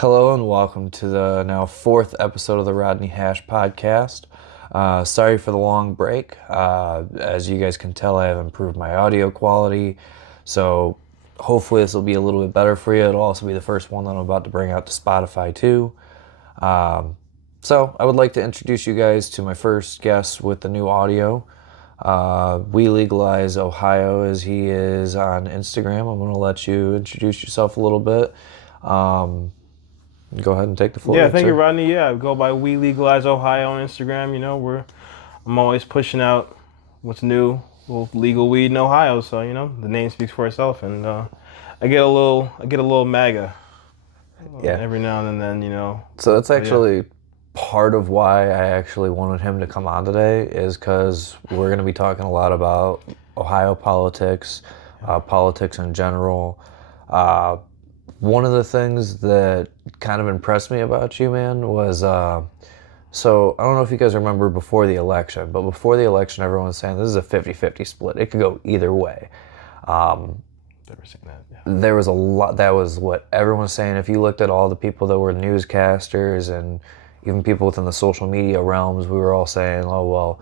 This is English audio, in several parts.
Hello and welcome to the now fourth episode of the Rodney Hash Podcast. Sorry for the long break. As you guys can tell, I have improved my audio quality, so hopefully this will be a little bit better for you. It'll also be the first one that I'm about to bring out to Spotify too. So I would like to introduce you guys to my first guest with the new audio. WeLegalizeOhio, as he is on Instagram. I'm going to let you introduce yourself a little bit. Go ahead and take the floor. Yeah, thank sir. you, Rodney. Yeah, I go by WeLegalizeOhio on Instagram. You know, I'm always pushing out what's new with legal weed in Ohio. So the name speaks for itself, and I get a little MAGA. Yeah. Every now and then, So that's actually part of why I actually wanted him to come on today, is because we're going to be talking a lot about Ohio politics, politics in general. One of the things that kind of impressed me about you, man, was, so I don't know if you guys remember before the election, but before the election, everyone was saying this is a 50-50 split. It could go either way. Never seen that. Yeah. There was a lot, that was what everyone was saying. If you looked at all the people that were newscasters and even people within the social media realms, we were all saying, oh, well,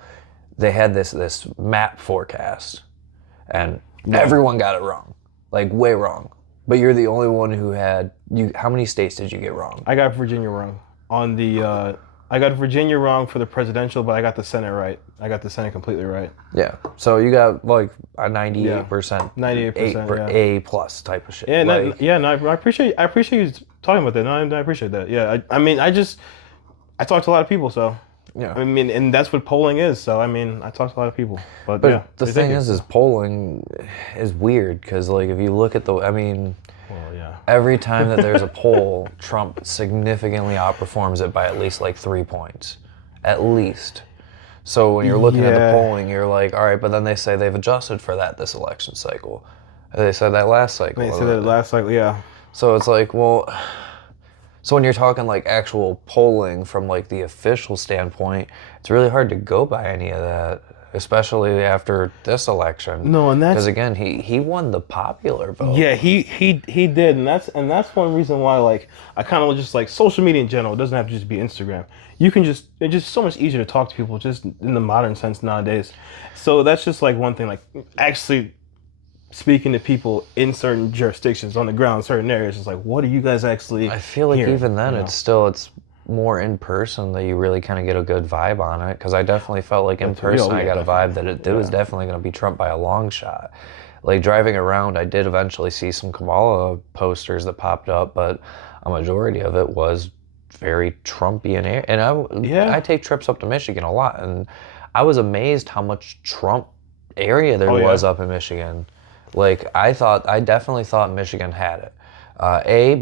they had this map forecast, and everyone got it wrong, like way wrong. But you're the only one who had, how many states did you get wrong? I got Virginia wrong I got Virginia wrong for the presidential, but I got the Senate right. I got the Senate completely right. Yeah. So you got like a 98%, 98%, A plus type of shit. Yeah, like, I appreciate you talking about that. No, I appreciate that. Yeah, I talked to a lot of people, so yeah. I mean, and that's what polling is. So I mean, I talked to a lot of people, but yeah. The thing is polling is weird because like if you look at every time that there's a poll, Trump significantly outperforms it by at least like 3 points, at least. So when you're looking at the polling, you're like, all right, but then they say they've adjusted for this election cycle. They said that last cycle. They said that last cycle, yeah. So it's like, well, so when you're talking like actual polling from like the official standpoint, it's really hard to go by any of that, especially after this election. No, and that's because again, he won the popular vote. Yeah, he did, and that's one reason why like I kind of just like social media in general. It doesn't have to just be Instagram. It's just so much easier to talk to people just in the modern sense nowadays. So that's just like one thing, like actually speaking to people in certain jurisdictions on the ground, certain areas. It's like, what are you guys actually? I feel like hearing, even then, it's more in person that you really kind of get a good vibe on it, because I definitely felt like in person I got a vibe that it was definitely going to be Trump by a long shot. Like driving around, I did eventually see some Kamala posters that popped up, but a majority of it was very Trumpian. And I take trips up to Michigan a lot, and I was amazed how much Trump area there was up in Michigan. Like I definitely thought Michigan had it.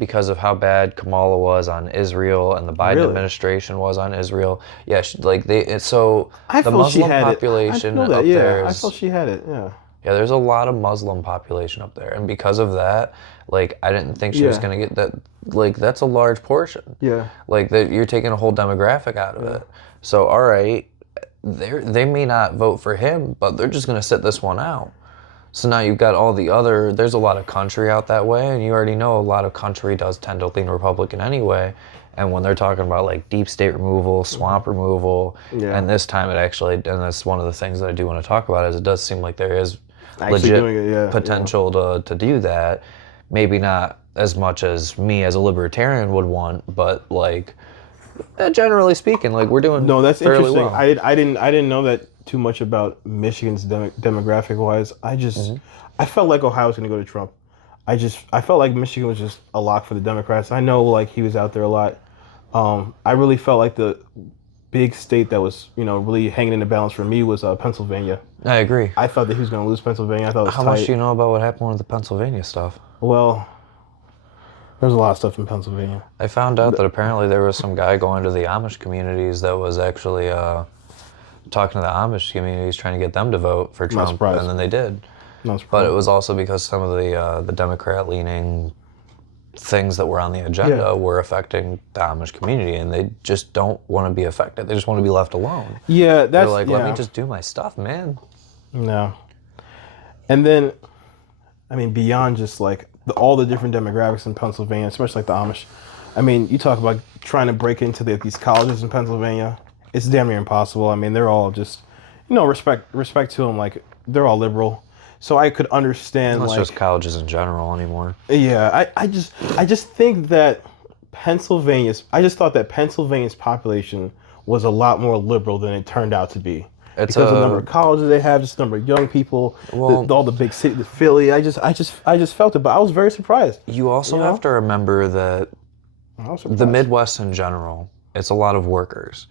Because of how bad Kamala was on Israel and the Biden administration was on Israel. Yeah, the Muslim population up there. I felt she had it. Yeah. Yeah, there's a lot of Muslim population up there, and because of that, like I didn't think she was gonna get that. Like that's a large portion. Yeah. Like that, you're taking a whole demographic out of it. So all right, they may not vote for him, but they're just gonna sit this one out. So now you've got all the other, there's a lot of country out that way, and you already know a lot of country does tend to lean Republican anyway. And when they're talking about like deep state removal, swamp removal, and this time it actually, and that's one of the things that I do want to talk about, is it does seem like there is legit potential to do that. Maybe not as much as me as a libertarian would want, but like generally speaking, like we're doing that's fairly interesting. well. I didn't know that too much about Michigan's demographic wise. I felt like Ohio was going to go to Trump. I felt like Michigan was just a lock for the Democrats. I know like he was out there a lot. I really felt like the big state that was really hanging in the balance for me was Pennsylvania. I agree. I thought that he was going to lose Pennsylvania. I thought it was How much do you know about what happened with the Pennsylvania stuff? Well, there's a lot of stuff in Pennsylvania. I found out that apparently there was some guy going to the Amish communities that was actually talking to the Amish communities, trying to get them to vote for Trump, and then they did. But it was also because some of the Democrat-leaning things that were on the agenda were affecting the Amish community, and they just don't want to be affected. They just want to be left alone. Yeah, they're like, let me just do my stuff, man. No. And then, I mean, beyond just like all the different demographics in Pennsylvania, especially like the Amish, I mean, you talk about trying to break into these colleges in Pennsylvania. It's damn near impossible. I mean, they're all just, respect to them. Like, they're all liberal. So I could understand, It's just colleges in general anymore. Yeah, I just think that I just thought that Pennsylvania's population was a lot more liberal than it turned out to be. Because of the number of colleges they have, just the number of young people, all the big city, the Philly. I just felt it, but I was very surprised. You also have to remember that the Midwest in general, it's a lot of workers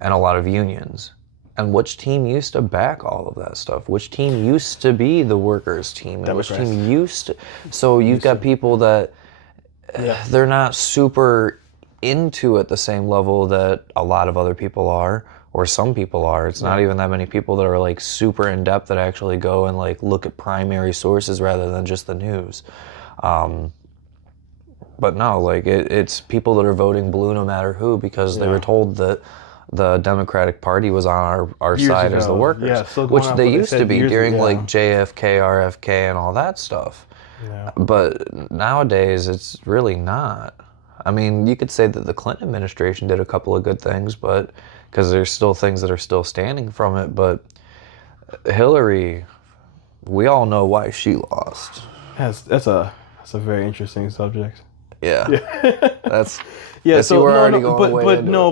and a lot of unions. And which team used to back all of that stuff? Which team used to be the workers' team? And which team used to... So you've got people that they're not super into it the same level that a lot of other people are, or some people are. It's not even that many people that are like super in depth that actually go and like look at primary sources rather than just the news. But no, like it's people that are voting blue no matter who because they were told that the Democratic Party was on our side as the workers, which they used to be during like JFK, RFK, and all that stuff. Yeah. But nowadays, it's really not. I mean, you could say that the Clinton administration did a couple of good things, but because there's still things that are still standing from it. But Hillary, we all know why she lost. That's a very interesting subject. Yeah. That's so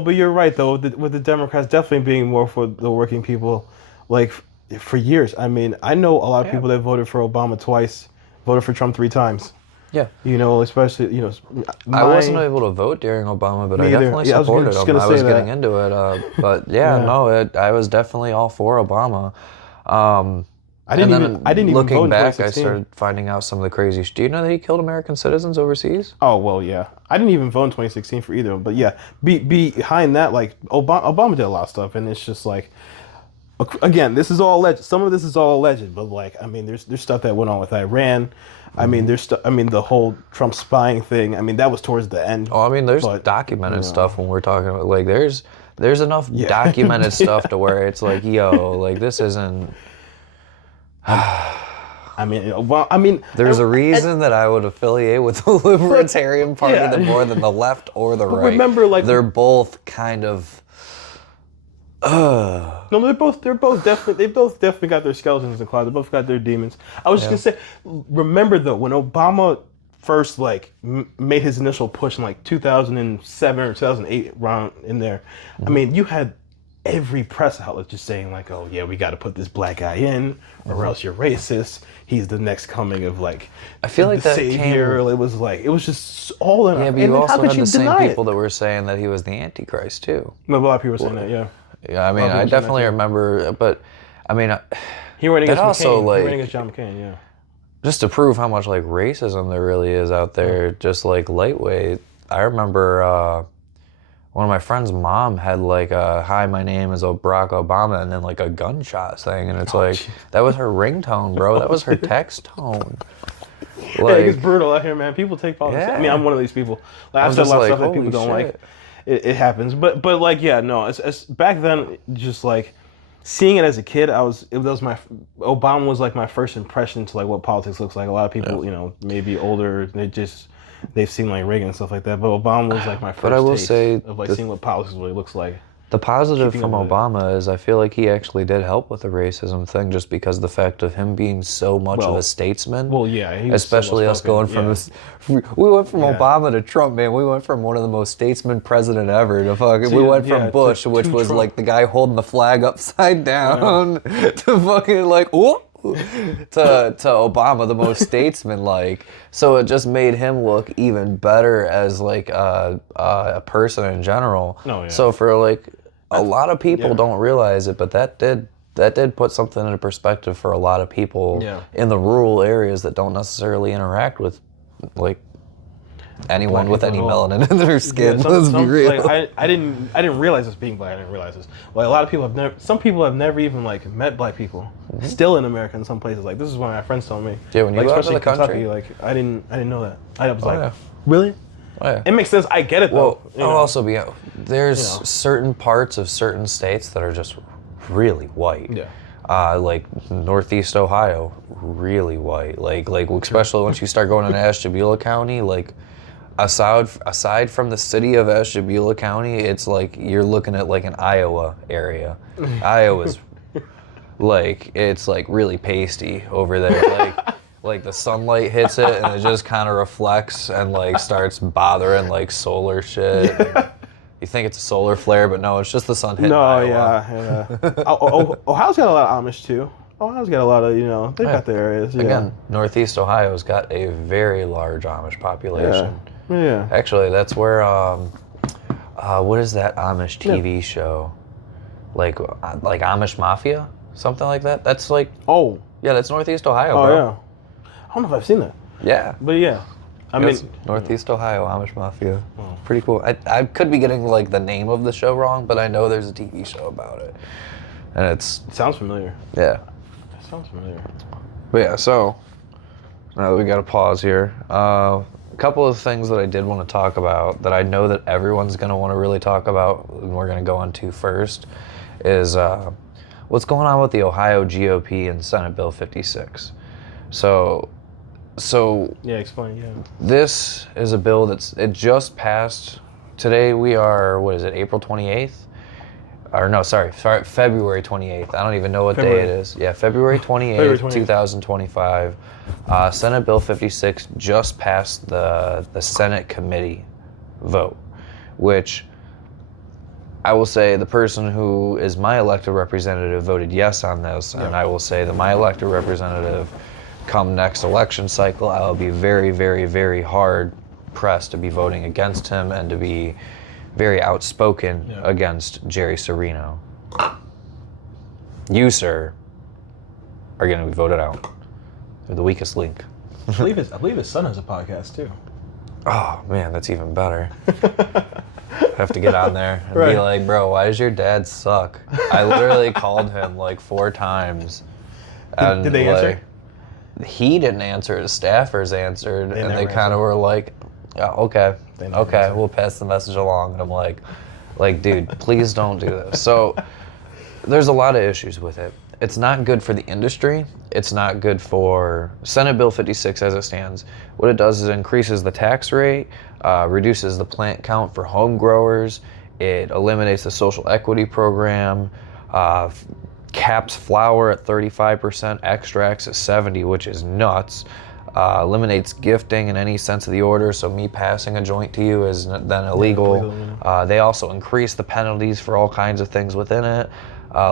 but you're right though. With the Democrats definitely being more for the working people, like for years. I mean, I know a lot of people that voted for Obama twice, voted for Trump 3 times. Yeah. Especially I wasn't able to vote during Obama, but I definitely supported him. I was getting into it, but I was definitely all for Obama. I didn't even looking vote back, I started finding out some of the crazy. Do you know that he killed American citizens overseas? Oh well, yeah. I didn't even vote in 2016 for either. But yeah, behind that, like Obama did a lot of stuff, and it's just like, again, this is all alleged. Some of this is all alleged, but like, I mean, there's stuff that went on with Iran. I mean, the whole Trump spying thing. I mean, that was towards the end. Oh, I mean, there's documented stuff when we're talking about like there's enough documented stuff to where it's like, yo, like this isn't. There's a reason that I would affiliate with the Libertarian Party more than the left or the right. Remember, like they're both kind of. No, they're both definitely. They both definitely got their skeletons in the closet. They both got their demons. I was just gonna say, remember though, when Obama first made his initial push in like 2007 or 2008, around in there. I mean, you had every press outlet just saying like, oh yeah, we got to put this black guy in or else you're racist. He's the next coming of like, I feel like the that savior. It was just all in. Yeah, but you also had the same people that were saying that he was the Antichrist too. A lot of people were saying that, yeah. Yeah, I mean, I definitely remember, but I mean, he ran against McCain. He ran against John McCain, yeah. Just to prove how much like racism there really is out there, just like lightweight. I remember one of my friend's mom had like a "Hi, my name is Barack Obama" and then like a gunshot thing, and it's that was her ringtone, bro. That was her text tone. Like, it's brutal out here, man. People take politics. Yeah. I mean, I'm one of these people. Like, I've said a lot of stuff that people don't like. It happens, but like, yeah, no. It's back then, just like seeing it as a kid, Obama was like my first impression to like what politics looks like. A lot of people, maybe older, they've seen like Reagan and stuff like that, but Obama was like my first taste of like seeing what politics really looks like. The positive from Obama is I feel like he actually did help with the racism thing just because of the fact of him being so much of a statesman. Well, yeah. Especially us going from this. We went from Obama to Trump, man. We went from one of the most statesman president ever to fucking. We went from Bush, which was Trump. Like the guy holding the flag upside down, to fucking like, whoop. to Obama, the most statesman-like. So it just made him look even better as like a person in general. Oh, yeah. So for like a lot of people don't realize it, but that did put something into perspective for a lot of people in the rural areas that don't necessarily interact with like anyone with any melanin in their skin. Let's be real. Like, I didn't realize this being black. I didn't realize this. Like a lot of people some people have never even like met black people. Still in America in some places. Like this is what my friends told me. Yeah, when you go out to the country, like I didn't know that. I was really? Oh, yeah. It makes sense. I get it though. Well, I'll also be there's certain parts of certain states that are just really white. Yeah. Like Northeast Ohio, really white. Like especially once you start going into Ashtabula County, like aside from the city of Ashtabula County, it's like you're looking at like an Iowa area. Iowa's like, it's like really pasty over there. Like the sunlight hits it and it just kind of reflects and like starts bothering like solar shit. Yeah. You think it's a solar flare, but no, it's just the sun hitting No, Iowa. yeah. Ohio's got a lot of Amish too. Ohio's got a lot of, they've got their areas. Yeah. Again, Northeast Ohio's got a very large Amish population. Yeah. Actually, that's where, what is that Amish TV show? Like Amish Mafia? Something like that? That's like, oh. Yeah, that's Northeast Ohio, Oh, bro. yeah. I don't know if I've seen that. Yeah. But yeah. I mean, Northeast Ohio, Amish Mafia. Pretty cool. I could be getting like the name of the show wrong, but I know there's a TV show about it. And it sounds familiar. Yeah. It sounds familiar. But yeah, so now that we got to pause here, a couple of things that I did want to talk about that I know that everyone's going to want to really talk about, and we're going to go on to first, is what's going on with the Ohio GOP and Senate Bill 56. So yeah, explain. Yeah, this is a bill it just passed. Today we are, what is it, April 28th? Or no, sorry, February 28th. I don't even know what day it is. Yeah, February 28th, 2025. Senate Bill 56 just passed the Senate committee vote, which I will say the person who is my elected representative voted yes on this, and I will say that my elected representative, come next election cycle, I will be very, very, very hard pressed to be voting against him and to be very outspoken against Jerry Serino. You, sir, are going to be voted out. You're the weakest link. I believe his son has a podcast too. Oh man, that's even better. I have to get on there and be like, bro, why does your dad suck? I literally called him like 4 times. And did they answer? He didn't answer. The staffers answered, and they kind of were like, yeah, okay, we'll pass the message along. And I'm like, dude, please don't do this. So there's a lot of issues with it. It's not good for the industry. It's not good for Senate Bill 56 as it stands. What it does is it increases the tax rate, reduces the plant count for home growers. It eliminates the social equity program, caps flour at 35%, extracts at 70%, which is nuts. Eliminates gifting in any sense of the order, so me passing a joint to you is then illegal. They also increase the penalties for all kinds of things within it.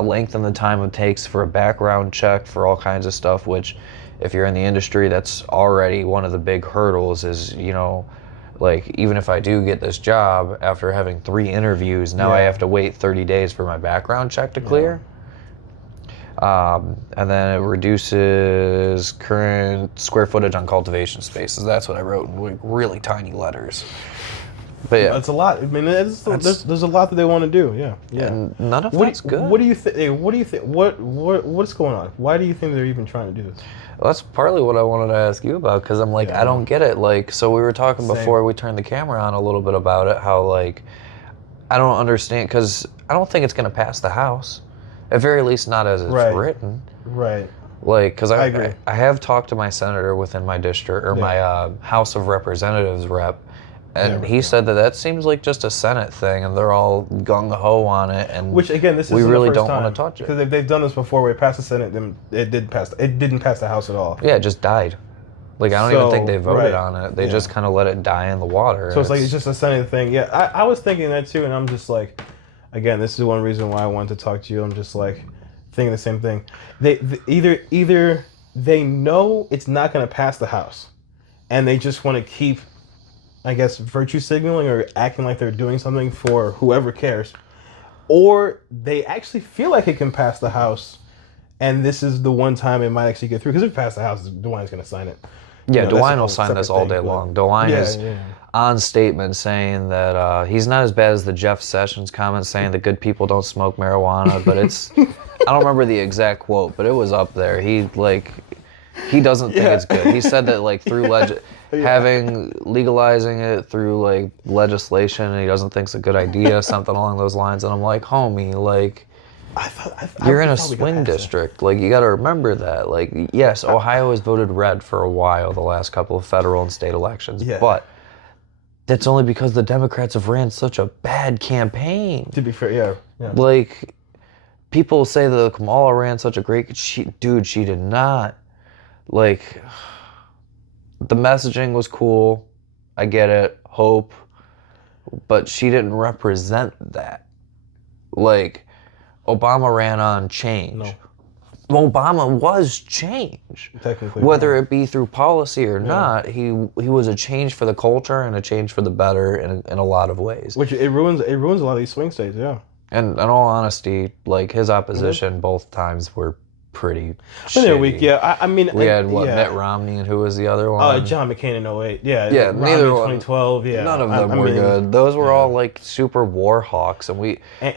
Lengthen the time it takes for a background check for all kinds of stuff, which if you're in the industry, that's already one of the big hurdles is, like even if I do get this job after having 3 interviews, now I have to wait 30 days for my background check to clear. And then it reduces current square footage on cultivation spaces. That's what I wrote in like really tiny letters. But yeah, it's a lot. I mean, there's a lot that they want to do. Yeah. And none of that's good. What do you think? What do you think? What's going on? Why do you think they're even trying to do this? Well, that's partly what I wanted to ask you about, because I'm like, I don't get it. Like, so we were talking before we turned the camera on a little bit about it, how like I don't understand, because I don't think it's going to pass the House. At very least, not as it's written. Right. Like, because I agree. I have talked to my senator within my district, or my House of Representatives rep, and he said that seems like just a Senate thing, and they're all gung-ho on it, and which again, this is we really the first don't time, want to touch it. Because they've done this before, where it passed the Senate, then it didn't pass the House at all. Yeah, it just died. Like, I don't even think they voted on it. They just kind of let it die in the water. So it's just a Senate thing. Yeah, I was thinking that too, and I'm just like, again, this is one reason why I wanted to talk to you. I'm just like thinking the same thing. They either they know it's not going to pass the House, and they just want to keep, I guess, virtue signaling or acting like they're doing something for whoever cares, or they actually feel like it can pass the House, and this is the one time it might actually get through. Because if it passed the House, DeWine's going to sign it. Yeah, DeWine will sign this all day long. DeWine is on statement saying that he's not as bad as the Jeff Sessions comment saying that good people don't smoke marijuana, but it's, I don't remember the exact quote, but it was up there. He doesn't think it's good. He said that like through legalizing it through like legislation, and he doesn't think it's a good idea, something along those lines. And I'm like, homie, like, you're in a swing district. Like, you got to remember that. Like, yes, Ohio has voted red for a while the last couple of federal and state elections, but that's only because the Democrats have ran such a bad campaign. To be fair, yeah. Like, people say that Kamala ran such a great... she did not. Like, the messaging was cool. I get it. Hope. But she didn't represent that. Like, Obama ran on change. No. Obama was change. Technically. Whether it be through policy or not, he was a change for the culture and a change for the better in a lot of ways. Which it ruins a lot of these swing states, yeah. And in all honesty, like, his opposition both times were pretty shitty. They're weak, yeah. I mean... We had, Mitt Romney, and who was the other one? John McCain in 08. Yeah, Yeah, Romney neither one. 2012, yeah. None of them were good. Those were all, like, super war hawks,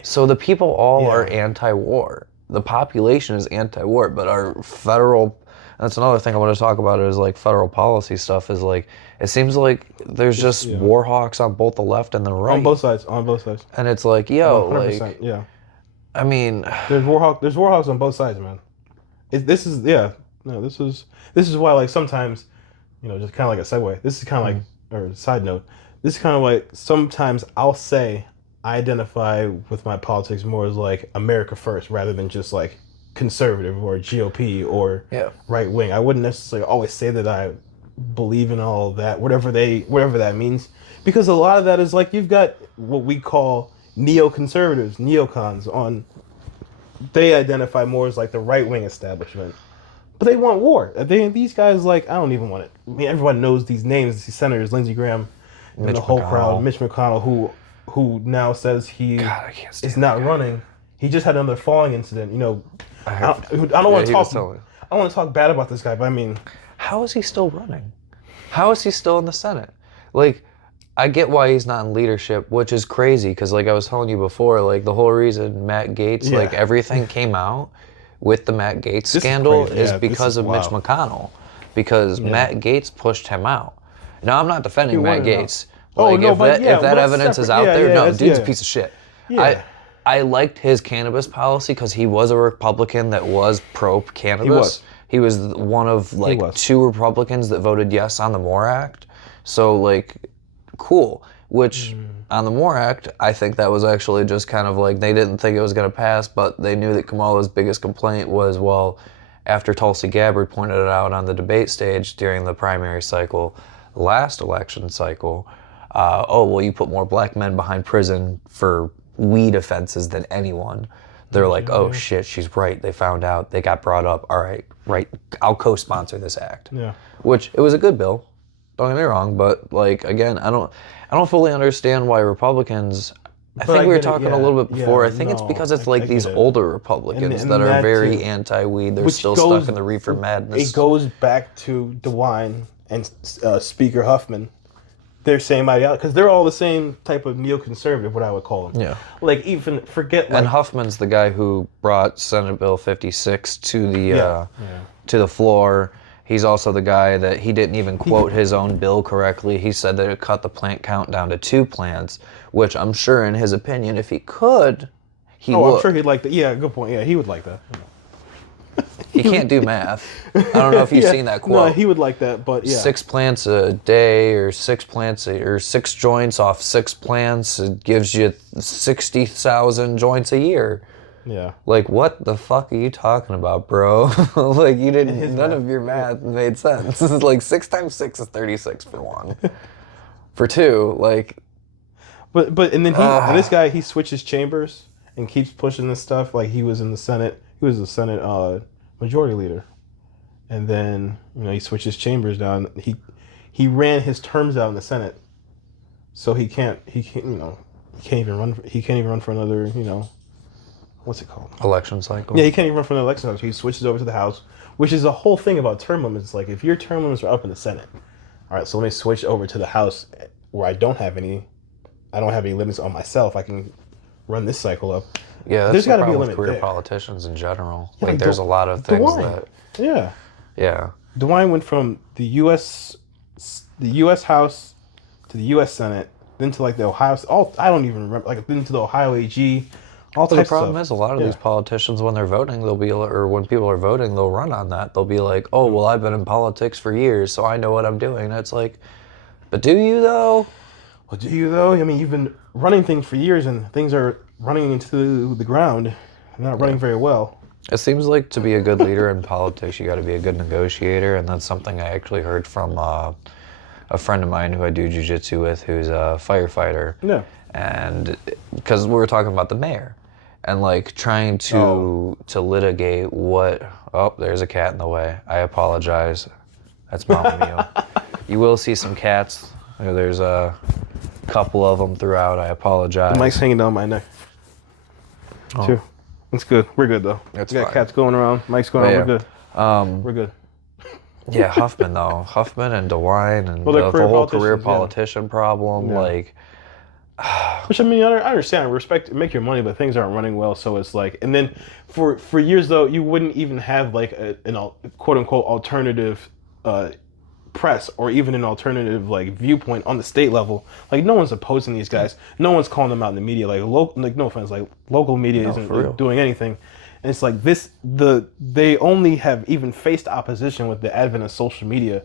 so the people all are anti-war. The population is anti-war, but our federal... That's another thing I want to talk about is, like, federal policy stuff is, like, it seems like there's just war hawks on both the left and the right. On both sides. And it's like, yo, 100%, like... yeah. I mean... There's war hawks on both sides, man. This is why, like, sometimes, just kind of like a segue. This is kind of like, or side note, this is kind of like, sometimes I'll say I identify with my politics more as, like, America first rather than just, like, conservative or GOP or right wing. I wouldn't necessarily always say that I believe in all of that, whatever that means, because a lot of that is, like, you've got what we call neoconservatives, neocons they identify more as, like, the right-wing establishment. But they want war. These guys, like, I don't even want it. I mean, everyone knows these names, these senators, Lindsey Graham, and the whole crowd, Mitch McConnell, who now says he is not running. He just had another falling incident, I don't want to talk bad about this guy, but I mean... How is he still running? How is he still in the Senate? Like, I get why he's not in leadership, which is crazy, because, like I was telling you before, like, the whole reason Matt Gaetz, like, everything came out with the Matt Gaetz scandal is because of Mitch McConnell. Because Matt Gaetz pushed him out. Now, I'm not defending Matt Gaetz. Like, if that evidence is out there, dude's a piece of shit. Yeah. I liked his cannabis policy because he was a Republican that was pro-cannabis. He was one of, like, 2 Republicans that voted yes on the MORE Act. So, like, cool. Which, on the MORE Act, I think that was actually just kind of like, they didn't think it was going to pass, but they knew that Kamala's biggest complaint was, well, after Tulsi Gabbard pointed it out on the debate stage during the primary cycle, last election cycle, you put more black men behind prison for weed offenses than anyone. They're like, oh shit, she's right. They found out. They got brought up. All right, I'll co-sponsor this act. Yeah. Which, it was a good bill. Don't get me wrong, but, like, again, I don't fully understand why Republicans... I think we were talking a little bit before. I think it's because it's like these older Republicans that are very anti-weed. They're still stuck in the reefer madness. It goes back to DeWine and Speaker Huffman. Their same ideology, because they're all the same type of neoconservative, what I would call them. Yeah. Like, even forget. Like, and Huffman's the guy who brought Senate Bill 56 to the floor. He's also the guy that he didn't even quote his own bill correctly. He said that it cut the plant count down to 2 plants, which I'm sure, in his opinion, if he could, he would. I'm sure he'd like that. Yeah, good point. Yeah, he would like that. He can't do math. I don't know if you've seen that quote. No, he would like that, but yeah. 6 plants a day, or 6 joints off 6 plants, it gives you 60,000 joints a year. Yeah. Like, what the fuck are you talking about, bro? Like, you didn't, none of your math made sense. This is like 6 times 6 is 36 for 1. For 2, like. But and then and this guy, he switches chambers and keeps pushing this stuff. Like, he was in the Senate. He was the Senate majority leader. And then, he switches chambers down. He ran his terms out in the Senate. So he can't even run for another, what's it called? Election cycle. Yeah, he can't even run for an election cycle. So he switches over to the House, which is the whole thing about term limits. Like, if your term limits are up in the Senate, all right, so let me switch over to the House where I don't have any limits on myself. I can run this cycle up. Yeah, there's got to be a limit with career politicians in general. Yeah, like, there's a lot of things that. Yeah. Yeah. DeWine went from the U.S. House to the U.S. Senate, then to, like, the Ohio. I don't even remember. Like, then to the Ohio AG. All types of stuff. The problem is, a lot of these politicians, when they're voting, when people are voting, they'll run on that. They'll be like, "Oh, well, I've been in politics for years, so I know what I'm doing." And it's like, but do you though? Well, do you though? I mean, you've been running things for years, and things are running into the ground, not running very well. It seems like to be a good leader in politics, you got to be a good negotiator, and that's something I actually heard from a friend of mine who I do jiu-jitsu with, who's a firefighter. Yeah. And because we were talking about the mayor, and like trying to litigate what. Oh, there's a cat in the way. I apologize. That's Mama Mio. You will see some cats. There's a couple of them throughout. I apologize. Mike's hanging down my neck. Oh. Too. It's good. We're good though. That's we got fine. cats going around. Mike's going around. Yeah. We're good. Yeah, Huffman though. Huffman and DeWine and the whole career politician problem. Yeah. Like, which I mean, I understand. I respect, make your money, but things aren't running well. So it's like, and then for years though, you wouldn't even have like an quote unquote alternative press or even an alternative like viewpoint on the state level. Like no one's opposing these guys. No one's calling them out in the media. Like no offense, like local media isn't doing anything. And it's like they only have even faced opposition with the advent of social media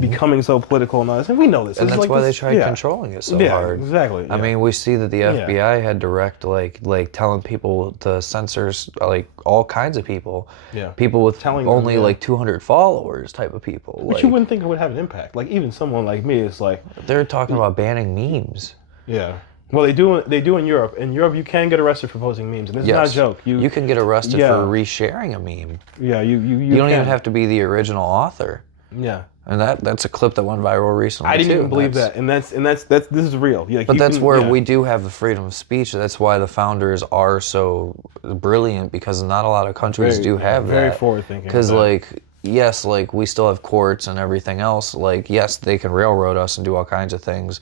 becoming so political and all this. And we know this. And it's that's like why they tried controlling it so hard. Exactly. I mean, we see that the FBI had direct, like telling people to censor, like, all kinds of people. Yeah. People with only, like, 200 followers type of people. But you wouldn't think it would have an impact. Like, even someone like me is like... They're talking about banning memes. Yeah. Well, they do in Europe. In Europe, you can get arrested for posting memes. And this is not a joke. You can get arrested for resharing a meme. Yeah, you don't even have to be the original author. Yeah. And that's a clip that went viral recently. I didn't even believe that, and that's this is real. Like, but that's where we do have the freedom of speech. That's why the founders are so brilliant, because not a lot of countries do have that. Very forward thinking. Because like, yes, like we still have courts and everything else. Like, yes, they can railroad us and do all kinds of things,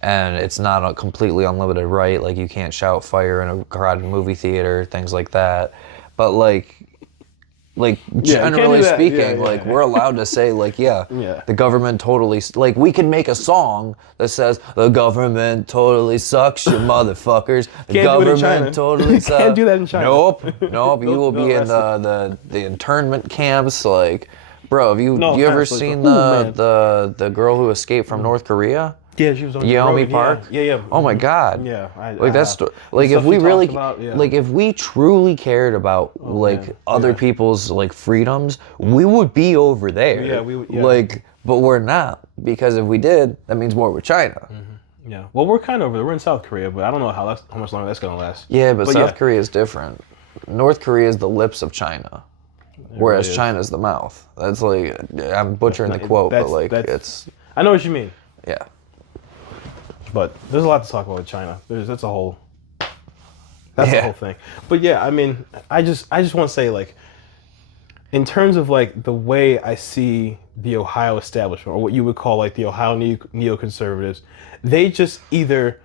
and it's not a completely unlimited right. Like, you can't shout fire in a crowded movie theater, things like that. But generally speaking, we're allowed to say, the government totally, we can make a song that says, the government totally sucks, you motherfuckers. The government totally sucks. Can't do that in China. Nope. You will be in the internment camps. Like, bro, have you ever seen the girl who escaped from North Korea? Yeah, she was on Yeomi Park. Yeah. Oh my God. Yeah, that's like, if we really if we truly cared about other people's freedoms, we would be over there. Yeah, we would. But we're not, because if we did, that means more with China. Mm-hmm. Yeah. Well, we're kind of over there. We're in South Korea, but I don't know how much longer that's gonna last. Yeah, but South Korea is different. North Korea is the lips of China, whereas China's the mouth. That's I'm butchering the quote, but it's. I know what you mean. Yeah. But there's a lot to talk about with China. That's a whole thing. But yeah, I mean, I just want to say, in terms of the way I see the Ohio establishment, or what you would call the Ohio neoconservatives, they just either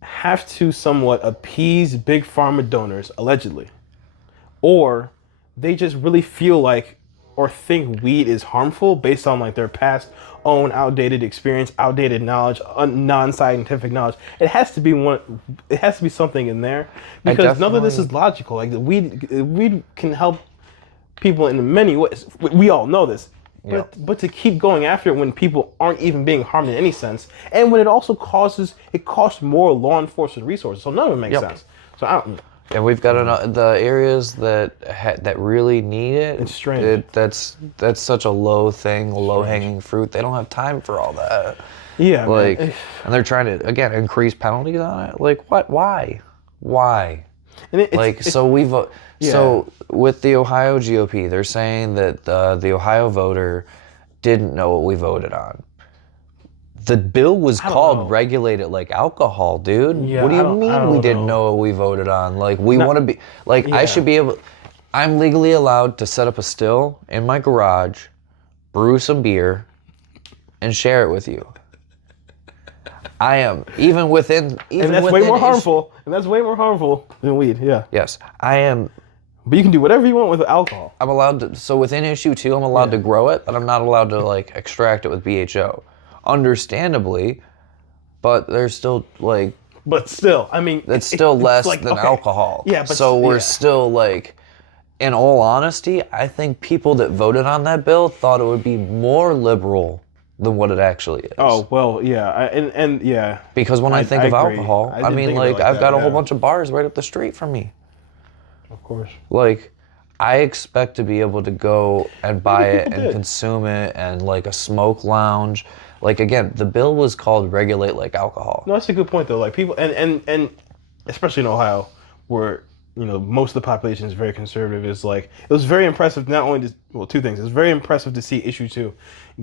have to somewhat appease big pharma donors, allegedly, or they just really feel or think weed is harmful based on their past own outdated experience, outdated knowledge, non-scientific knowledge. It has to be something in there, because none of this is logical. Weed can help people in many ways. We all know this. But to keep going after it when people aren't even being harmed in any sense, and when it also costs more law enforcement resources, so none of it makes sense. So I don't. And we've got the areas that really need it. It's strange. That's such a low hanging fruit. They don't have time for all that. Yeah. And they're trying to again increase penalties on it. What? Why? And so with the Ohio GOP, they're saying that the Ohio voter didn't know what we voted on. The bill was called Regulate It Like Alcohol, dude. Yeah, what do you mean we didn't know what we voted on? We want to be... I should be able... I'm legally allowed to set up a still in my garage, brew some beer, and share it with you. I am. Even within... and that's way more harmful. And that's way more harmful than weed, yeah. Yes, I am... But you can do whatever you want with alcohol. I'm allowed to... So within issue 2, I'm allowed to grow it, but I'm not allowed to, extract it with BHO. Understandably, but there's still But still, I mean, it's still less than alcohol. Yeah, but so we're still in all honesty, I think people that voted on that bill thought it would be more liberal than what it actually is. Oh, well, yeah. And yeah. Because when I think of agree. alcohol, I I mean, think of it like, I've got a whole yeah. bunch of bars right up the street from me. Of course. Like, I expect to be able to go and buy it and did. consume it, and like a smoke lounge. Like, again, the bill was called Regulate Like Alcohol. No, that's a good point, though. Like, people, and especially in Ohio, where, you know, most of the population is very conservative, is like, it was very impressive, not only, two things. It was very impressive to see issue 2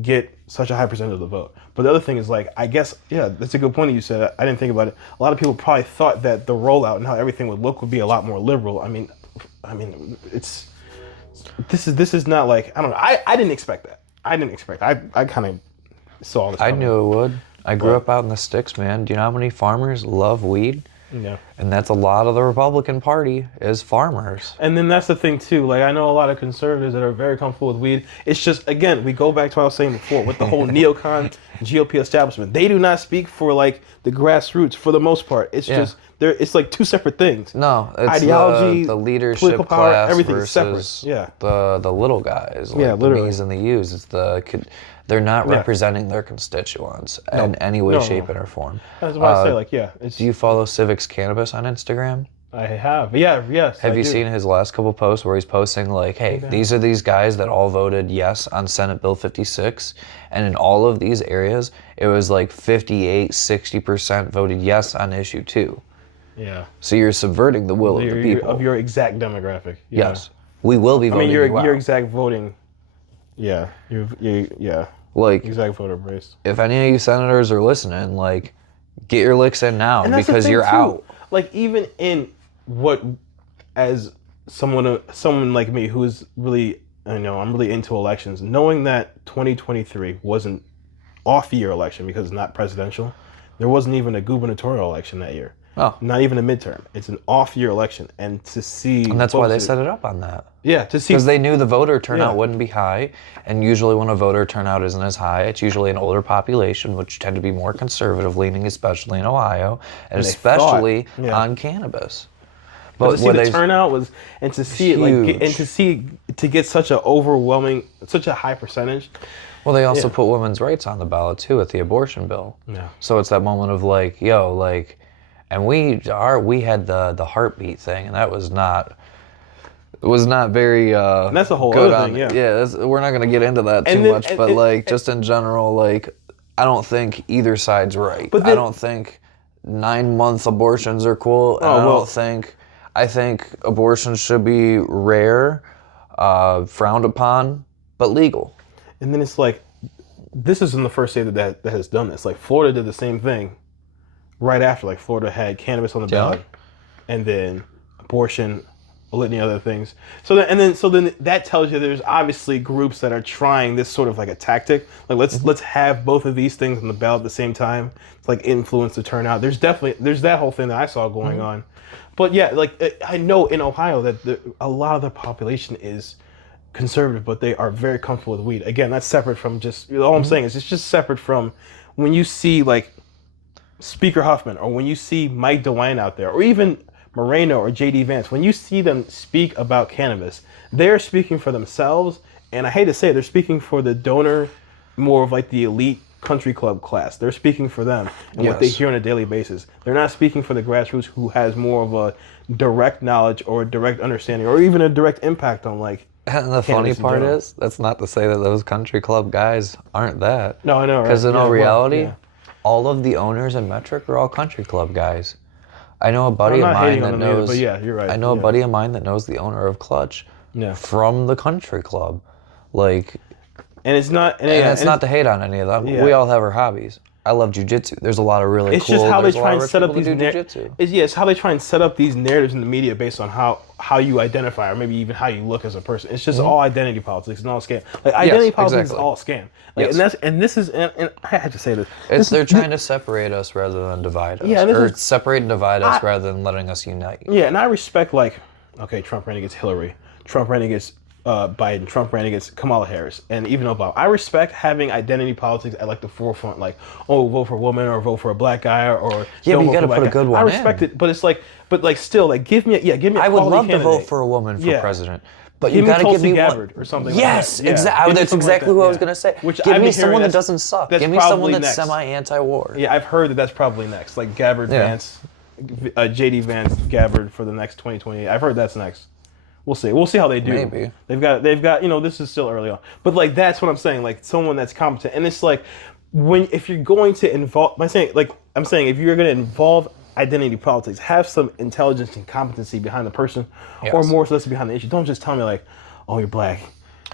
get such a high percentage of the vote. But the other thing is, like, I guess, yeah, that's a good point that you said. I didn't think about it. A lot of people probably thought that the rollout and how everything would look would be a lot more liberal. I mean, this is not like, I don't know. I didn't expect that. I kind of saw this coming. I knew it would. I grew up out in the sticks, man. Do you know how many farmers love weed? Yeah. And that's a lot of the Republican Party is farmers. And then that's the thing too. Like, I know a lot of conservatives that are very comfortable with weed. It's just, again, we go back to what I was saying before with the whole neocon GOP establishment. They do not speak for like the grassroots for the most part. It's just it's like two separate things. No, it's ideology, the leadership political power, class everything versus separate. Yeah. the little guys, like the literally. me's and the you's. It's they're not representing their constituents in any way, shape, or form. That's why I say, like, yeah. Do you follow Civics Cannabis on Instagram? I have. Yeah, yes. Have you seen his last couple posts where he's posting like, hey, these are these guys that all voted yes on Senate Bill 56, and in all of these areas, it was like 58, 60% voted yes on issue 2. Yeah. So you're subverting the will of the people. Of your exact demographic. Yeah. Yes. We will be voting your exact voting. Yeah. Yeah. Like, exact voter base. If any of you senators are listening, like, get your licks in now because you're out. Like, even in what, as someone like me who's really, I'm really into elections, knowing that 2023 wasn't off-year election because it's not presidential, there wasn't even a gubernatorial election that year. Oh. Not even a midterm. It's an off-year election, and to see... And that's why they set it up on that. Yeah, to see... Because they knew the voter turnout wouldn't be high, and usually when a voter turnout isn't as high, it's usually an older population, which tend to be more conservative-leaning, especially in Ohio, and especially on cannabis. But to see the turnout was, and to see it, like, and to get such an overwhelming, such a high percentage... Well, they also put women's rights on the ballot, too, with the abortion bill. Yeah. So it's that moment of, like, yo, like... And we had the heartbeat thing, and that was not very and that's a whole good other thing, we're not gonna get into that too much, but just in general, like, I don't think either side's right. But I don't think 9-month abortions are cool, and I think abortions should be rare, frowned upon, but legal. And then it's like, this isn't the first state that has done this. Like, Florida did the same thing. Right after, like, Florida had cannabis on the ballot, and then abortion, a litany of other things. So then that tells you there's obviously groups that are trying this sort of like a tactic. Like, let's have both of these things on the ballot at the same time. It's like influence the turnout. There's that whole thing that I saw going on. But yeah, like, I know in Ohio that a lot of the population is conservative, but they are very comfortable with weed. Again, that's separate from just, all I'm saying is it's just separate from when you see, like, Speaker Huffman, or when you see Mike DeWine out there, or even Moreno or J.D. Vance, when you see them speak about cannabis, they're speaking for themselves, and I hate to say it, they're speaking for the donor, more of like the elite country club class. They're speaking for them and what they hear on a daily basis. They're not speaking for the grassroots who has more of a direct knowledge or a direct understanding or even a direct impact on, like, and the funny part is, that's not to say that those country club guys aren't that. No, I know, right? Because in all reality, all of the owners in Metric are all country club guys. I know a buddy of mine that knows. But yeah, you're right. I know a buddy of mine that knows the owner of Clutch from the country club, like. And it's not. And it's not to hate on any of them. Yeah. We all have our hobbies. I love jujitsu. There's a lot of really cool. It's just how they try and set up these narratives. It's how they try and set up these narratives in the media based on how you identify, or maybe even how you look as a person. It's just all identity politics and all scam. Like, identity politics is all scam. Like, and this is and I had to say this. They're trying to separate us rather than divide us. Or separate and divide us rather than letting us unite. Yeah, and I respect, like, okay, Trump ran against Hillary. Trump ran against Biden. Trump ran against Kamala Harris, and even Obama. I respect having identity politics at, like, the forefront, like, oh, vote for a woman or vote for a black guy, or but you gotta put a good one. I respect it, but it's like, still, like, give me. I would love to vote for a woman for president, But you gotta give me Gabbard or something. Yes, like that. exactly. That's exactly what I was gonna say. Which give me someone that doesn't suck. Give me someone that's semi-anti-war. Yeah, I've heard that's probably next. Like Gabbard, Vance, JD Vance, Gabbard for the next 2028. I've heard that's next. We'll see. We'll see how they do. Maybe they've got. This is still early on, but like that's what I'm saying. Like someone that's competent, and it's like if you're going to involve, I'm saying if you're going to involve identity politics, have some intelligence and competency behind the person, or more or less behind the issue. Don't just tell me like, oh, you're black,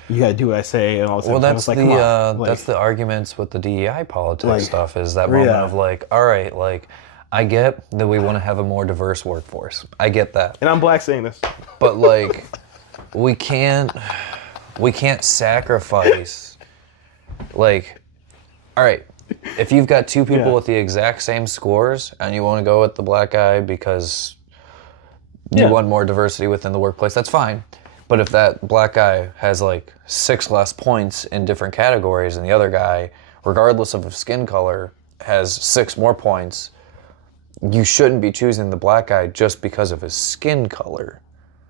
you gotta do what I say, and all that. Well, that's that's the arguments with the DEI politics stuff. Is that moment of like, all right, like. I get that we want to have a more diverse workforce. I get that. And I'm black saying this. But like, we can't sacrifice, like, all right, if you've got two people with the exact same scores and you want to go with the black guy because you want more diversity within the workplace, that's fine. But if that black guy has like 6 less points in different categories and the other guy, regardless of his skin color, has 6 more points, you shouldn't be choosing the black guy just because of his skin color.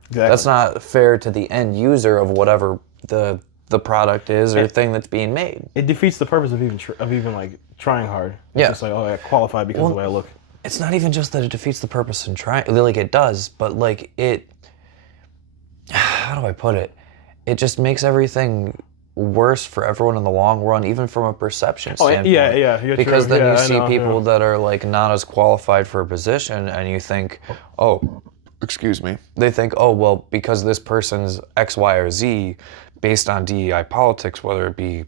Exactly. That's not fair to the end user of whatever the product is or thing that's being made. It defeats the purpose of even like trying hard. It's just like, oh, I qualify because of the way I look. It's not even just that it defeats the purpose in trying. Like it does, but like it. How do I put it? It just makes everything worse for everyone in the long run, even from a perception standpoint. Because then you see people that are like not as qualified for a position, and you think, oh, excuse me. They think, oh, well, because this person's X, Y, or Z, based on DEI politics, whether it be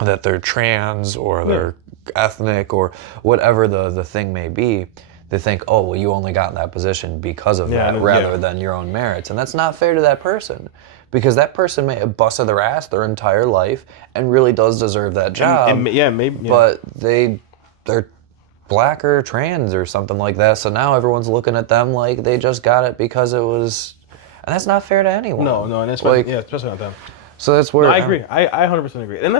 that they're trans or they're ethnic or whatever the thing may be, they think, oh, well, you only got in that position because of that rather than your own merits. And that's not fair to that person. Because that person may have busted their ass their entire life and really does deserve that job. Maybe. But they're black or trans or something like that. So now everyone's looking at them like they just got it because it was, and that's not fair to anyone. No, and especially, especially not them. So that's where I agree. I 100% agree. And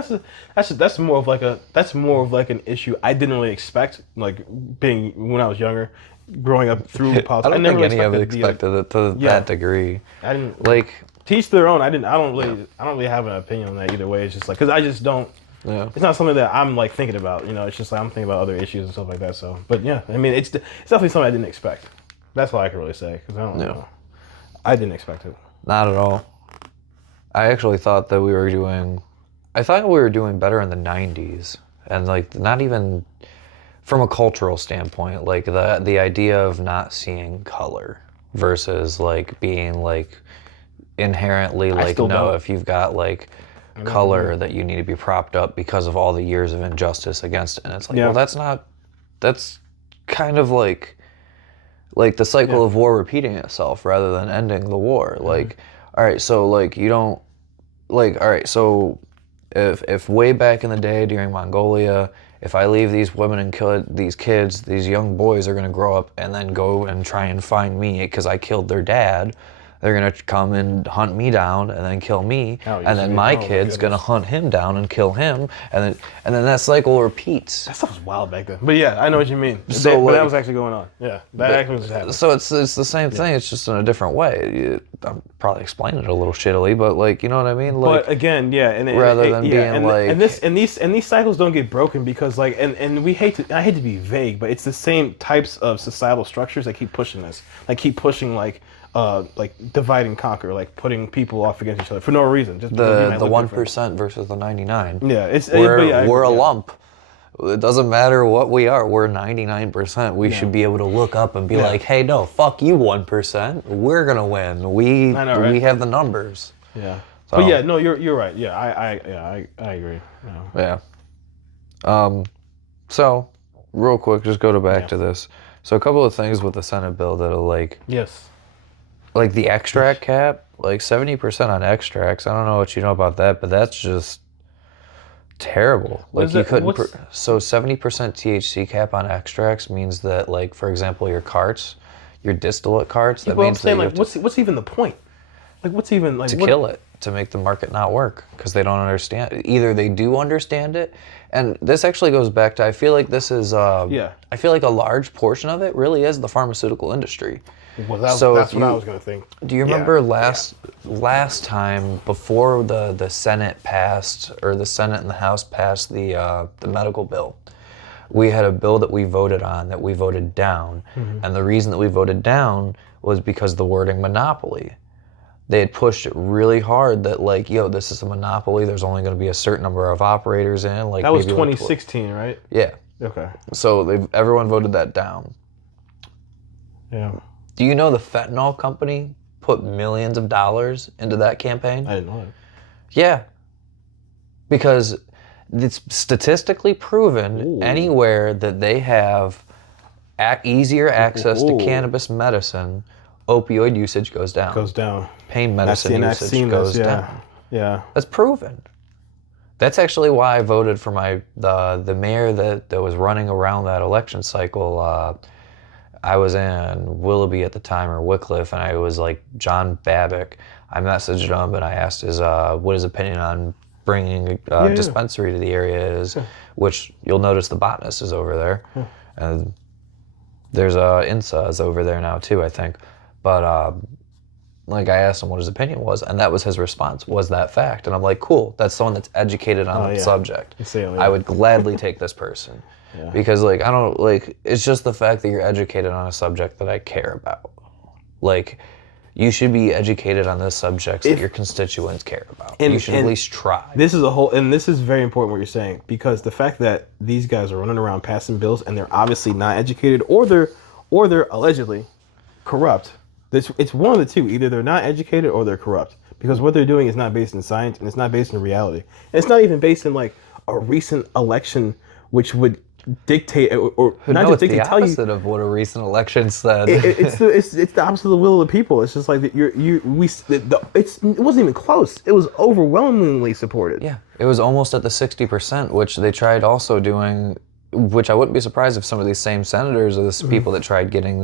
that's more of like an issue I didn't really expect. Like being when I was younger, growing up through politics. I don't think any of it expected it to that degree. I didn't like. Teach their own. I don't really have an opinion on that either way. It's just like, because I just don't. Yeah. It's not something that I'm like thinking about. It's just like I'm thinking about other issues and stuff like that. So, but yeah, I mean, it's definitely something I didn't expect. That's all I can really say because I don't know. I didn't expect it. Not at all. I actually thought that we were doing. I thought we were doing better in the '90s, and like not even from a cultural standpoint, like the idea of not seeing color versus like being like. Inherently like if you've got like color that you need to be propped up because of all the years of injustice against it. And it's like, well, that's kind of like the cycle of war repeating itself rather than ending the war. Like, all right, so like you don't like, all right, so if way back in the day during Mongolia, if I leave these women and kill these kids, these young boys are going to grow up and then go and try and find me because I killed their dad. They're going to come and hunt me down and then kill me. And then my kid's going to hunt him down and kill him. And then that cycle repeats. That stuff was wild back then. But yeah, I know what you mean. So but that was actually going on. Yeah, that actually was happening. So it's the same thing. It's just in a different way. I'm probably explaining it a little shittily, but like, you know what I mean? Like, but again, rather than being like... And these cycles don't get broken because like, and I hate to be vague, but it's the same types of societal structures that keep pushing this. Like keep pushing like divide and conquer, like putting people off against each other for no reason. Just the 1% versus the 99. Yeah, we're a lump. It doesn't matter what we are. We're 99%. We should be able to look up and be like, hey, no, fuck you, 1%. We're gonna win. We have the numbers. Yeah. So. But yeah, no, you're right. Yeah, I agree. Yeah. So, real quick, just go back to this. So a couple of things with the Senate bill that'll like. Yes. Like the extract cap, like 70% on extracts. I don't know what you know about that, but that's just terrible. Like you couldn't. So 70% THC cap on extracts means that, like, for example, your carts, your distillate carts. That means I'm saying, like, what's even the point? Like, what's even like to kill it, to make the market not work, because they don't understand it. Either they do understand it, and this actually goes back to, I feel like this is, I feel like a large portion of it really is the pharmaceutical industry. Well, that's what I was going to think. Do you remember last time, before the Senate passed, or the Senate and the House passed the medical bill, we had a bill that we voted on that we voted down, and the reason that we voted down was because the wording monopoly. They had pushed it really hard that, like, yo, this is a monopoly. There's only going to be a certain number of operators in. Like, that was 2016, right? Yeah. Okay. So everyone voted that down. Yeah. Do you know the fentanyl company put millions of dollars into that campaign? I didn't know that. Yeah. Because it's statistically proven anywhere that they have easier access to cannabis medicine, opioid usage goes down. Goes down. Pain medicine usage goes down. Yeah. That's proven. That's actually why I voted for the mayor that was running around that election cycle. I was in Willoughby at the time, or Wycliffe, and I was like, John Babbitt. I messaged him and I asked what his opinion on bringing a dispensary to the area is, which you'll notice the botanist is over there. Yeah. And there's INSA's over there now too, I think. But like, I asked him what his opinion was, and that was his response, was that fact. And I'm like, cool, that's someone that's educated on the subject. I would gladly take this person. Yeah. Because, like, I don't, like, it's just the fact that you're educated on a subject that I care about. Like, you should be educated on this subject that your constituents care about. And you should at least try. This is very important what you're saying, because the fact that these guys are running around passing bills and they're obviously not educated, or they're allegedly corrupt. It's one of the two. Either they're not educated or they're corrupt, because what they're doing is not based in science and it's not based in reality. And it's not even based in, like, a recent election, which would dictate or not just dictate, tell you. It's the opposite of what a recent election said. It's the opposite of the will of the people. It's just like that it wasn't even close. It was overwhelmingly supported. Yeah, it was almost at the 60%, which they tried also doing. Which I wouldn't be surprised if some of these same senators or the people that tried getting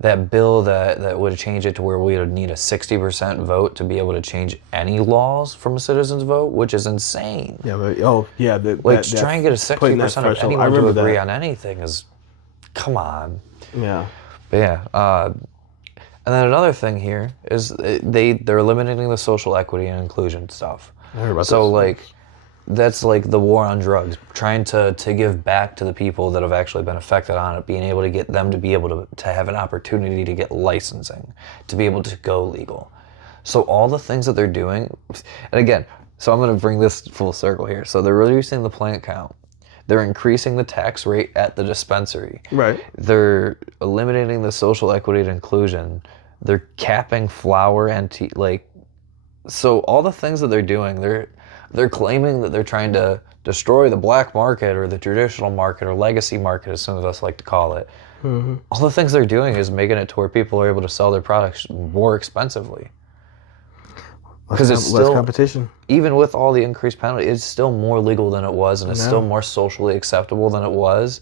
that bill that would change it to where we would need a 60% vote to be able to change any laws from a citizen's vote, which is insane. Yeah, but to try and get a 60% of anyone to agree on anything is, come on. Yeah. But yeah, and then another thing here is they're eliminating the social equity and inclusion stuff. I heard about so this. Like, that's like the war on drugs, trying to give back to the people that have actually been affected on it, being able to get them to be able to have an opportunity to get licensing, to be able to go legal. So all the things that they're doing, and again, so I'm going to bring this full circle here. So they're reducing the plant count. They're increasing the tax rate at the dispensary. Right. They're eliminating the social equity and inclusion. They're capping flower and tea, so all the things that they're doing, they're claiming that they're trying to destroy the black market or the traditional market or legacy market, as some of us like to call it. Mm-hmm. All the things they're doing is making it to where people are able to sell their products more expensively. Because it's still, less competition. Even with all the increased penalty, it's still more legal than it was, and it's still more socially acceptable than it was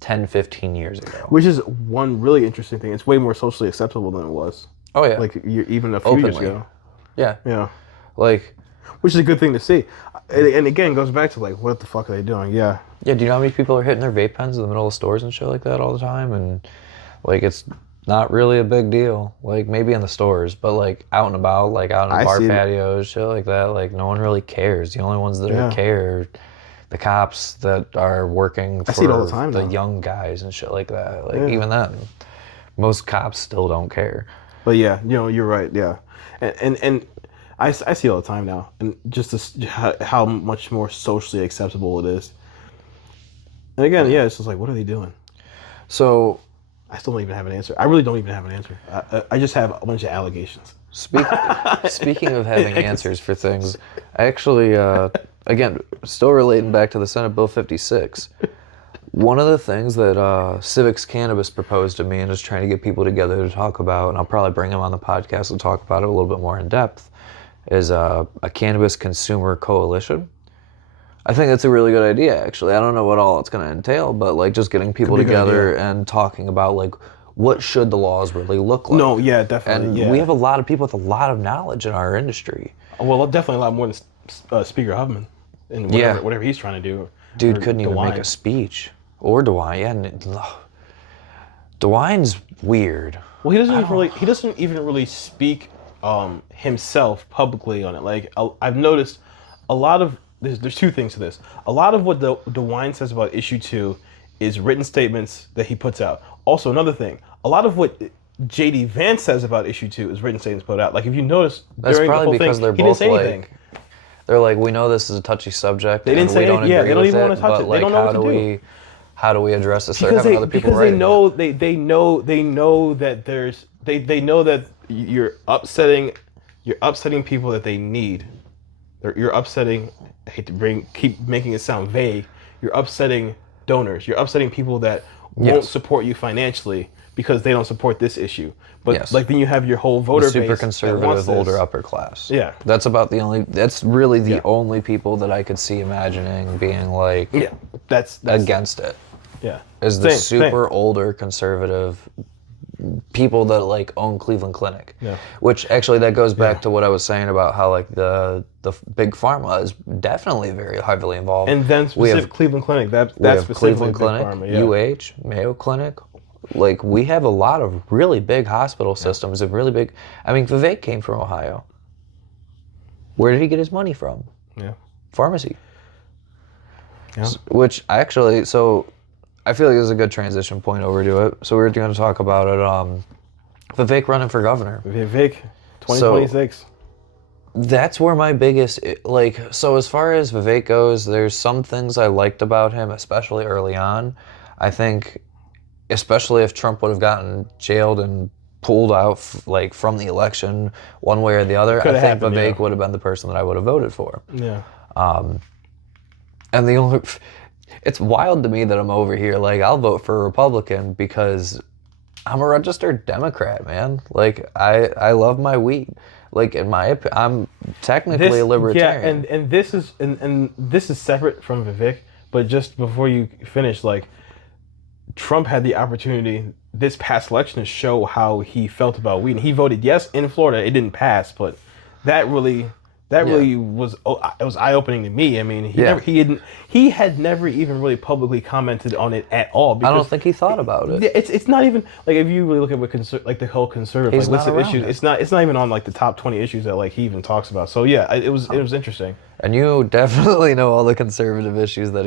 10, 15 years ago. Which is one really interesting thing. It's way more socially acceptable than it was. Oh, yeah. Like, even a few years ago. Yeah. Yeah. Like... Which is a good thing to see. And again, goes back to, like, what the fuck are they doing? Yeah. Yeah, do you know how many people are hitting their vape pens in the middle of stores and shit like that all the time? And, like, it's not really a big deal. Like, maybe in the stores, but, like, out and about, like, out in bar patios, shit like that, like, no one really cares. The only ones that care are the cops that are working for the young guys and shit like that. Like, even then, most cops still don't care. But, yeah, you're right, yeah. And I see it all the time now, and just how much more socially acceptable it is. And again, it's just like, what are they doing? So, I still don't even have an answer. I really don't even have an answer. I just have a bunch of allegations. Speaking of having answers for things, I actually, again, still relating back to the Senate Bill 56, one of the things that Civics Cannabis proposed to me and is trying to get people together to talk about, and I'll probably bring them on the podcast and talk about it a little bit more in depth, is a cannabis consumer coalition. I think that's a really good idea, actually. I don't know what all it's going to entail, but, like, just getting people together and talking about, like, what should the laws really look like? No, yeah, definitely. And we have a lot of people with a lot of knowledge in our industry. Well, definitely a lot more than Speaker Huffman and whatever he's trying to do. Dude couldn't even make a speech. Or DeWine. Yeah, DeWine's weird. Well, he doesn't even really speak himself publicly on it. Like I've noticed a lot of there's two things to this. A lot of what DeWine says about issue 2 is written statements that he puts out. Also, another thing, a lot of what JD Vance says about issue 2 is written statements put out. Like if you notice, that's during probably the whole because thing, they're he didn't both say like anything. They're like, we know this is a touchy subject. They didn't say anything. Yeah, they don't even want to touch it. Like, they don't know what to do. How do we address this? They're having other people because they know that they know that you're upsetting people that they need. You're upsetting. I hate to keep making it sound vague. You're upsetting donors. You're upsetting people that won't support you financially because they don't support this issue. But like then you have your whole voter base, super conservative, older upper class. Yeah, that's really the only people that I could see imagining being like, that's against it. Yeah, is the super older conservative people that like own Cleveland Clinic. Yeah, which actually that goes back to what I was saying about how like the big pharma is definitely very heavily involved. And then we have Cleveland Clinic. That's Cleveland Clinic, pharma, Mayo Clinic. Like we have a lot of really big hospital systems and really big. I mean, Vivek came from Ohio. Where did he get his money from? Yeah, pharmacy. Yeah, which actually I feel like this is a good transition point over to it. So we were going to talk about it. Vivek running for governor. Vivek, 2026. So that's where my biggest, so as far as Vivek goes, there's some things I liked about him, especially early on. I think, especially if Trump would have gotten jailed and pulled out from the election one way or the other, I think Vivek would have been the person that I would have voted for. Yeah. And it's wild to me that I'm over here. Like, I'll vote for a Republican because I'm a registered Democrat, man. Like, I love my weed. Like, in my opinion, I'm technically a libertarian. Yeah, and this is separate from Vivek. But just before you finish, like, Trump had the opportunity this past election to show how he felt about weed. And he voted yes in Florida. It didn't pass, but that really was eye-opening to me. I mean, he had never even really publicly commented on it at all. I don't think he thought about it. It's not even like if you really look at what the whole conservative list of issues. It's not even on like the top 20 issues that like he even talks about. So yeah, it was interesting. And you definitely know all the conservative issues that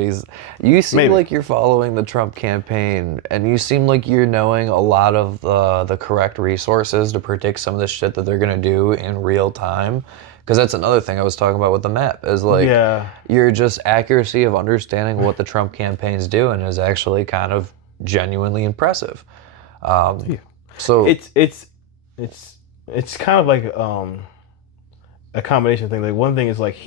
you seem like you're following the Trump campaign, and you seem like you're knowing a lot of the correct resources to predict some of the shit that they're gonna do in real time. Because that's another thing I was talking about with the map is like your just accuracy of understanding what the Trump campaign's doing is actually kind of genuinely impressive. So it's kind of like a combination thing. Like one thing is like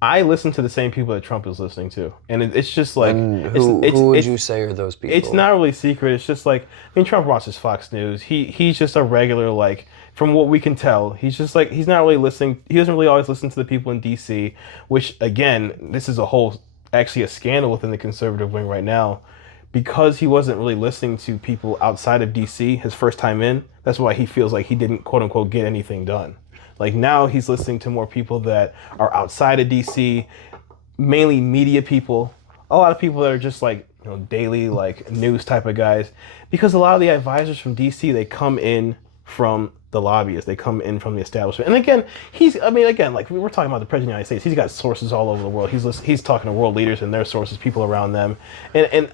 I listen to the same people that Trump is listening to, and it's just like who would you say are those people? It's not really secret. It's just like Trump watches Fox News. He's just a regular like. From what we can tell, he's just like he's not really listening. He doesn't really always listen to the people in D.C. Which again, this is actually a scandal within the conservative wing right now, because he wasn't really listening to people outside of D.C. his first time in. That's why he feels like he didn't quote unquote get anything done. Like now he's listening to more people that are outside of D.C., mainly media people, a lot of people that are just like daily like news type of guys, because a lot of the advisors from D.C. they come in from the lobbyists, they come in from the establishment. And again, like we were talking about the President of the United States, he's got sources all over the world. He's talking to world leaders and their sources, people around them. And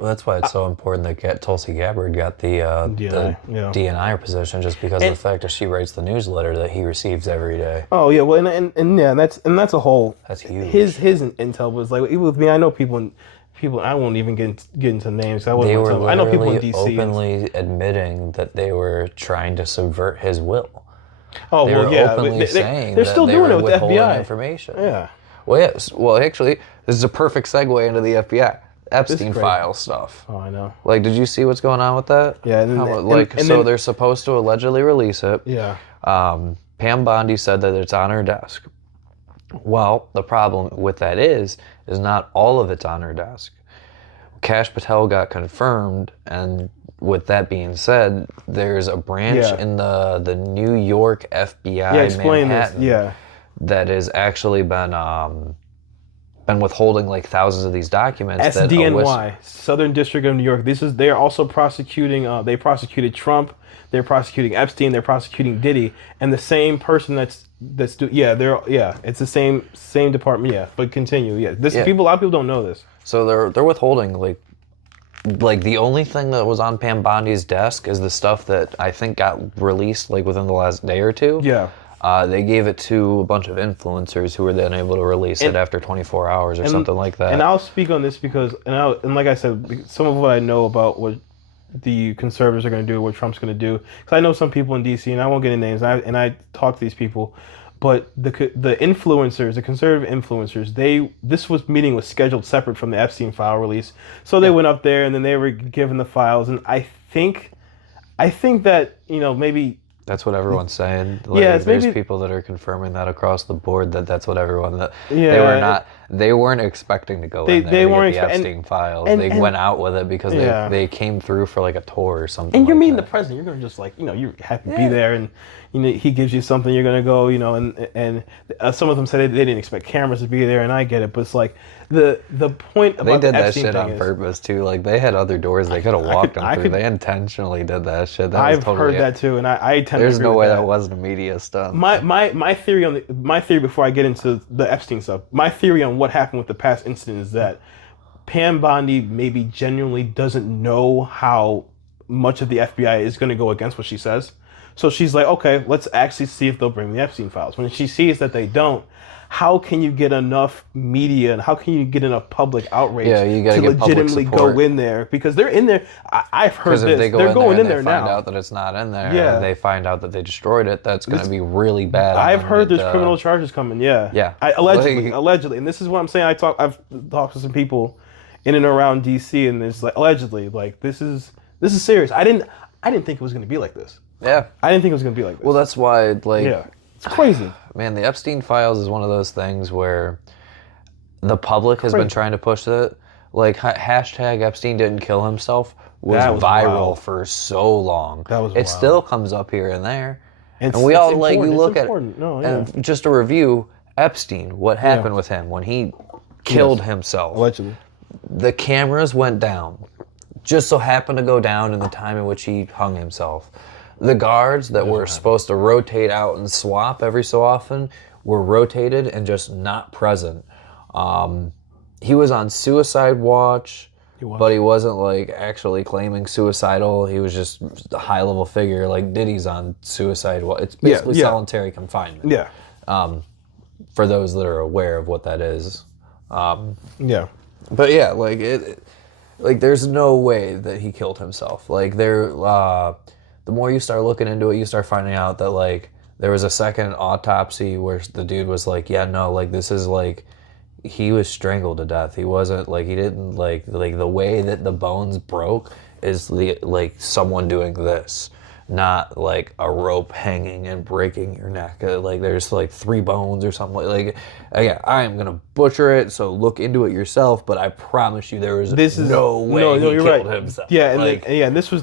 that's why it's so important that Tulsi Gabbard got the DNI position, just because of the fact that she writes the newsletter that he receives every day. Oh yeah, well and that's a whole. That's huge. His intel was like, even with me, I know people. I won't even get into names. I know people in DC openly admitting that they were trying to subvert his will. Oh they well, yeah. Openly saying they're still doing it with the FBI information. Yeah. Well, yes. Well, actually, this is a perfect segue into the FBI Epstein file stuff. Oh, I know. Like, did you see what's going on with that? Yeah. And they're supposed to allegedly release it. Yeah. Pam Bondi said that it's on her desk. Well, the problem with that is not all of it's on her desk. Kash Patel got confirmed, and with that being said, there's a branch in the New York FBI Manhattan that has actually been withholding like thousands of these documents. SDNY, Southern District of New York. They are also prosecuting. They prosecuted Trump. They're prosecuting Epstein. They're prosecuting Diddy, and the same person it's the same department. Yeah, but continue. Yeah, a lot of people don't know this. So they're withholding like the only thing that was on Pam Bondi's desk is the stuff that I think got released like within the last day or two. Yeah. They gave it to a bunch of influencers who were then able to release it after 24 hours or something like that. And I'll speak on this because, and like I said, some of what I know about what the conservatives are going to do, what Trump's going to do, because I know some people in D.C., and I won't get any names, and I talk to these people, but the influencers, the conservative influencers, this meeting was scheduled separate from the Epstein file release, so they went up there and then they were given the files, and I think that maybe. That's what everyone's saying. Like, there's people that are confirming that across the board that's what everyone they weren't expecting to go in there to get the Epstein files. They went out with it because they came through for like a tour or something. And you're meeting the president. You're gonna just you're happy to be there, and he gives you something. You're gonna go, and some of them said they didn't expect cameras to be there, and I get it, but it's like the point about they did that shit on purpose too. Like they had other doors they could have walked them through. They intentionally did that shit. I've heard that too, and I tend there's to no way that wasn't a media stuff. My theory before I get into the Epstein stuff, my theory on what happened with the past incident is that Pam Bondi maybe genuinely doesn't know how much of the FBI is going to go against what she says. So she's like, okay, let's actually see if they'll bring the Epstein files. When she sees that they don't, how can you get enough media and how can you get enough public outrage to legitimately go in there? Because they're in there. I've heard this. They're going in there now. They find out that it's not in there. And they find out that they destroyed it. That's going to be really bad. I've heard there's criminal charges coming. Yeah. Allegedly. And this is what I'm saying. I've talked to some people in and around DC, and it's like allegedly, like this is serious. I didn't think it was going to be like this. Yeah. I didn't think it was going to be like this. Well, that's why it's crazy. Man, the Epstein files is one of those things where the public has been trying to push it. Like, hashtag Epstein didn't kill himself was viral for so long. It still comes up here and there. And we all, like, you look at it. And just a review, Epstein, what happened with him when he killed himself. Allegedly. The cameras went down. Just so happened to go down in the time in which he hung himself. The guards that were supposed to rotate out and swap every so often were rotated and just not present. He was on suicide watch, but he wasn't like actually claiming suicidal. He was just a high-level figure. Like Diddy's on suicide watch. It's basically solitary confinement. Yeah. For those that are aware of what that is. Yeah. But yeah, like like there's no way that he killed himself. Like the more you start looking into it, you start finding out that like there was a second autopsy where the dude was like, yeah, no, like this is like he was strangled to death. He wasn't like he didn't like the way that the bones broke is like someone doing this, not like a rope hanging and breaking your neck. Like there's like 3 bones or something. Like again, I am gonna butcher it, so look into it yourself. But I promise you, there was no way he killed himself. Yeah, and this was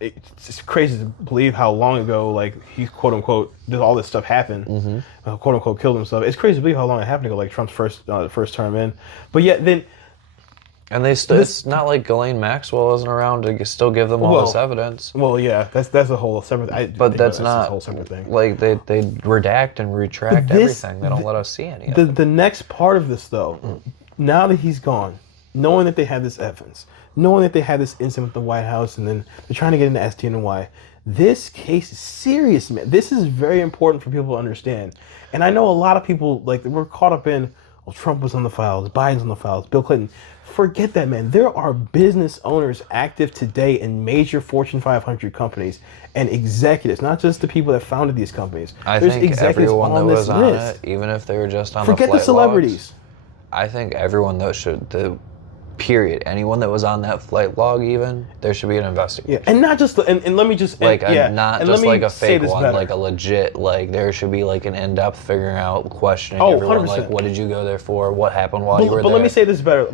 It's crazy to believe how long ago, like, he, quote unquote, did all this stuff happen, quote unquote, killed himself. It's crazy to believe how long it happened ago, like Trump's first term in. But yet, then. And it's not like Ghislaine Maxwell isn't around to still give them all this evidence. Well, yeah, that's a whole separate. That's not a whole separate thing. Like they redact and retract everything. They don't let us see any of it. The next part of this, though, now that he's gone, knowing that they had this evidence, knowing that they had this incident with the White House, and then they're trying to get into SDNY, this case is serious, man. This is very important for people to understand. And I know a lot of people, like, we're caught up in, well, Trump was on the files, Biden's on the files, Bill Clinton. Forget that, man. There are business owners active today in major Fortune 500 companies and executives, not just the people that founded these companies. I think everyone that was on it, even if they were just on the flight logs. Forget the celebrities. I think everyone that period. Anyone that was on that flight log, even there should be an investigation. Yeah, and not just and let me just not just like a fake one, like a legit. Like there should be like an in-depth figuring out, questioning everyone. 100%. Like, what did you go there for? What happened while you were there? But let me say this better.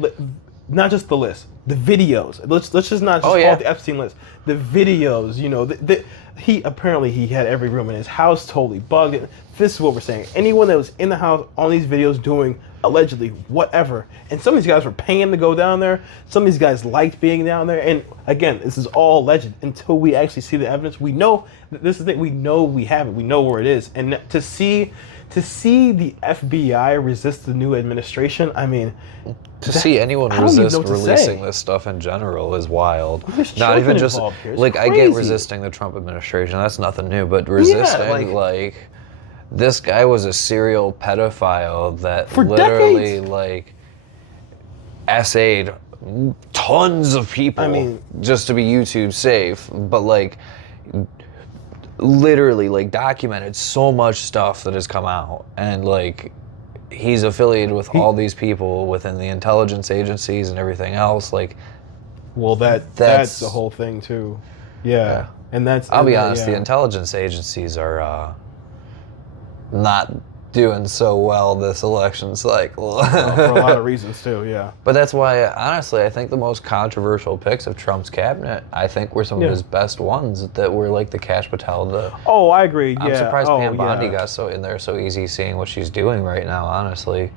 not just the list, the videos. Let's just not just call it the Epstein list. The videos, you know, he had every room in his house totally bugged. This is what we're saying. Anyone that was in the house on these videos doing allegedly whatever, and some of these guys were paying to go down there. Some of these guys liked being down there. And again, this is all alleged until we actually see the evidence. We know this is it. We know we have it. We know where it is. And to see the FBI resist the new administration, I mean, to see anyone resist releasing this stuff in general is wild. Not even just like I get resisting the Trump administration. That's nothing new, but resisting like this guy was a serial pedophile that literally like essayed tons of people just to be YouTube safe, but like literally like documented so much stuff that has come out, and like he's affiliated with all these people within the intelligence agencies and everything else. Like, well, that's the whole thing too. Yeah. And I'll be honest, the intelligence agencies are not doing so well this election cycle. For a lot of reasons too, yeah. But that's why, honestly, I think the most controversial picks of Trump's cabinet, I think, were some of his best ones that were like the Kash Patel. Oh, I agree. I'm surprised Pam Bondi got so in there so easy, seeing what she's doing right now. Honestly,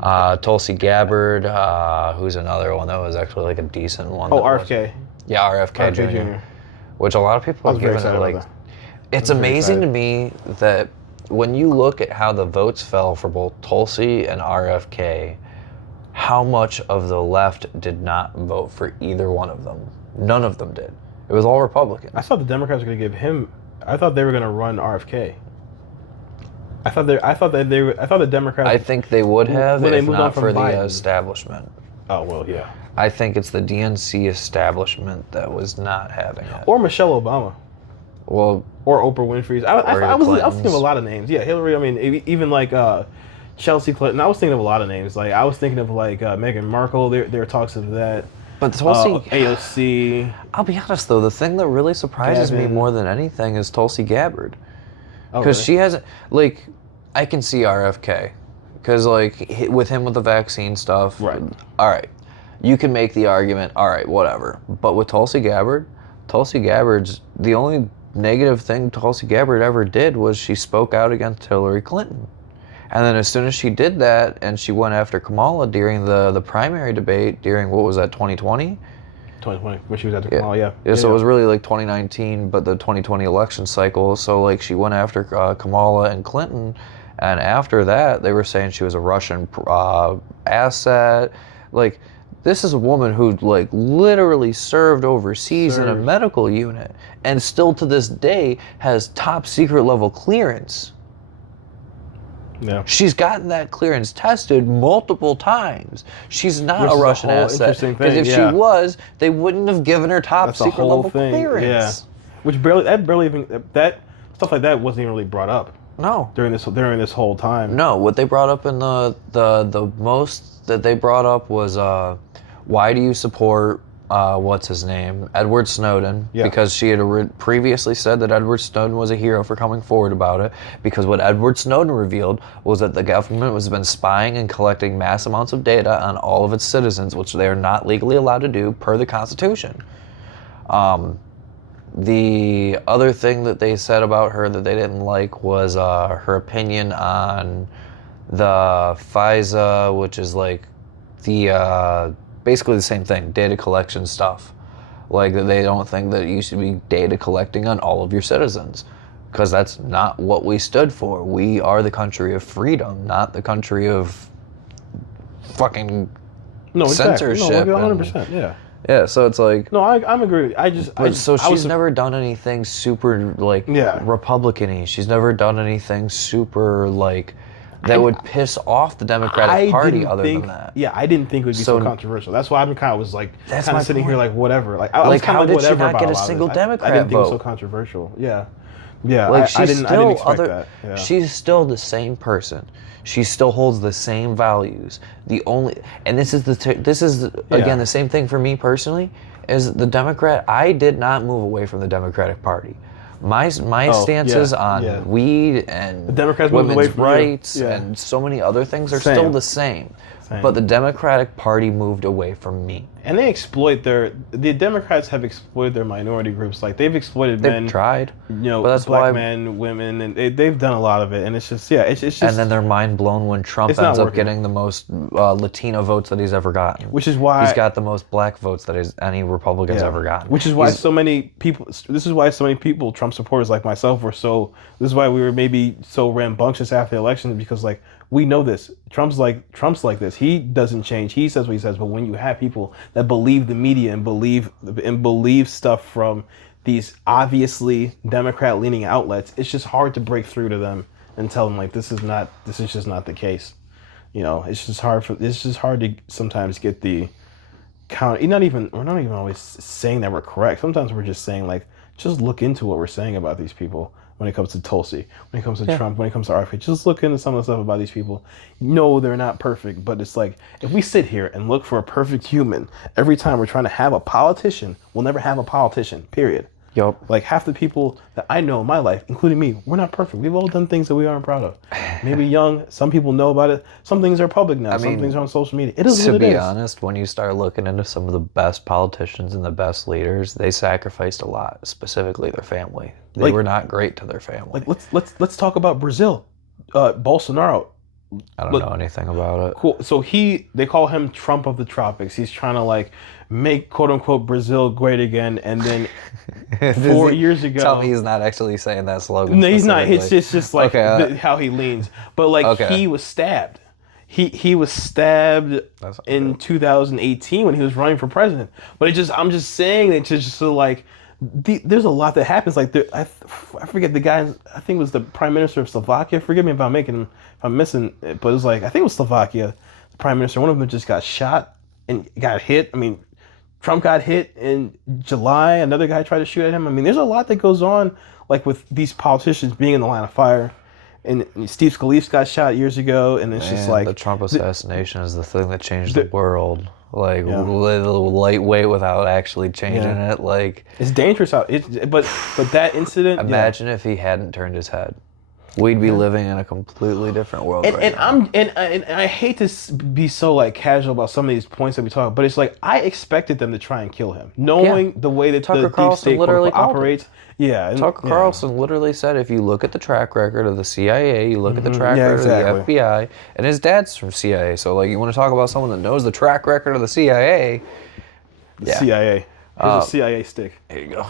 Tulsi Gabbard, who's another one that was actually like a decent one. Oh, RFK. Yeah, RFK Jr. Which a lot of people have given it like. It's amazing to me that when you look at how the votes fell for both Tulsi and RFK, how much of the left did not vote for either one of them? None of them did. It was all Republicans. I thought the Democrats were going to give him. I thought they were going to run RFK. I thought the Democrats. I think they would have if not for the establishment. Oh well, yeah. I think it's the DNC establishment that was not having it. Or Michelle Obama. Well, or Oprah Winfrey's. I was thinking of a lot of names. Yeah, Hillary. I mean, even like Chelsea Clinton. I was thinking of a lot of names. Like I was thinking of like Meghan Markle. There were talks of that. But Tulsi, AOC. I'll be honest though, the thing that really surprises me more than anything is Tulsi Gabbard, because she hasn't. Like, I can see RFK, because like with him with the vaccine stuff. Right. All right, you can make the argument. All right, whatever. But with Tulsi Gabbard's the only negative thing Tulsi Gabbard ever did was she spoke out against Hillary Clinton. And then as soon as she did that and she went after Kamala during the primary debate during, what was that, 2020? 2020, when she was after Kamala, yeah. So it was really like 2019, but the 2020 election cycle. So like she went after Kamala and Clinton, and after that they were saying she was a Russian asset. Like, this is a woman who like literally served overseas in a medical unit and still to this day has top secret level clearance. Yeah. She's gotten that clearance tested multiple times. She's not a Russian asset. Because if she was, they wouldn't have given her top secret level clearance. Yeah. Which that stuff like that wasn't even really brought up. No. During this whole time. No, what they brought up in the most that they brought up was why do you support what's his name, Edward Snowden? Yeah. Because she had previously said that Edward Snowden was a hero for coming forward about it. Because what Edward Snowden revealed was that the government has been spying and collecting mass amounts of data on all of its citizens, which they are not legally allowed to do per the Constitution. The other thing that they said about her that they didn't like was her opinion on the FISA, which is like the basically the same thing, data collection stuff. Like, they don't think that you should be data collecting on all of your citizens, because that's not what we stood for. We are the country of freedom, not the country of fucking censorship. No, 100%, yeah. Yeah, so it's like... No, I'm agree. She's never done anything super, like, Republican-y. She's never done anything super, like... that would piss off the Democratic Party than that. Yeah, I didn't think it would be so controversial. That's why I'm kind of was like, kind of sitting here like, whatever. Like, I was kind of like, whatever about how did she not get a single Democrat I didn't think vote? It was so controversial. Yeah. Yeah, like, I didn't expect that. Yeah. She's still the same person. She still holds the same values. And this is again the same thing for me personally, is the Democrat. I did not move away from the Democratic Party. My stances on weed and women's rights and so many other things are still the same. thing. But the Democratic Party moved away from me. And they the Democrats have exploited their minority groups. Like, they've exploited men. They've tried. But that's black men, women, and they've done a lot of it. And it's just, it's just. And then they're mind blown when Trump ends up getting the most Latino votes that he's ever gotten. Which is why. He's got the most black votes that any Republican's ever gotten. Which is why so many people, Trump supporters like myself, this is why we were maybe so rambunctious after the election, because, like, we know this. Trump's like this. He doesn't change. He says what he says. But when you have people that believe the media and believe stuff from these obviously Democrat-leaning outlets, it's just hard to break through to them and tell them, like, this is just not the case. It's just hard to sometimes get the count. We're not even always saying that we're correct. Sometimes we're just saying, like, just look into what we're saying about these people. When it comes to Tulsi, when it comes to Trump, when it comes to RFK, just look into some of the stuff about these people. No, they're not perfect, but it's like, if we sit here and look for a perfect human every time we're trying to have a politician, we'll never have a politician, period. Yup. Like, half the people that I know in my life, including me, we're not perfect. We've all done things that we aren't proud of. Maybe young, some people know about it. Some things are public now. Some things are on social media. It is what it is. To be honest, when you start looking into some of the best politicians and the best leaders, they sacrificed a lot, specifically their family. They were not great to their family. Like, let's talk about Brazil. Bolsonaro. I don't know anything about it. Cool. So they call him Trump of the tropics. He's trying to, like, make quote unquote Brazil great again, and then 4 years ago. Tell me he's not actually saying that slogan. No, he's not. It's just like how he leans. But, like, he was stabbed. He was stabbed in 2018 when he was running for president. But I'm just saying that just so, like, there's a lot that happens. Like, I forget the guy. I think it was the prime minister of Slovakia. Forgive me if I'm missing it, but it was like, I think it was Slovakia. The prime minister. One of them just got shot and got hit. I mean, Trump got hit in July. Another guy tried to shoot at him. I mean, there's a lot that goes on, like, with these politicians being in the line of fire. And Steve Scalise got shot years ago, and it's just like the Trump assassination is the thing that changed the world. Like, little lightweight without actually changing it. Like, it's dangerous out. But that incident. Imagine if he hadn't turned his head. We'd be living in a completely different world right now. And I hate to be so, like, casual about some of these points that we talk about, but it's like, I expected them to try and kill him, knowing the way that the deep state operates. Yeah, Tucker Carlson literally said, if you look at the track record of the CIA, you look at the track record of the FBI, and his dad's from CIA, so, like, you want to talk about someone that knows the track record of the CIA. CIA. Here's a CIA stick. There you go.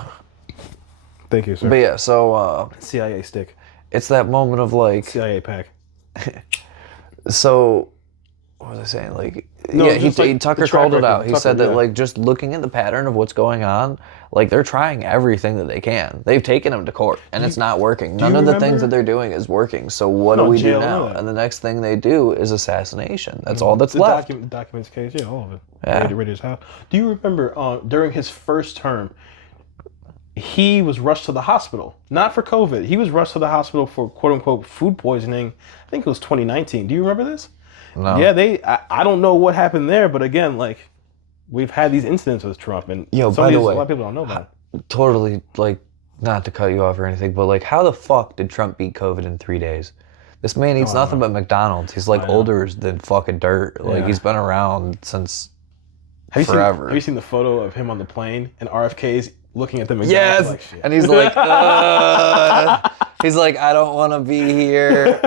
Thank you, sir. But yeah, so CIA stick. It's that moment of, like, CIA pack. So, what was I saying? Like, Tucker called it out. He said that, like, just looking at the pattern of what's going on, like, they're trying everything that they can. They've taken him to court, and it's not working. None of the things that they're doing is working. So what do we do now? And the next thing they do is assassination. That's all that's left. The documents case, all of it. Yeah. Raid his house. Do you remember during his first term, he was rushed to the hospital, not for COVID. He was rushed to the hospital for quote unquote food poisoning. I think it was 2019. Do you remember this? No. Yeah, I don't know what happened there, but again, like, we've had these incidents with Trump, and by the way, a lot of people don't know about it. Totally, like, not to cut you off or anything, but, like, how the fuck did Trump beat COVID in 3 days? This man eats nothing but McDonald's. He's, like, older than fucking dirt. Like, he's been around since forever. Have you seen the photo of him on the plane and RFK's looking at the McDonald's? Yes, like, shit. And he's like, he's like, I don't want to be here.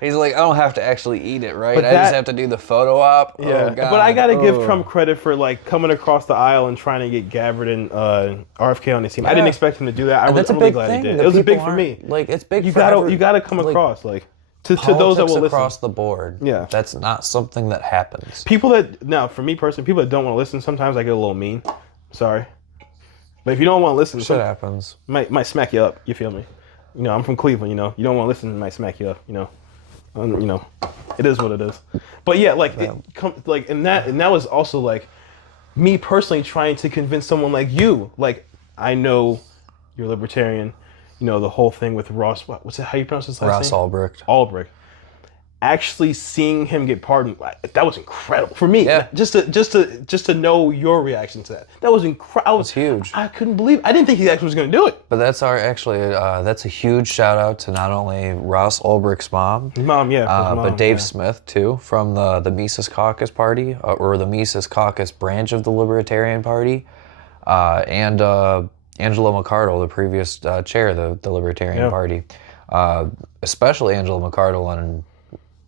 He's like, I don't have to actually eat it, right? I just have to do the photo op. Yeah, oh, God. But I gotta give Trump credit for, like, coming across the aisle and trying to get Gabbard and RFK on his team. I didn't expect him to do that. I'm really glad he did. It was big for me. Like, it's big. You gotta come across, like, to those that will listen. Across the board. Yeah, that's not something that happens. For me personally, people that don't want to listen, sometimes I get a little mean. Sorry, but if you don't want to listen, shit happens. Might smack you up. You feel me? You know, I'm from Cleveland. You know, you don't want to listen, it might smack you up. You know, it is what it is. But yeah, like, and that was also, like, me personally trying to convince someone like you. Like, I know you're libertarian. You know, the whole thing with Ross. What's it? How you pronounce his last name? Ross Ulbricht. Ulbricht. actually seeing him get pardoned, that was incredible for me. Yeah. Just to know your reaction to that. That was incredible. It's huge. I couldn't believe. I didn't think he actually was going to do it. But that's that's a huge shout out to not only Ross Ulbricht's mom, but Dave Smith too, from the Mises Caucus Party, or the Mises Caucus branch of the Libertarian Party, and Angela McArdle, the previous chair of the Libertarian Party, especially Angela McArdle and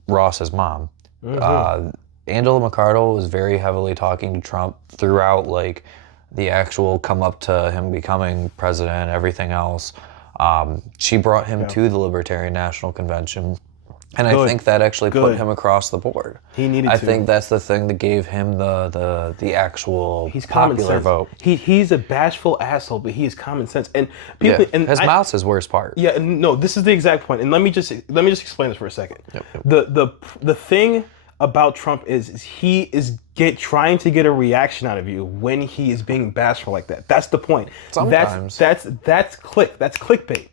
Ross's mom. Angela McArdle was very heavily talking to Trump throughout, like, the actual come up to him becoming president, everything else. She brought him to the Libertarian National Convention, and I think that actually put him across the board. He needed to. I think that's the thing that gave him the actual popular vote. He's a bashful asshole, but he has common sense. And people, and his mouth's his worst part. Yeah, no, this is the exact point. And let me just explain this for a second. The thing about Trump is he is trying to get a reaction out of you when he is being bashful like that. That's the point. Sometimes that's clickbait.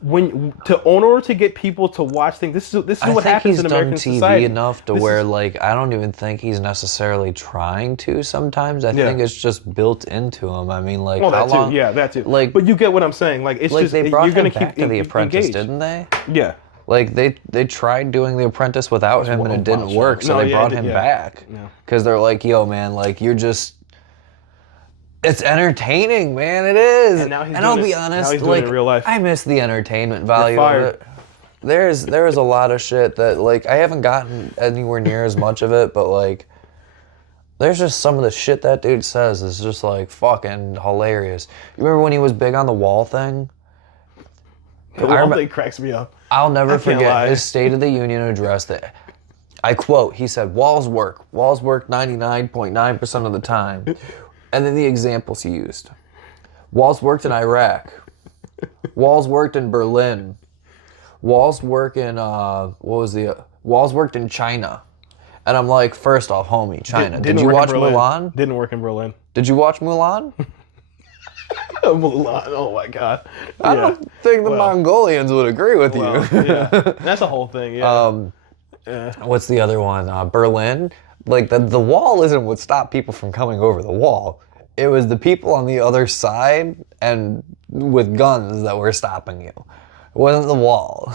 In order to get people to watch things, this is what happens in American society. I think he's done TV enough to where, like, I don't even think he's necessarily trying to sometimes. I think it's just built into him. I mean, like, how long? That too. Like, but you get what I'm saying. Like, it's just, they brought you're going him back to The Apprentice, didn't they? Yeah. Like, they tried doing The Apprentice without him, and it didn't work, so they brought him back. Because they're like, yo, man, like, you're just... It's entertaining, man. It is. And I'll be honest, like, in real life. I miss the entertainment value of it. There's a lot of shit that, like, I haven't gotten anywhere near as much of it, but, like, there's just some of the shit that dude says is just, like, fucking hilarious. You remember when he was big on the wall thing? The wall thing cracks me up. I'll never forget his State of the Union address. That I quote, he said, walls work 99.9% of the time. And then the examples he used. Walls worked in Iraq. Walls worked in Berlin. Walls work in, Walls worked in China. And I'm like, first off, homie, China. Did you watch Mulan? Didn't work in Berlin. Did you watch Mulan? Mulan, oh my God. I don't think the Mongolians would agree with you. That's a whole thing, What's the other one? Berlin. Like, the wall isn't what stopped people from coming over the wall. It was the people on the other side and with guns that were stopping you. It wasn't the wall.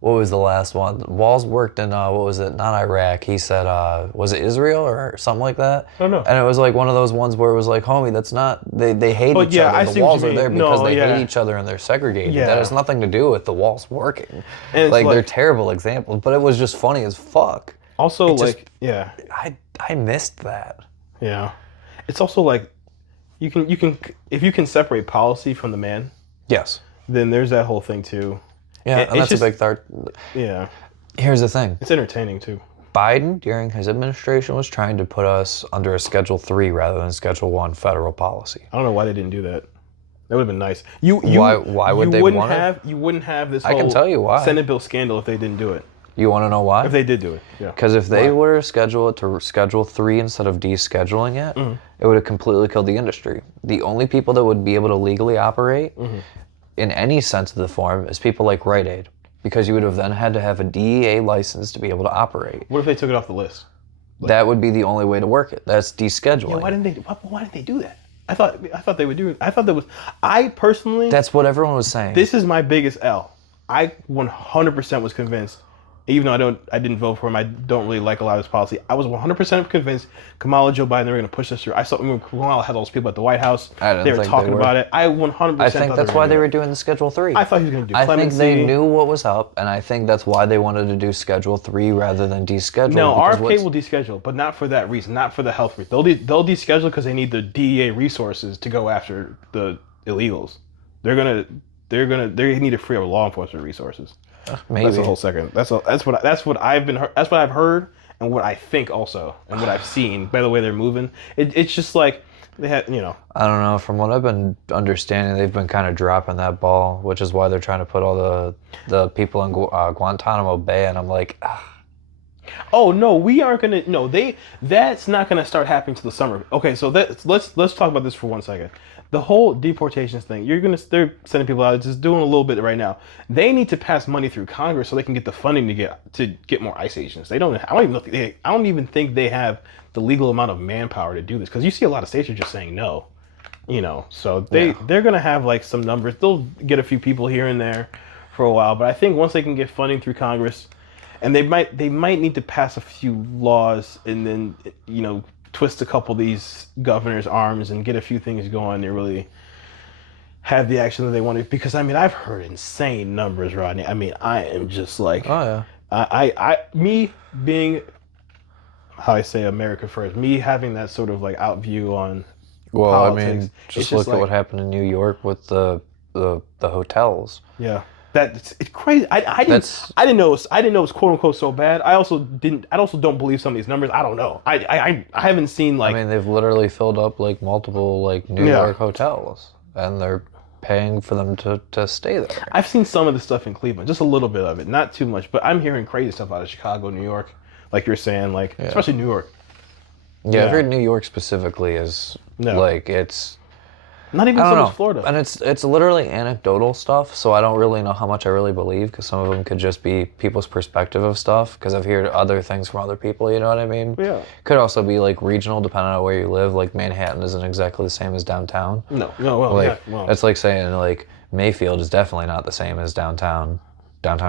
What was the last one? Walls worked in, what was it? Not Iraq. He said, was it Israel or something like that? I don't know. And it was like one of those ones where it was like, homie, that's not, they hate each other. The walls are there because they hate each other and they're segregated. That has nothing to do with the walls working. And like, they're terrible examples, but it was just funny as fuck. Also, I missed that. Yeah. It's also like, you can if you can separate policy from the man. Yes. Then there's that whole thing too. Yeah, and that's a big thought. Yeah. Here's the thing. It's entertaining too. Biden, during his administration, was trying to put us under a Schedule 3 rather than Schedule 1 federal policy. I don't know why they didn't do that. That would have been nice. Why would they want it? You wouldn't have this I can tell you why. Senate bill scandal if they didn't do it. You want to know why? If they did do it, yeah. Because if they were to schedule it to Schedule 3 instead of descheduling it, it would have completely killed the industry. The only people that would be able to legally operate in any sense of the form is people like Rite Aid, because you would have then had to have a DEA license to be able to operate. What if they took it off the list? That would be the only way to work it. That's descheduling. Yeah, why didn't they do that? I thought they would do it. I personally... That's what everyone was saying. This is my biggest L. I 100% was convinced, even though I didn't vote for him, I don't really like a lot of his policy. I was 100% convinced Kamala, Joe Biden, they were going to push this through. I saw when Kamala had all those people at the White House. They were talking about it. I 100% I think that's why they were doing the Schedule 3. I thought he was going to do clemency. I think they knew what was up, and I think that's why they wanted to do Schedule 3 rather than deschedule. No, RFK will deschedule, but not for that reason, not for the health reason. They'll deschedule because they need the DEA resources to go after the illegals. They need to free up law enforcement resources. Maybe. That's a whole second. That's what I've heard, and what I think also, and what I've seen by the way they're moving. It's just like they had, I don't know. From what I've been understanding, they've been kind of dropping that ball, which is why they're trying to put all the people in Guantanamo Bay, and I'm like, oh no, we aren't gonna. No, that's not gonna start happening till the summer. Okay, so let's talk about this for 1 second. the whole deportations thing. They're sending people out, just doing a little bit right now. They need to pass money through Congress so they can get the funding to get more ICE agents. I don't even think they have the legal amount of manpower to do this, because you see a lot of states are just saying no. So they're gonna have like some numbers. They'll get a few people here and there for a while, but I think once they can get funding through Congress, and they might need to pass a few laws, and then twist a couple of these governors' arms and get a few things going. They really have the action that they want to. Because I've heard insane numbers, Rodney. I am just like, oh yeah, me being, how I say, America first. Me having that sort of like out view on. Well, politics. Just look at what happened in New York with the hotels. Yeah. It's crazy. I didn't know it was quote unquote so bad. I also don't believe some of these numbers. I don't know. I haven't seen like. They've literally filled up like multiple like New York hotels, and they're paying for them to stay there. I've seen some of the stuff in Cleveland, just a little bit of it, not too much. But I'm hearing crazy stuff out of Chicago, New York, like you're saying, like especially New York. Yeah, I've heard New York specifically is like it's. Not even so much Florida. And it's literally anecdotal stuff, so I don't really know how much I really believe, because some of them could just be people's perspective of stuff, because I've heard other things from other people, you know what I mean? Yeah. Could also be like regional, depending on where you live. Like Manhattan isn't exactly the same as downtown. That's like saying like Mayfield is definitely not the same as downtown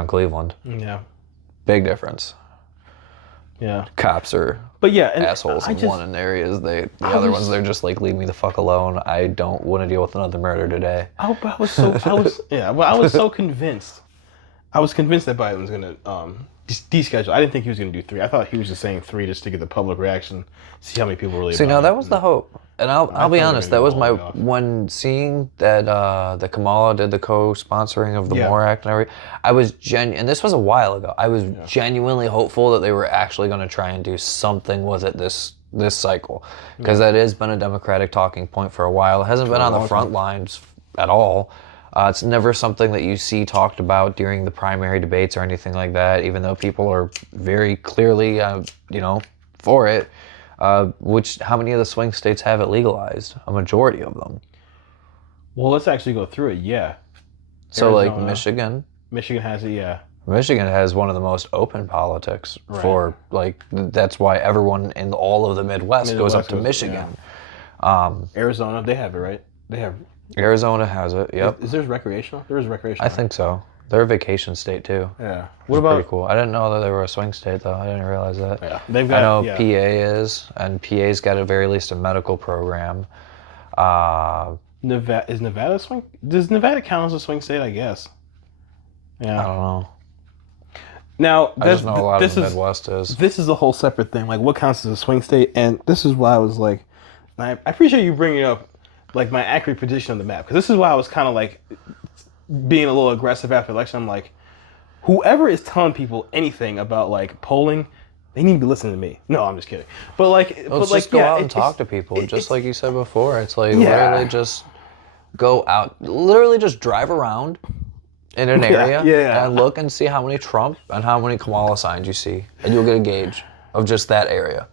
Cleveland. Yeah. Big difference. Yeah. Cops are assholes in one areas. The other ones, they're just like, leave me the fuck alone. I don't want to deal with another murder today. I was so convinced. I was convinced that Biden was gonna deschedule. I didn't think he was gonna do 3. I thought he was just saying 3 just to get the public reaction, see how many people really. See, now that was the hope, and I'll be honest. That was my when seeing that that Kamala did the co-sponsoring of the MORE Act and everything. I was and this was a while ago. I was genuinely hopeful that they were actually going to try and do something with it this cycle, because that has been a Democratic talking point for a while. It hasn't been on the front lines at all. It's never something that you see talked about during the primary debates or anything like that, even though people are very clearly, for it. How many of the swing states have it legalized? A majority of them. Well, let's actually go through it. Yeah. So Arizona, like Michigan. Michigan has it, yeah. Michigan has one of the most open politics for like, that's why everyone in all of the Midwest goes up to Michigan. Yeah. Arizona, they have it, right? They have. Arizona has it. Yep. Is theirs recreational? There is recreational. I think so. They're a vacation state too. Yeah. What about? Pretty cool. I didn't know that they were a swing state though. I didn't realize that. Yeah. They've got. I know PA is, and PA's got at very least a medical program. Nevada is Nevada a swing? Does Nevada count as a swing state? I guess. Yeah. I don't know. Now, I just know a lot of the Midwest is. This is a whole separate thing. Like, what counts as a swing state? And this is why I was like, I appreciate you bringing up like my accurate position on the map, because this is why I was kind of like being a little aggressive after the election. I'm like, whoever is telling people anything about like polling, they need to be listening to me. No, I'm just kidding. But like, just go out and talk to people, just like you said before. It's like literally just go out, literally just drive around in an area and look and see how many Trump and how many Kamala signs you see, and you'll get a gauge of just that area.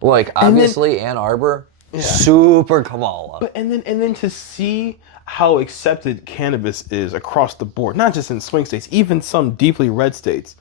Like obviously Ann Arbor. Yeah. Super Kamala. But and then to see how accepted cannabis is across the board, not just in swing states, even some deeply red states.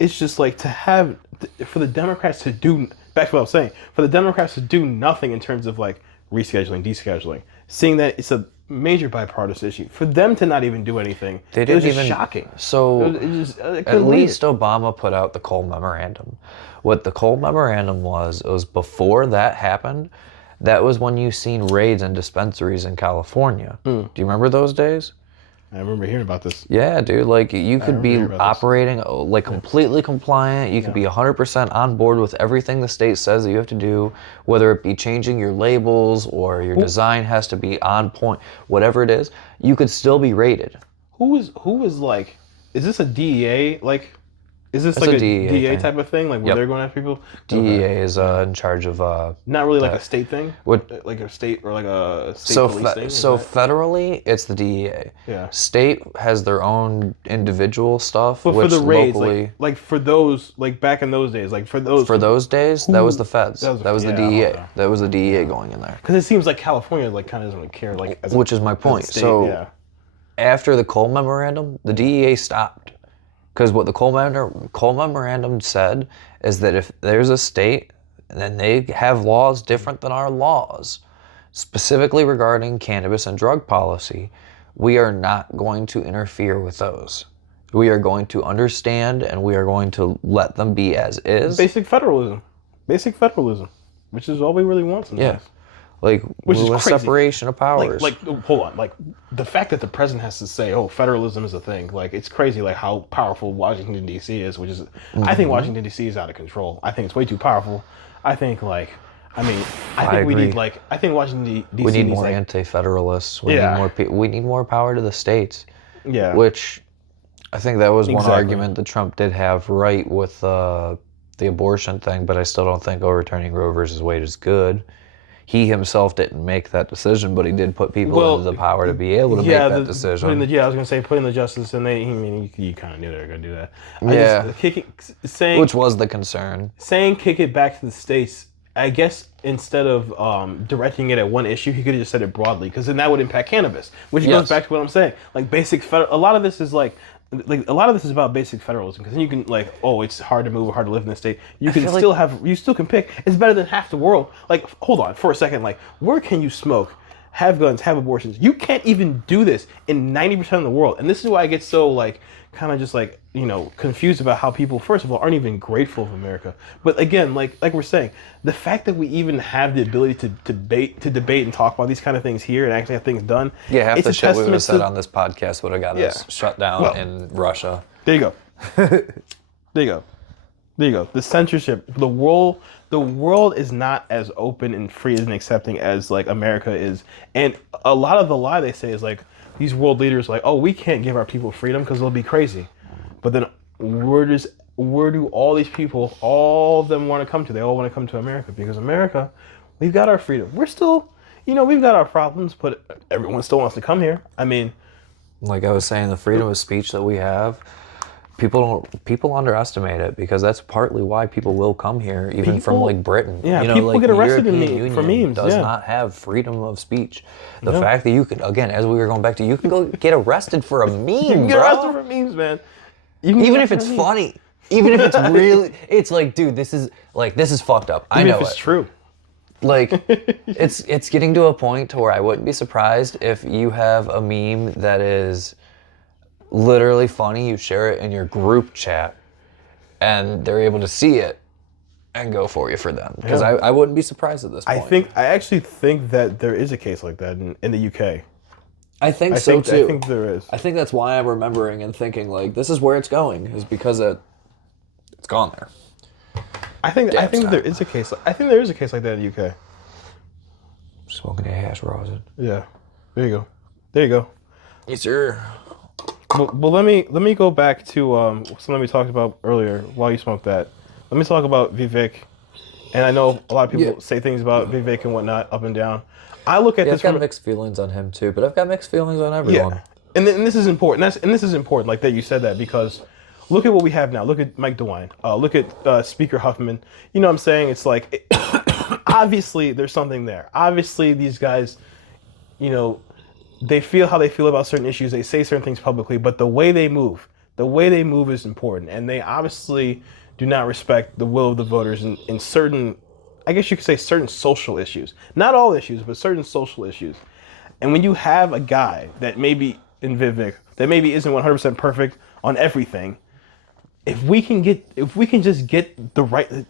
It's just like for the Democrats to do, back to what I was saying, for the Democrats to do nothing in terms of like rescheduling, descheduling, seeing that it's a major bipartisan issue, for them to not even do anything, it was just shocking. So at least Obama put out the Cole Memorandum. What the Cole Memorandum was, it was before that happened. That was when you seen raids in dispensaries in California. Do you remember those days? I remember hearing about this. Yeah, dude. Like, you could be operating, like, completely compliant. You could be 100% on board with everything the state says that you have to do, whether it be changing your labels or your design has to be on point, whatever it is, you could still be raided. Who is like, is this a DEA, like, Is this It's like a a DEA DEA thing. type of thing? Like where Yep. they're going after people? DEA Okay. is in charge of Not really like that. a state thing? What? Like a state or like a state So police thing? so federally, it's the DEA. Yeah. State has their own individual stuff, But which for the raids, locally, like for those, like back in those days, like for those days, that was the feds. That was the yeah, DEA. okay. That was the DEA going in there. Because it seems like California like kind of doesn't really care, like as Which is my point. state, So yeah. after the Cole Memorandum, the DEA stopped. Because what the Cole Memorandum said is that if there's a state and they have laws different than our laws, specifically regarding cannabis and drug policy, we are not going to interfere with those. We are going to understand and we are going to let them be as is. Basic federalism, which is all we really want sometimes. Yeah. Like, Which is with crazy. Separation of powers. Like, hold on. Like, the fact that the president has to say, "Oh, federalism is a thing," like, it's crazy. Like how powerful Washington D.C. is, which is, I think Washington D.C. is out of control. I think it's way too powerful. I think we agree. need I think Washington D.C. We need needs more like, anti-federalists. Yeah. We need more power to the states. yeah, Which I think that was one Exactly. argument that Trump did have right with the abortion thing, but I still don't think overturning Roe versus Wade is good. He himself didn't make that decision, but he did put people into the power to be able to make that decision. I was gonna say putting the justice, and you kind of knew they were gonna do that. Which was the concern. Saying kick it back to the states. I guess instead of directing it at one issue, he could have just said it broadly, because then that would impact cannabis, which goes back to what I'm saying. Like a lot of this is a lot of this is about basic federalism, because then you can it's hard to move or hard to live in the state. You still can pick. It's better than half the world. Like, hold on for a second. Like, where can you smoke, have guns, have abortions? You can't even do this in 90% of the world. And this is why I get so kind of just confused about how people, first of all, aren't even grateful of America. But again, like we're saying, the fact that we even have the ability to debate and talk about these kind of things here and actually have things done. Yeah, half the shit we would have said to, on this podcast would have got us shut down in Russia. There you go. There you go. The censorship, the world is not as open and free and accepting as America is. And a lot of the lie they say is these world leaders we can't give our people freedom because they'll be crazy. But then where do all these people, all of them want to come to? They all want to come to America, because America, we've got our freedom. We're still, we've got our problems, but everyone still wants to come here. I mean, like I was saying, the freedom of speech that we have, people underestimate it, because that's partly why people will come here, even from Britain. Yeah, people get arrested for memes. Does not have freedom of speech. The fact that you can, again, as we were going back to, you can go get arrested for a meme. You can get arrested for memes, man. Even if it's funny, even if it's really, it's dude, this is fucked up. I know if it's true. It's getting to a point to where I wouldn't be surprised if you have a meme that is literally funny, you share it in your group chat, and they're able to see it and go for you for them. Because I wouldn't be surprised at this point. I actually think that there is a case like that in the UK. I think so too. I think there is. I think that's why I'm remembering and thinking this is where it's going, is because it's gone there. I think there is a case. I think there is a case like that in the UK. Smoking a hash rosin. Yeah. There you go. Yes, sir. Well, let me go back to something we talked about earlier while you smoked that. Let me talk about Vivek. And I know a lot of people say things about Vivek and whatnot, up and down. I look at this. I've got mixed feelings on him too, but I've got mixed feelings on everyone. Yeah. And this is important. This is important, like that you said that, because look at what we have now. Look at Mike DeWine. Look at Speaker Huffman. You know what I'm saying? It's obviously there's something there. Obviously these guys, they feel how they feel about certain issues. They say certain things publicly, but the way they move is important. And they obviously do not respect the will of the voters in certain, I guess you could say, certain social issues. Not all issues, but certain social issues. And when you have a guy that maybe in Vivek that maybe isn't 100% perfect on everything, if we can just get the right,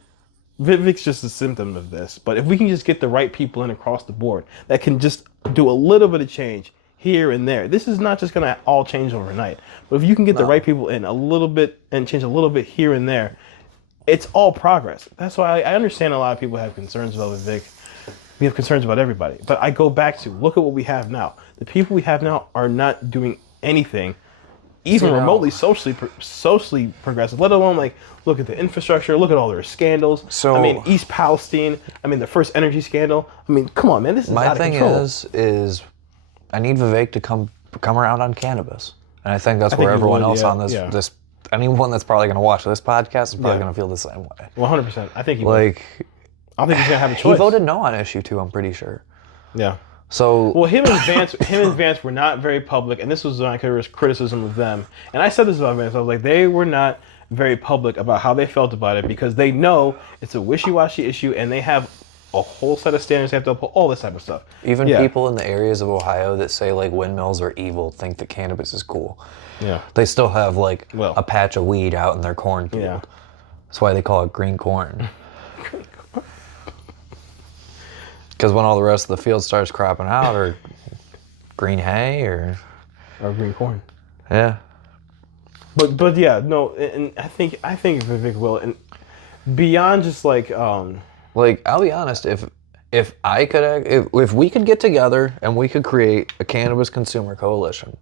Vivek's just a symptom of this, but if we can just get the right people in across the board that can just do a little bit of change here and there, this is not just going to all change overnight. But if you can get the right people in a little bit and change a little bit here and there, it's all progress. That's why I understand a lot of people have concerns about Vivek. We have concerns about everybody. But I go back to, look at what we have now. The people we have now are not doing anything even remotely socially progressive, let alone like look at the infrastructure, look at all their scandals. So I mean, East Palestine, I mean the first energy scandal. I mean, come on, man, this is out of control. My thing is I need Vivek to come around on cannabis. And I think that's where everyone else on this anyone that's probably going to watch this podcast is probably going to feel the same way. 100%. I think he like will. I don't think he's going to have a choice. He voted no on issue 2, I'm pretty sure. Yeah. So well, him and Vance were not very public, and this was my criticism of them. And I said this about Vance. I was like, they were not very public about how they felt about it because they know it's a wishy-washy issue, and they have a whole set of standards they have to uphold, all this type of stuff. Even people in the areas of Ohio that say like windmills are evil think that cannabis is cool. Yeah. They still have like a patch of weed out in their cornfield. Yeah. That's why they call it green corn. Because when all the rest of the field starts cropping out, or green hay, or green corn. Yeah. But yeah, no, and I think Vivek will, and beyond just like I'll be honest, if we could get together and we could create a cannabis consumer coalition,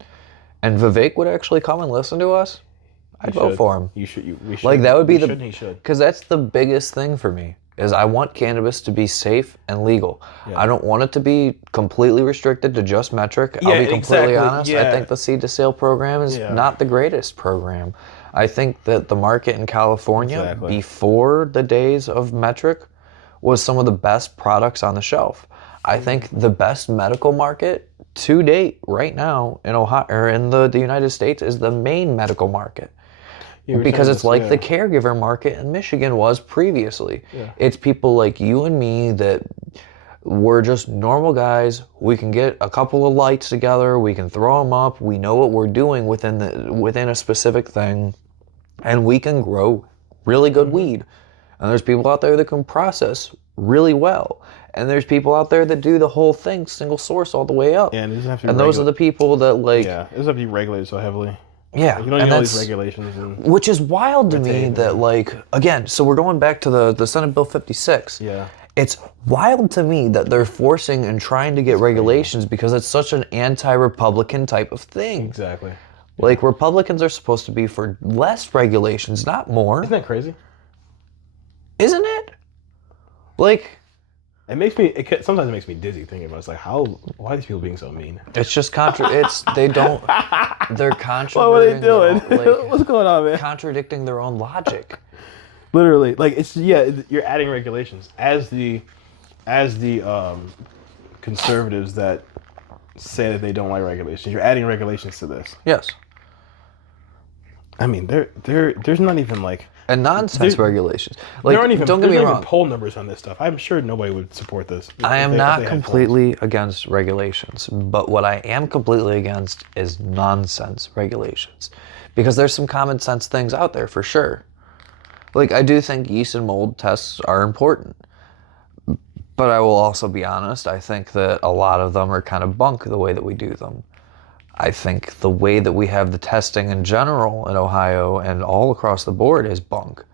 and Vivek would actually come and listen to us, I'd vote for him. We should. Like that would be he should. Because that's the biggest thing for me. Is I want cannabis to be safe and legal. Yeah. I don't want it to be completely restricted to just metric. I'll be completely honest. I think the seed to sale program is not the greatest program. I think that the market in California before the days of metric was some of the best products on the shelf. I think the best medical market to date right now in Ohio or in the United States is the Maine medical market. Because it's like the caregiver market in Michigan was previously. Yeah. It's people like you and me that we're just normal guys. We can get a couple of lights together. We can throw them up. We know what we're doing within a specific thing. And we can grow really good weed. And there's people out there that can process really well. And there's people out there that do the whole thing, single source all the way up. Yeah, and those are the people that like... Yeah, it doesn't have to be regulated so heavily. Yeah, you don't need all these regulations. Which is wild to me that, like, again, so we're going back to the Senate Bill 56. Yeah. It's wild to me that they're forcing and trying to get regulations because it's such an anti-Republican type of thing. Exactly. Like, Republicans are supposed to be for less regulations, not more. Isn't that crazy? Isn't it? Like... Sometimes it makes me dizzy thinking about it. It's like, why are these people being so mean? It's just they're contradicting. What are they doing? What's going on, man? Contradicting their own logic. Literally, like you're adding regulations as the conservatives that say that they don't like regulations. You're adding regulations to this. Yes. I mean, there's not even like... And nonsense regulations. Like, there aren't even, don't get me wrong. Even poll numbers on this stuff. I'm sure nobody would support this. I am not completely against regulations, but what I am completely against is nonsense regulations. Because there's some common sense things out there for sure. Like, I do think yeast and mold tests are important. But I will also be honest, I think that a lot of them are kind of bunk the way that we do them. I think the way that we have the testing in general in Ohio and all across the board is bunk.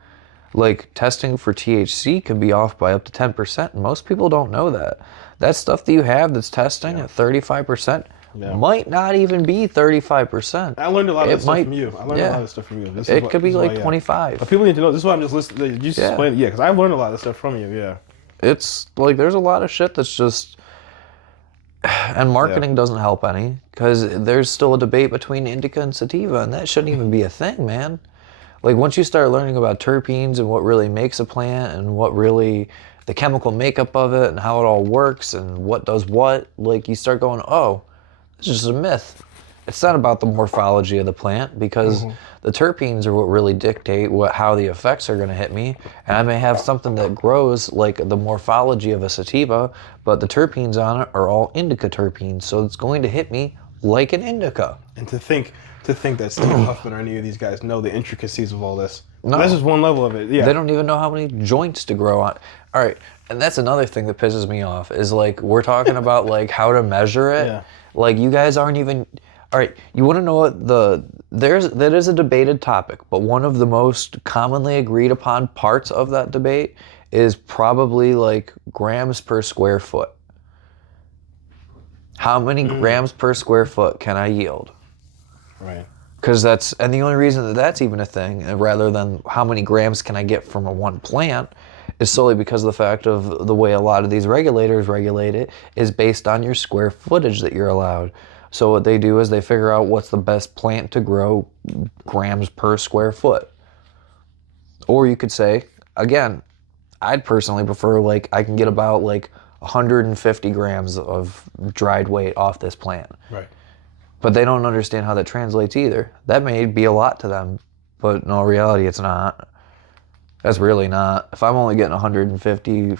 Like, testing for THC can be off by up to 10%, and most people don't know that. That stuff that you have that's testing at 35% might not even be 35%. I learned a lot of stuff from you. I learned a lot of stuff from you. It could be like 25. But people need to know. This is why I'm just listening. You just explained it. Yeah, because I've learned a lot of stuff from you. Yeah. It's like there's a lot of shit that's just... And marketing doesn't help any, because there's still a debate between indica and sativa, and that shouldn't even be a thing, man. Like, once you start learning about terpenes and what really makes a plant and what really, the chemical makeup of it and how it all works and what does what, like, you start going, oh, it's just a myth. It's not about the morphology of the plant, because the terpenes are what really dictate how the effects are going to hit me. And I may have something that grows like the morphology of a sativa, but the terpenes on it are all indica terpenes, so it's going to hit me like an indica. And to think that Steve Huffman or any of these guys know the intricacies of all this. No. That's just one level of it. Yeah. They don't even know how many joints to grow on. All right, and that's another thing that pisses me off is, like, we're talking about like how to measure it. Yeah. Like, you guys aren't even... All right, you want to know what that is a debated topic, but one of the most commonly agreed upon parts of that debate is probably like grams per square foot. How many grams per square foot can I yield? Right. Because and the only reason that that's even a thing, rather than how many grams can I get from one plant, is solely because of the fact of the way a lot of these regulators regulate it is based on your square footage that you're allowed. So what they do is they figure out what's the best plant to grow grams per square foot. Or you could say, again, I'd personally prefer, like, I can get about, like, 150 grams of dried weight off this plant. Right. But they don't understand how that translates either. That may be a lot to them, but in all reality, it's not. That's really not. If I'm only getting 150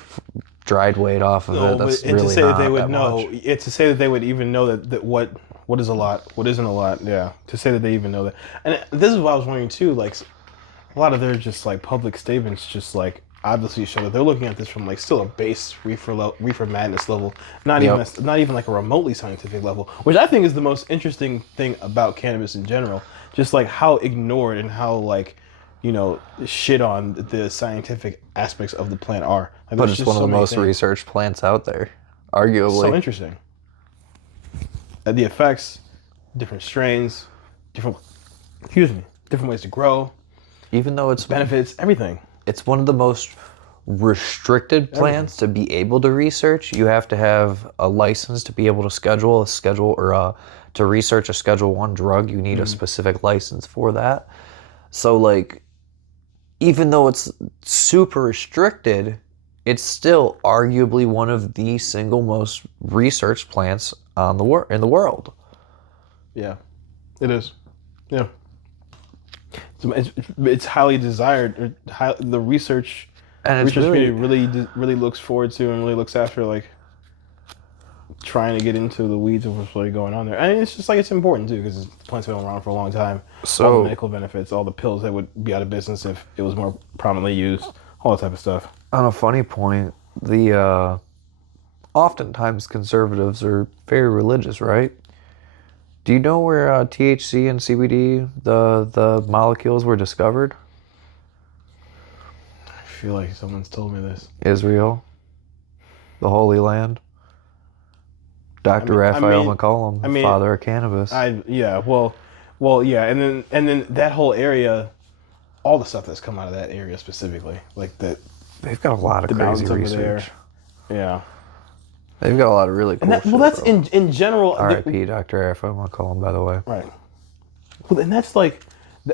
dried weight off of it, that's really not that much. To say that they would know, it's to say that they would even know that what is a lot, what isn't a lot. Yeah, to say that they even know that. And this is what I was wondering too. Like, a lot of their just like public statements, just like obviously show that they're looking at this from like still a base reefer madness level, not even like a remotely scientific level, which I think is the most interesting thing about cannabis in general. Just like how ignored and how like, you know, shit on the scientific aspects of the plant are. Like, but it's one of the most researched plants out there, arguably. So interesting. The effects, different strains, different ways to grow. Even though it's benefits, everything. It's one of the most restricted plants to be able to research. You have to have a license to be able to to research a Schedule 1 drug. You need a specific license for that. So, like, even though it's super restricted, it's still arguably one of the single most researched plants in the world. Yeah, it is. Yeah. It's highly desired. The research community really looks forward to and really looks after, like, trying to get into the weeds of what's really going on there. And it's just like it's important too because plants have been around for a long time. So all the medical benefits, all the pills that would be out of business if it was more prominently used, all that type of stuff. On a funny point, oftentimes conservatives are very religious, right? Do you know where THC and CBD, the molecules, were discovered? I feel like someone's told me this. Israel, the Holy Land. Dr. Raphael McCollum, father of cannabis. Yeah, and then that whole area, all the stuff that's come out of that area specifically, like that. They've got a lot of crazy research. Yeah. They've got a lot of really cool shit. Well, that's in general. R.I.P. Dr. Raphael McCollum, by the way. Right. Well, and that's like,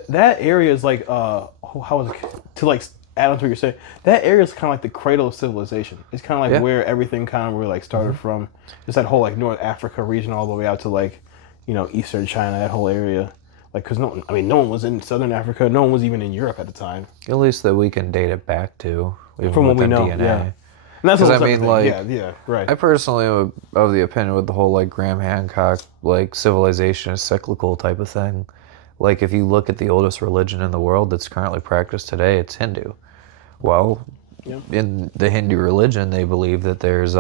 that area is like, how was it, to like add on to what you're saying, that area is kind of like the cradle of civilization. It's kind of like where everything kind of really like started from. Just that whole like North Africa region all the way out to like, you know, Eastern China, that whole area. Like, because no one was in Southern Africa. No one was even in Europe at the time. At least that we can date it back to. From what we know, DNA. yeah. And that's what right. I personally am of the opinion with the whole like Graham Hancock, like civilization is cyclical type of thing. Like, if you look at the oldest religion in the world that's currently practiced today, it's Hindu. Well, in the Hindu religion, they believe that there's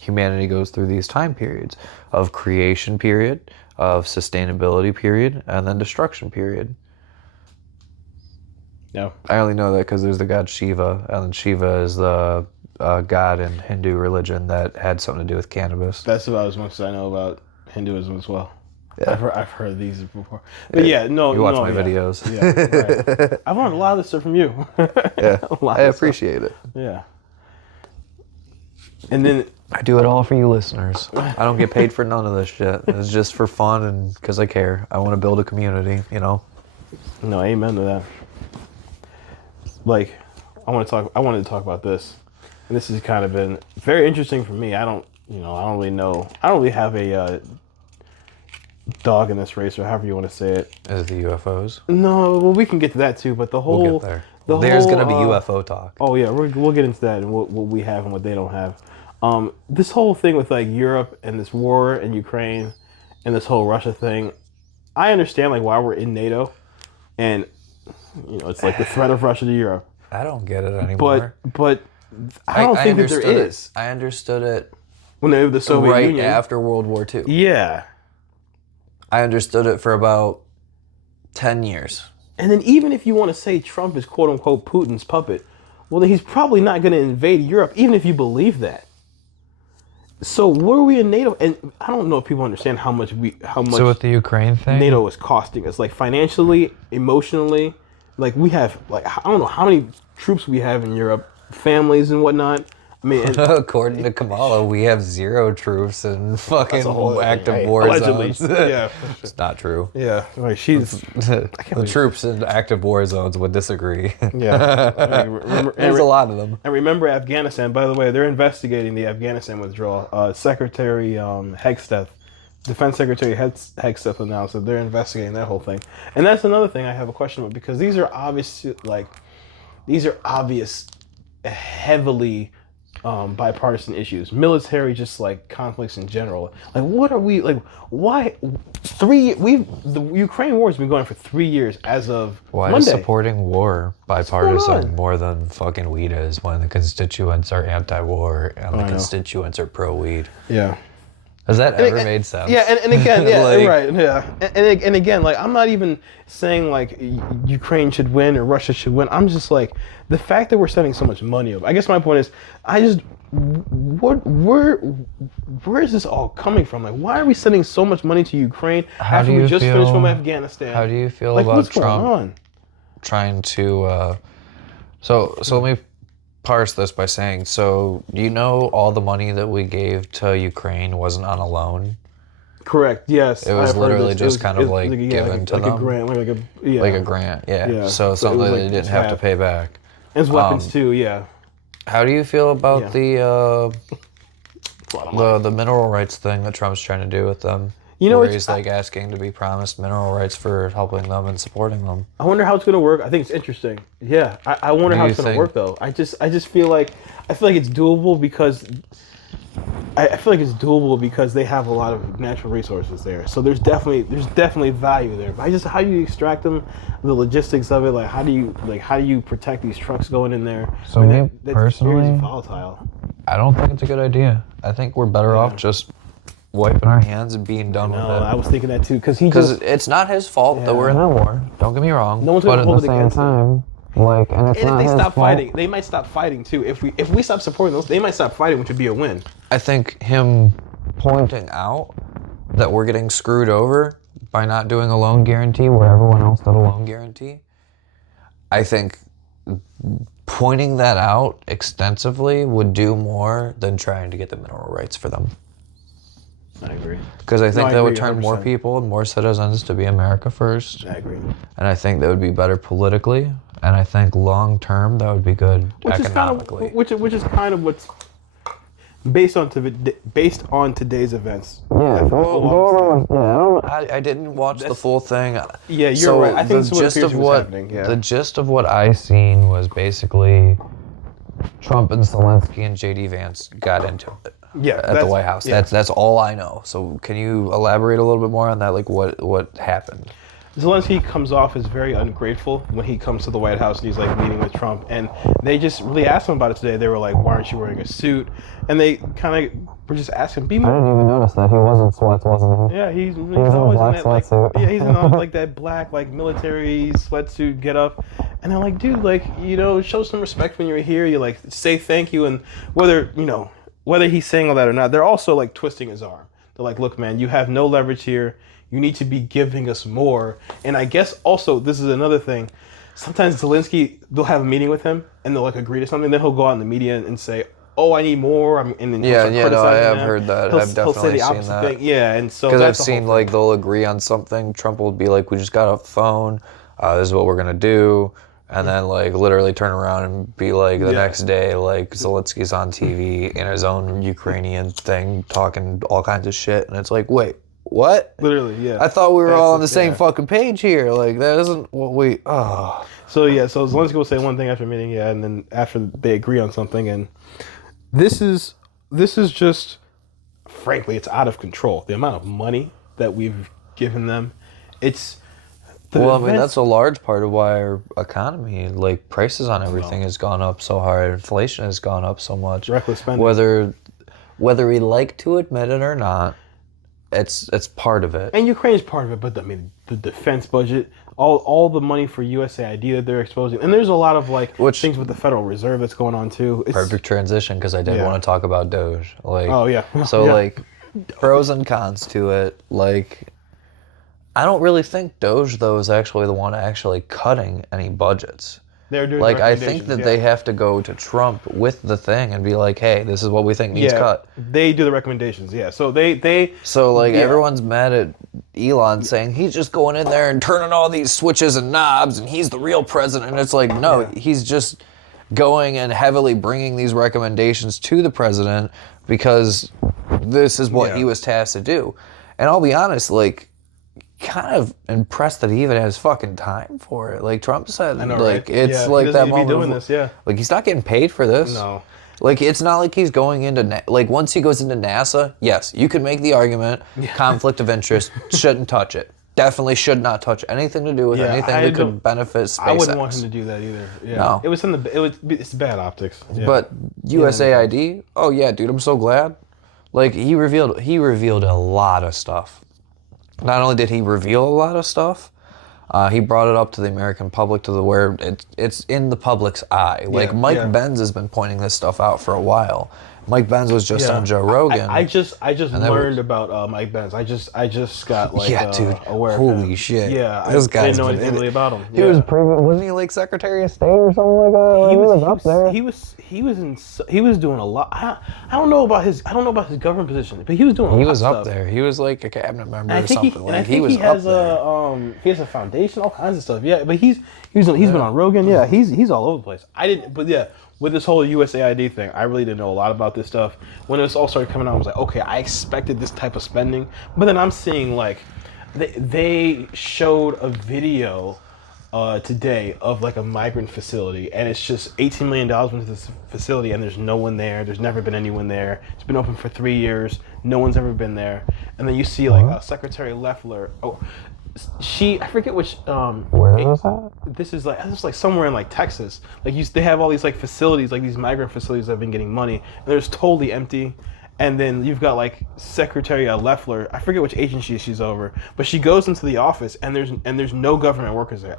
humanity goes through these time periods of creation period, of sustainability period, and then destruction period. Yeah. I only know that because there's the god Shiva, and Shiva is the god in Hindu religion that had something to do with cannabis. That's about as much as I know about Hinduism as well. Yeah. I've heard these before. But you watch my videos. Yeah, right. I've learned a lot of this stuff from you. Yeah, I appreciate it. Yeah. And then I do it all for you listeners. I don't get paid for none of this shit. It's just for fun and because I care. I want to build a community, you know? No, amen to that. Like, I wanted to talk about this. And this has kind of been very interesting for me. I don't really know. I don't really have a dog in this race, or however you want to say it. Is it the UFOs? No, well, we can get to that too, but the whole... We'll get there. There's going to be UFO talk. Oh, yeah, we'll get into that and what we have and what they don't have. This whole thing with, like, Europe and this war in Ukraine and this whole Russia thing, I understand, like, why we're in NATO. And, you know, it's like the threat of Russia to Europe. I don't get it anymore. But I don't think that there is. I understood it when they were the Soviet Union. Right after World War II. Yeah. I understood it for about 10 years. And then even if you want to say Trump is quote-unquote Putin's puppet, well, then he's probably not going to invade Europe, even if you believe that. So were we in NATO? And I don't know if people understand how much So with the Ukraine thing, NATO is costing us, like financially, emotionally. Like we have, like I don't know how many troops we have in Europe, families and whatnot. I mean, and, according to Kamala, we have 0 troops in fucking active war allegedly. zones. Yeah, it's not true. Yeah, like she's the troops in active war zones would disagree. Yeah, there's a lot of them. And remember Afghanistan. By the way, they're investigating the Afghanistan withdrawal. Secretary Hegstead, Defense Secretary Hegstead announced that they're investigating that whole thing. And that's another thing I have a question about, because these are obvious, heavily bipartisan issues, military, just like conflicts in general. Like, what are we like? Why the Ukraine war has been going for 3 years as of Why Monday. is supporting war bipartisan more than fucking weed is, when the constituents are anti-war and the constituents are pro-weed? Yeah. Has that ever made sense? Yeah, and again, yeah, like, right, yeah, and again, like I'm not even saying like Ukraine should win or Russia should win. I'm just like, the fact that we're spending so much money. I guess my point is, where is this all coming from? Like, why are we sending so much money to Ukraine after we just finished from Afghanistan? How do you feel like, about what's Trump going on? trying to? So let me parse this by saying, so do you know all the money that we gave to Ukraine wasn't on a loan? Correct. Yes. It was literally just kind of like given to them, like a grant, like a grant. Yeah. So something that they didn't have to pay back. As weapons too. Yeah. How do you feel about the mineral rights thing that Trump's trying to do with them? Where he's like asking to be promised mineral rights for helping them and supporting them. I wonder how it's going to work. I think it's interesting. Yeah, I wonder how it's going to work though. I just feel like it's doable because they have a lot of natural resources there. So there's definitely value there. But how do you extract them? The logistics of it, like how do you protect these trucks going in there? So me personally, very volatile. I don't think it's a good idea. I think we're better off just wiping our hands and being done with it. I was thinking that too, because it's not his fault that we're in the war. Don't get me wrong. No one's gonna hold it against him. Like, and if they stop fighting, they might stop fighting too. If we stop supporting those, they might stop fighting, which would be a win. I think him pointing out that we're getting screwed over by not doing a loan guarantee where everyone else did a loan guarantee. I think pointing that out extensively would do more than trying to get the mineral rights for them. I agree. Because I think that would turn 100%. More people and more citizens to be America first. I agree. And I think that would be better politically. And I think long term that would be good economically. Which is kind of what's based on today's events. Yeah. I didn't watch the full thing. Yeah, you're right. I think the gist of what I seen was basically Trump and Zelensky and JD Vance got into it. Yeah, at the White House. Yeah. That's all I know. So can you elaborate a little bit more on that? Like what happened? Zelensky comes off as very ungrateful when he comes to the White House and he's like meeting with Trump, and they just really asked him about it today. They were like, "Why aren't you wearing a suit?" And they kind of were just asking, "Be more." I didn't even notice that he wasn't sweats, wasn't he? Yeah, he's always in that sweatsuit. He's in like that black military sweatsuit get up, and I'm like, dude, show some respect when you're here. You say thank you, and whether he's saying all that or not, they're also like twisting his arm. They're like, look, man, you have no leverage here. You need to be giving us more. And I guess also, this is another thing. Sometimes Zelensky, they'll have a meeting with him and they'll agree to something. Then he'll go out in the media and say, "Oh, I need more." And then I have heard that. I've definitely seen that. Thing. Yeah, and so because I've seen they'll agree on something. Trump will be like, "We just got off the phone. This is what we're gonna do." And then literally turn around and be like the next day, Zelensky's on TV in his own Ukrainian thing talking all kinds of shit, and it's like, wait, what? Literally, yeah. I thought we were all on the same fucking page here. Like that isn't what we. Oh. So Zelensky will say one thing after a meeting, and then after they agree on something, and this is just, frankly, it's out of control. The amount of money that we've given them, it's. That's a large part of why our economy, prices on everything has gone up so hard. Inflation has gone up so much. Reckless spending. Whether we like to admit it or not, it's part of it. And Ukraine's part of it, but the defense budget, all the money for USAID that they're exposing, and there's a lot of like things with the Federal Reserve that's going on too. It's, perfect transition because I did want to talk about Doge. Like, oh yeah. So like, pros and cons to it. Like, I don't really think Doge though is actually the one actually cutting any budgets. They're doing like I think that they have to go to Trump with the thing and be like, hey, this is what we think needs cut. They do the recommendations, So they So like everyone's mad at Elon saying he's just going in there and turning all these switches and knobs and he's the real president. And it's like, no, he's just going and heavily bringing these recommendations to the president because this is what he was tasked to do. And I'll be honest, like, kind of impressed that he even has fucking time for it. Like Trump said, I know, like right? it's like that moment. Doing this, Like he's not getting paid for this. No. Like it's not like he's going into like once he goes into NASA. Yes, you could make the argument conflict of interest, shouldn't touch it. Definitely should not touch anything to do with anything that could benefit SpaceX. I wouldn't want him to do that either. Yeah. No. It's bad optics. Yeah. But USAID, oh yeah, dude, I'm so glad. Like he revealed a lot of stuff. Not only did he reveal a lot of stuff, he brought it up to the American public to the where it's in the public's eye. Like Mike Benz has been pointing this stuff out for a while. Mike Benz was just on Joe Rogan. I just learned about Mike Benz. I just got like dude, aware. Holy shit! Yeah, this I didn't know anything really about him. He was wasn't he like Secretary of State or something like that? He was up there. He was doing a lot. I don't know about his government position, but he was doing. He was up stuff. There. He was like a cabinet member or something. He has a foundation, all kinds of stuff. Yeah, but he's been on Rogan. Yeah, he's all over the place. With this whole USAID thing, I really didn't know a lot about this stuff. When this all started coming out, I was like, okay, I expected this type of spending. But then I'm seeing like, they showed a video today of like a migrant facility, and it's just $18 million into this facility, and there's no one there. There's never been anyone there. It's been open for 3 years. No one's ever been there. And then you see like Secretary Loeffler. I forget which. Where is that? This is like somewhere in like Texas. Like they have all these like facilities, like these migrant facilities that have been getting money, and they're just totally empty. And then you've got like Secretary Loeffler. I forget which agency she's over, but she goes into the office and there's no government workers there.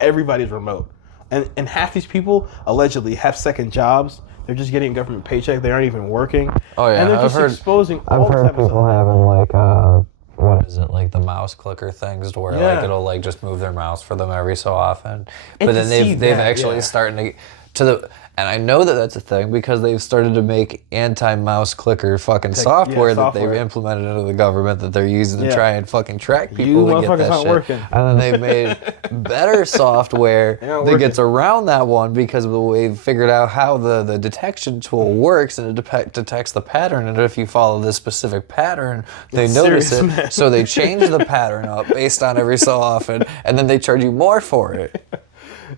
Everybody's remote, and half these people allegedly have second jobs. They're just getting a government paycheck. They aren't even working. Oh yeah, and they're just exposing. I've heard type people having like what is it, like the mouse clicker things to where like it'll like just move their mouse for them every so often. But then they've actually starting to the. And I know that that's a thing because they've started to make anti-mouse clicker fucking software that they've implemented into the government that they're using to try and fucking track people to get that shit. Working. And then they've made better software that gets around that one because of the way they've figured out how the detection tool works, and it detects the pattern. And if you follow this specific pattern, they notice it. Man. So they change the pattern up based on every so often, and then they charge you more for it.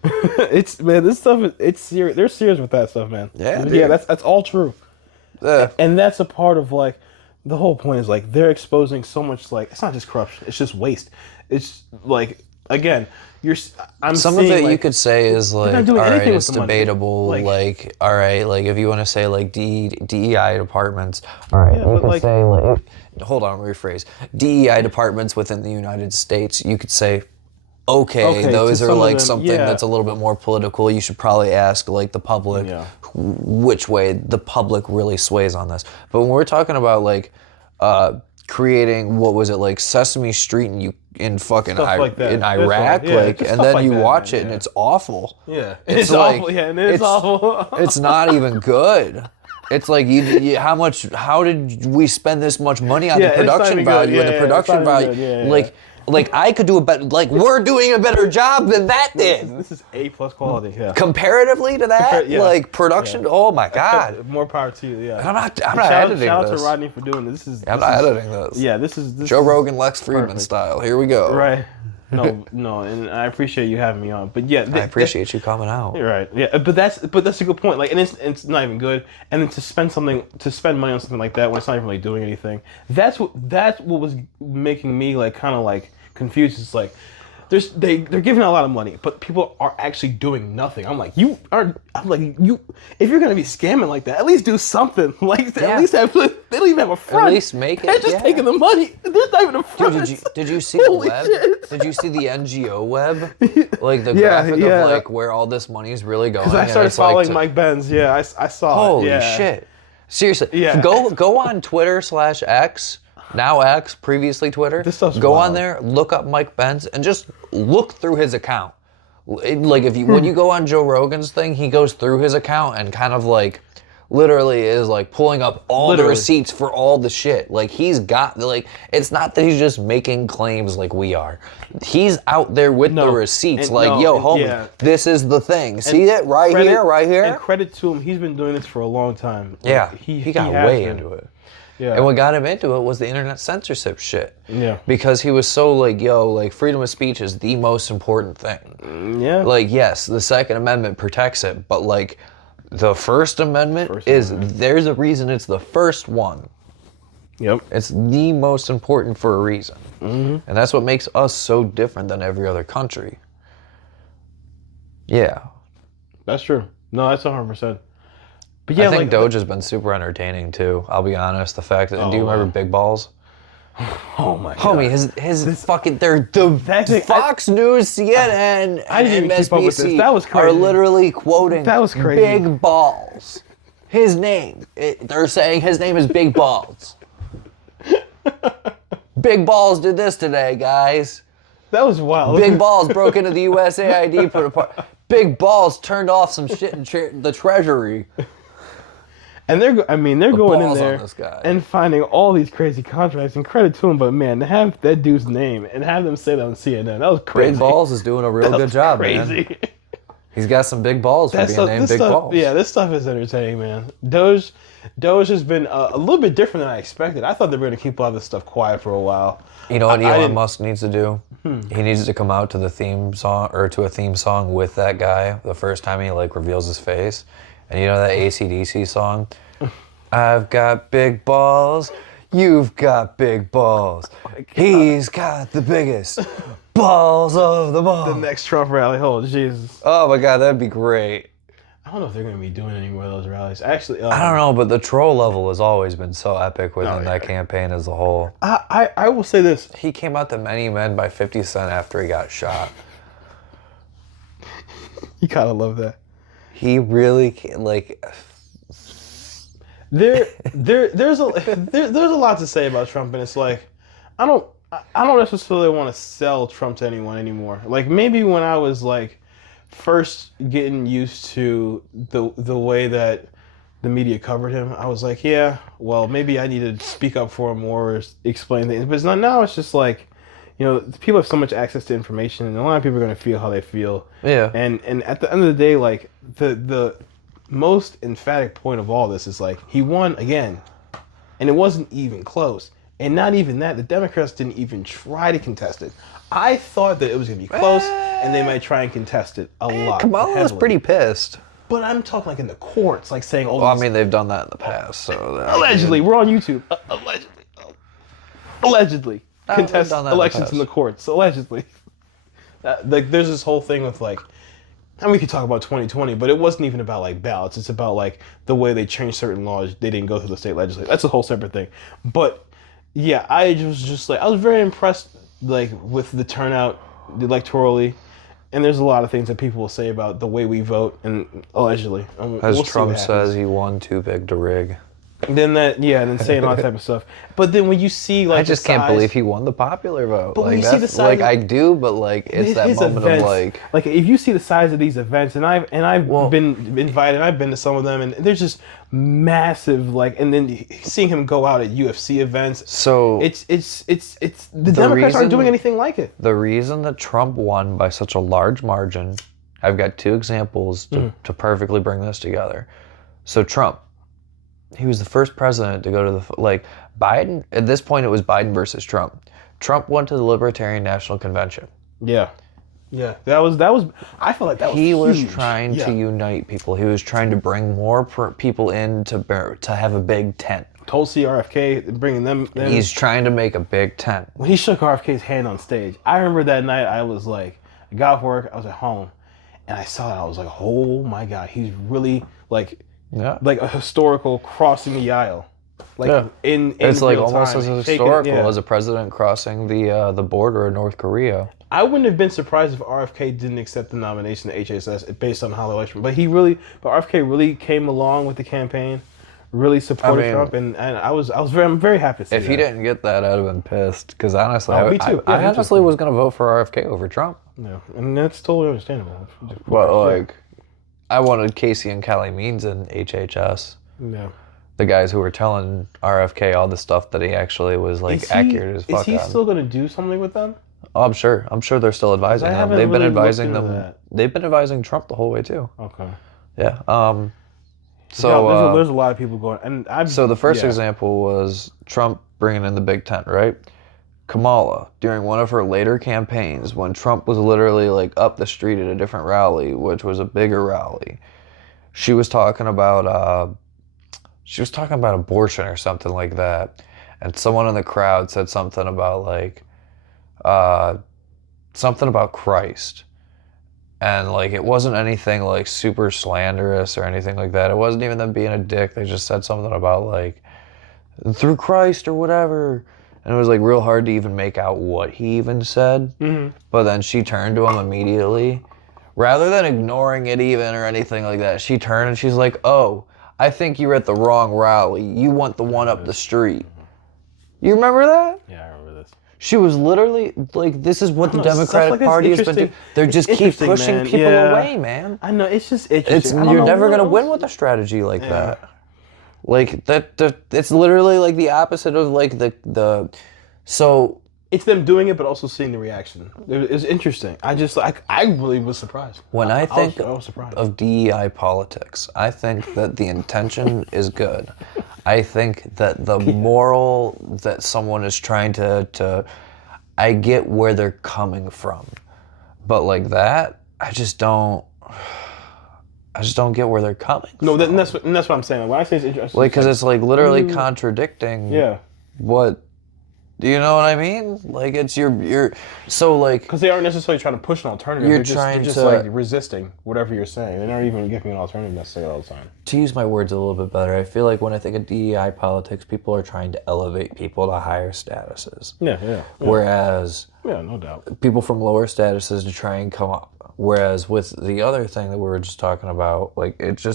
This stuff it's serious. They're serious with that stuff, man. Yeah, dude. Yeah, that's all true. And that's a part of like the whole point is like they're exposing so much, like it's not just corruption, it's just waste. It's like again, some of it like, you could say is like all right, it's debatable. Like all right, like if you want to say like DEI departments, all right, you could say like hold on, rephrase DEI departments within the United States. You could say. Okay, those are like something that's a little bit more political. You should probably ask like the public which way the public really sways on this. But when we're talking about like creating what was it like Sesame Street in fucking in Iraq, and then you watch it and it's awful. Yeah, it's like, awful. Yeah, and it's awful. It's not even good. It's like how did we spend this much money on the production value and the production value Like I could do a better. Like we're doing a better job than that did. This is A+ quality. Yeah. Comparatively to that, like production. Oh my god. More power to you. Yeah. I'm not editing this. Shout out to Rodney for doing this. I'm not editing this. Yeah. This is Joe Rogan, Lex Friedman style. Here we go. Right. No, and I appreciate you having me on. But yeah, I appreciate you coming out. You're right. Yeah, but that's a good point. Like, and it's not even good. And then to spend money on something like that when it's not even really doing anything. That's what was making me like kind of like confused. It's like they're giving out a lot of money, but people are actually doing nothing. I'm like, you. If you're gonna be scamming like that, at least do something. Like at least they don't even have a front. At least make it. They're just taking the money. There's not even a front. Dude, did you see the web? Shit. Did you see the NGO web? Like the graphic of like where all this money is really going. Because I started following Mike Benz. Yeah, I saw. Holy shit! Seriously, go on Twitter/X. Now X, previously Twitter. This stuff's go wild. on there, look up Mike Benz, and just look through his account. Like when you go on Joe Rogan's thing, he goes through his account and kind of like literally is like pulling up all the receipts for all the shit. Like he's got like it's not that he's just making claims like we are. He's out there with the receipts. Homie, this is the thing. See it right here. And credit to him, he's been doing this for a long time. Yeah, he got way into it. Yeah. And what got him into it was the internet censorship shit. Yeah. Because he was so like, freedom of speech is the most important thing. Yeah. Like, yes, the Second Amendment protects it, but like, the First Amendment there's a reason it's the first one. Yep. It's the most important for a reason. Mm-hmm. And that's what makes us so different than every other country. Yeah. That's true. No, that's 100%. But yeah, I think Doge has been super entertaining too. I'll be honest. The fact that do you remember Big Balls? Oh my god, homie, his fucking Fox News, CNN, I didn't and even keep up with this. That was crazy. Are literally quoting that was crazy. Big Balls. His name. They're saying his name is Big Balls. Big Balls did this today, guys. That was wild. Big Balls broke into the USAID, put apart. Big Balls turned off some shit in the Treasury. And they're going in there and finding all these crazy contracts, and credit to them, but man, to have that dude's name and have them say that on CNN, that was crazy. Big Balls is doing a real good job, man. He's got some big balls for being named Big Balls. Yeah, this stuff is entertaining, man. Doge has been a little bit different than I expected. I thought they were going to keep all this stuff quiet for a while. You know what Elon Musk needs to do? He needs to come out to the theme song or to a theme song with that guy the first time he like reveals his face. And you know that AC/DC song? I've got big balls, you've got big balls. He's got the biggest balls of them all. The next Trump rally, oh Jesus. Oh my God, that'd be great. I don't know if they're going to be doing any more of those rallies. Actually, I don't know, but the troll level has always been so epic within that campaign as a whole. I will say this. He came out to Many Men by 50 Cent after he got shot. You gotta love that. He really like. There's a lot to say about Trump, and it's like I don't necessarily want to sell Trump to anyone anymore. Like maybe when I was like first getting used to the way that the media covered him, I was like, yeah, well maybe I need to speak up for him more or explain things. But it's not now. It's just like, you know, people have so much access to information, and a lot of people are going to feel how they feel. Yeah. And at the end of the day, like the most emphatic point of all this is like he won again, and it wasn't even close. And not even that, the Democrats didn't even try to contest it. I thought that it was going to be close, and they might try and contest it a lot. Kamala was pretty pissed. But I'm talking like in the courts, like saying, "Oh." Well, I mean, they've done that in the past, so allegedly, we're on YouTube. Allegedly, contest elections in the courts. Allegedly, like there's this whole thing with like. And we could talk about 2020, but it wasn't even about like ballots. It's about like the way they changed certain laws. They didn't go through the state legislature. That's a whole separate thing. But yeah, I was very impressed like with the turnout electorally. And there's a lot of things that people will say about the way we vote, and allegedly. As Trump says, he won too big to rig. Then and saying all that type of stuff. But then when you see like I just can't believe he won the popular vote. But like, when you see the size, like I do, but like it's that moment events, of like if you see the size of these events, and I've been invited, I've been to some of them, and there's just massive like, and then seeing him go out at UFC events. So it's the Democrats aren't doing anything like it. The reason that Trump won by such a large margin, I've got two examples to perfectly bring this together. So Trump. He was the first president to go to Biden. At this point, it was Biden versus Trump. Trump went to the Libertarian National Convention. Yeah. That was. I feel like that was. He was huge. trying to unite people. He was trying to bring more people in to have a big tent Tulsi, RFK, bringing them. He's trying to make a big tent. When he shook RFK's hand on stage, I remember that night. I was like, I got off work, I was at home, and I saw it. I was like, oh my God, he's really like a historical crossing the aisle. Like in it's like real almost time, as historical as a president crossing the border of North Korea. I wouldn't have been surprised if RFK didn't accept the nomination to HHS based on how the election. But RFK really came along with the campaign, really supported Trump, and I'm very happy to see that. If he didn't get that, I'd have been pissed. Because honestly, me too. I honestly was going to vote for RFK over Trump. Yeah, and that's totally understandable. But I wanted Casey and Kelly Means in HHS. Yeah. The guys who were telling RFK all the stuff that he actually was accurate as fuck. Is he still going to do something with them? Oh, I'm sure. I'm sure they're still advising them. They've been advising them. They've been advising Trump the whole way too. Okay. Yeah. So there's a lot of people going, and so the first example was Trump bringing in the big tent, right? Kamala, during one of her later campaigns, when Trump was literally like up the street at a different rally, which was a bigger rally, she was talking about abortion or something like that, and someone in the crowd said something about something about Christ, and like it wasn't anything like super slanderous or anything like that. It wasn't even them being a dick. They just said something about like through Christ or whatever, and it was like real hard to even make out what he even said. Mm-hmm. But then she turned to him immediately, rather than ignoring it even or anything like that. She turned and she's like, "Oh, I think you're at the wrong rally. You want the one up the street." You remember that? Yeah, I remember this. She was literally like, "This is what the Democratic Party has been doing. They just keep pushing people away, man." I know, it's just interesting. You're never gonna win with a strategy like that. Like that, it's literally like the opposite of like the. So it's them doing it, but also seeing the reaction. It's interesting. I really was surprised. When I think of DEI politics, I think that the intention is good. I think that the moral that someone is trying to I get where they're coming from. But like that, I just don't get where they're coming from. No, that's what I'm saying. When I say it's interesting, like, because it's like literally contradicting what. Do you know what I mean? Like, it's your so like... Because they aren't necessarily trying to push an alternative. They're just like resisting whatever you're saying. They're not even giving an alternative necessarily all the time. To use my words a little bit better, I feel like when I think of DEI politics, people are trying to elevate people to higher statuses. Yeah. Whereas... Yeah, no doubt. People from lower statuses to try and come up. Whereas with the other thing that we were just talking about, like, it's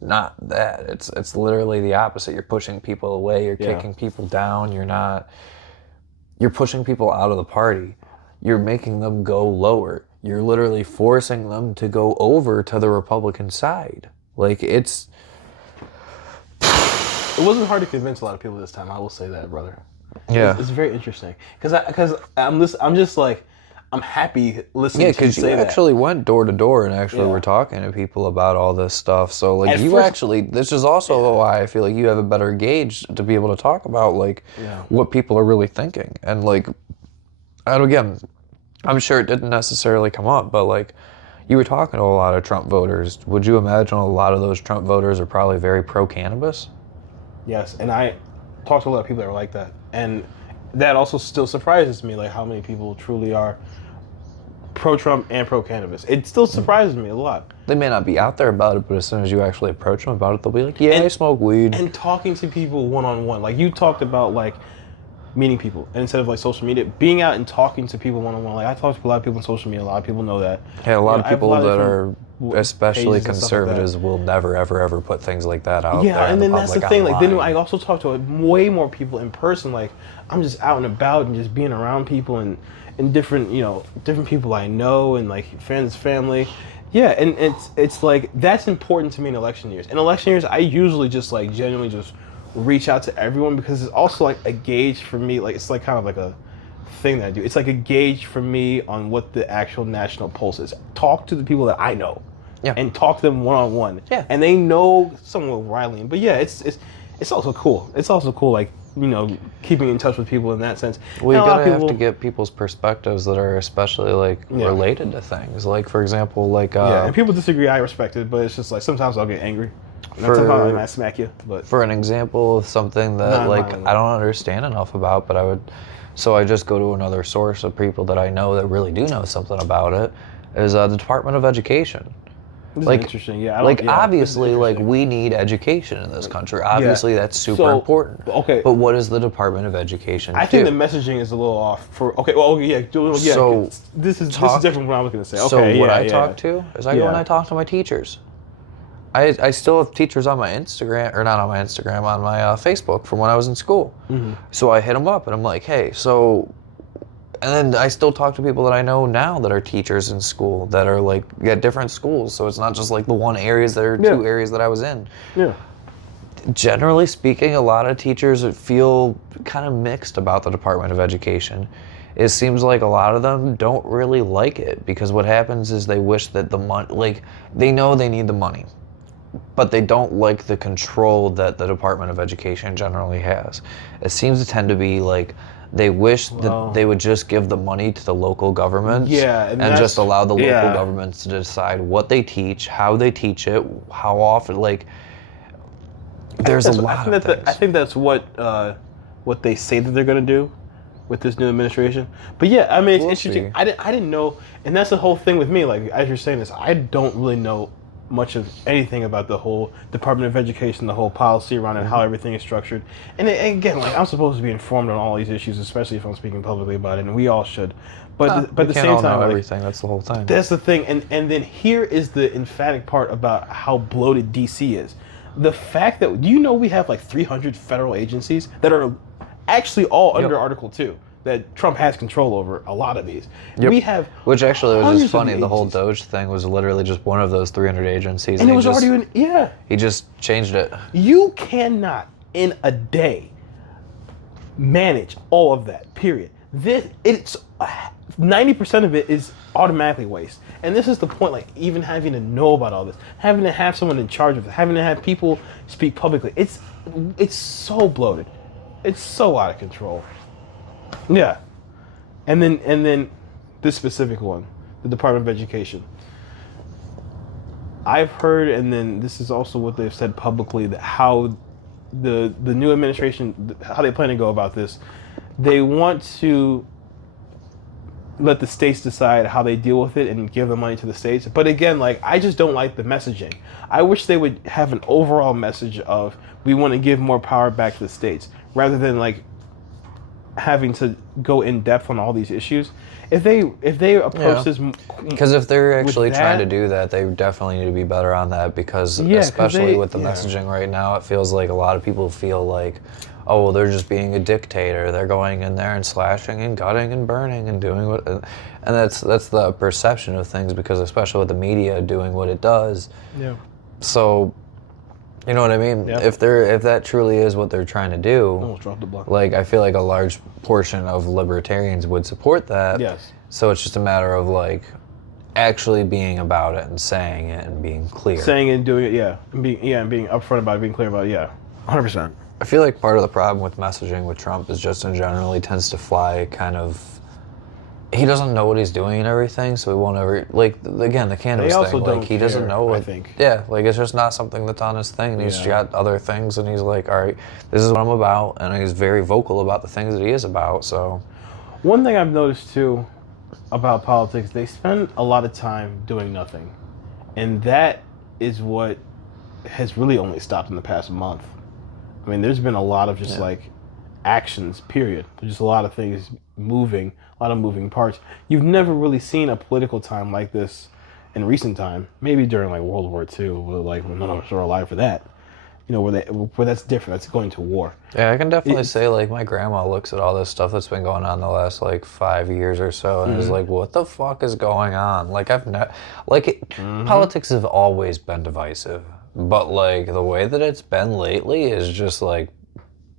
not that. It's literally the opposite. You're pushing people away. You're kicking people down. You're pushing people out of the party. You're making them go lower. You're literally forcing them to go over to the Republican side. Like, it wasn't hard to convince a lot of people this time. I will say that, brother. Yeah, it's very interesting because I'm just like, I'm happy listening to you say that. Yeah, because you actually went door to door and actually were talking to people about all this stuff. So, like, this is also why I feel like you have a better gauge to be able to talk about, like, what people are really thinking. And, like, and again, I'm sure it didn't necessarily come up, but, like, you were talking to a lot of Trump voters. Would you imagine a lot of those Trump voters are probably very pro-cannabis? Yes, and I talked to a lot of people that were like that. And that also still surprises me, like, how many people truly are pro-Trump and pro-cannabis. It still surprises me a lot. They may not be out there about it, but as soon as you actually approach them about it, they'll be like, I smoke weed. And talking to people one-on-one. Like, you talked about, like, meeting people. And instead of, like, social media, being out and talking to people one-on-one. Like, I talk to a lot of people on social media. A lot of people know that. Yeah, a lot of people that are especially conservatives will never, ever, ever put things like that out there. Yeah, and then that's the thing. Like, then I also talk to way more people in person. Like, I'm just out and about and just being around people and different, different people I know and, like, friends, family. Yeah, and it's like, that's important to me in election years. In election years, I usually just, like, genuinely just reach out to everyone because it's also, like, a gauge for me. Like, it's, like, kind of like a thing that I do. It's, like, a gauge for me on what the actual national pulse is. Talk to the people that I know. Yeah. And talk to them one-on-one. Yeah. And they know somewhat Riley. But, yeah, it's also cool. It's also cool, like, keeping in touch with people in that sense. Well, you gotta have to get people's perspectives that are especially, like, related to things. Like, for example, like... and people disagree, I respect it, but it's just, like, sometimes I'll get angry. That's how I might smack you. But for an example of something that I don't understand enough about, but I just go to another source of people that I know that really do know something about it, is the Department of Education. This is interesting. Yeah. Obviously, we need education in this country. Obviously, that's super important. Okay. But what does the Department of Education do? I think the messaging is a little off. So this is different from what I was going to say. Okay. So what I talk to is I go and I talk to my teachers. I still have teachers on my Instagram, or not on my Instagram, on my Facebook from when I was in school. Mm-hmm. So I hit them up and I'm like, hey, and then I still talk to people that I know now that are teachers in school that are at different schools. So it's not just the one areas that are two areas that I was in. Yeah. Generally speaking, a lot of teachers feel kind of mixed about the Department of Education. It seems like a lot of them don't really like it because what happens is they wish that the money, they know they need the money, but they don't like the control that the Department of Education generally has. It seems to tend to be they wish that they would just give the money to the local governments and just allow the local governments to decide what they teach, how they teach it, how often, there's a lot of things. I think that's what they say that they're going to do with this new administration. But yeah, I mean, it's interesting. I didn't know, and that's the whole thing with me, as you're saying this, I don't really know much of anything about the whole Department of Education, the whole policy around it, how everything is structured. And again, I'm supposed to be informed on all these issues, especially if I'm speaking publicly about it, and we all should. But at the same time, everything. That's the whole thing. That's the thing. And then here is the emphatic part about how bloated DC is. The fact that, do you know we have 300 federal agencies that are actually all under Article 2? That Trump has control over a lot of these. Yep. We have, which actually was just funny. The whole Doge thing was literally just one of those 300 agencies, and it was already he just changed it. You cannot in a day manage all of that. Period. It's 90% of it is automatically waste, and this is the point. Even having to know about all this, having to have someone in charge of it, having to have people speak publicly. It's so bloated. It's so out of control. Yeah, and then this specific one, the Department of Education. I've heard, and then this is also what they've said publicly, that how the new administration, how they plan to go about this, they want to let the states decide how they deal with it and give the money to the states. But again, I just don't like the messaging. I wish they would have an overall message of, we want to give more power back to the states, rather than having to go in depth on all these issues. If they approach this, because if they're actually trying to do that, they definitely need to be better on that. Because especially with the messaging right now, it feels like a lot of people feel oh, well, they're just being a dictator. They're going in there and slashing and gutting and burning and doing what, and that's the perception of things. Because especially with the media doing what it does, so. You know what I mean? Yep. If that truly is what they're trying to do, almost dropped the block. I feel like a large portion of libertarians would support that. Yes. So it's just a matter of actually being about it and saying it and being clear. Saying it and doing it, and being upfront about it, being clear about it, 100%. I feel like part of the problem with messaging with Trump is just in general he tends to fly kind of. He doesn't know what he's doing and everything, so he won't ever again the cannabis thing. He doesn't know what. I think. Yeah, it's just not something that's on his thing. And he's got other things, and he's all right, this is what I'm about, and he's very vocal about the things that he is about. So, one thing I've noticed too about politics, they spend a lot of time doing nothing, and that is what has really only stopped in the past month. I mean, there's been a lot of just actions. Period. There's just a lot of things moving. A lot of moving parts. You've never really seen a political time like this in recent time. Maybe during World War II, where when none of us were alive for that. Where that's different. That's going to war. Yeah, I can definitely say my grandma looks at all this stuff that's been going on the last 5 years or so, and is what the fuck is going on? Politics have always been divisive, but the way that it's been lately is just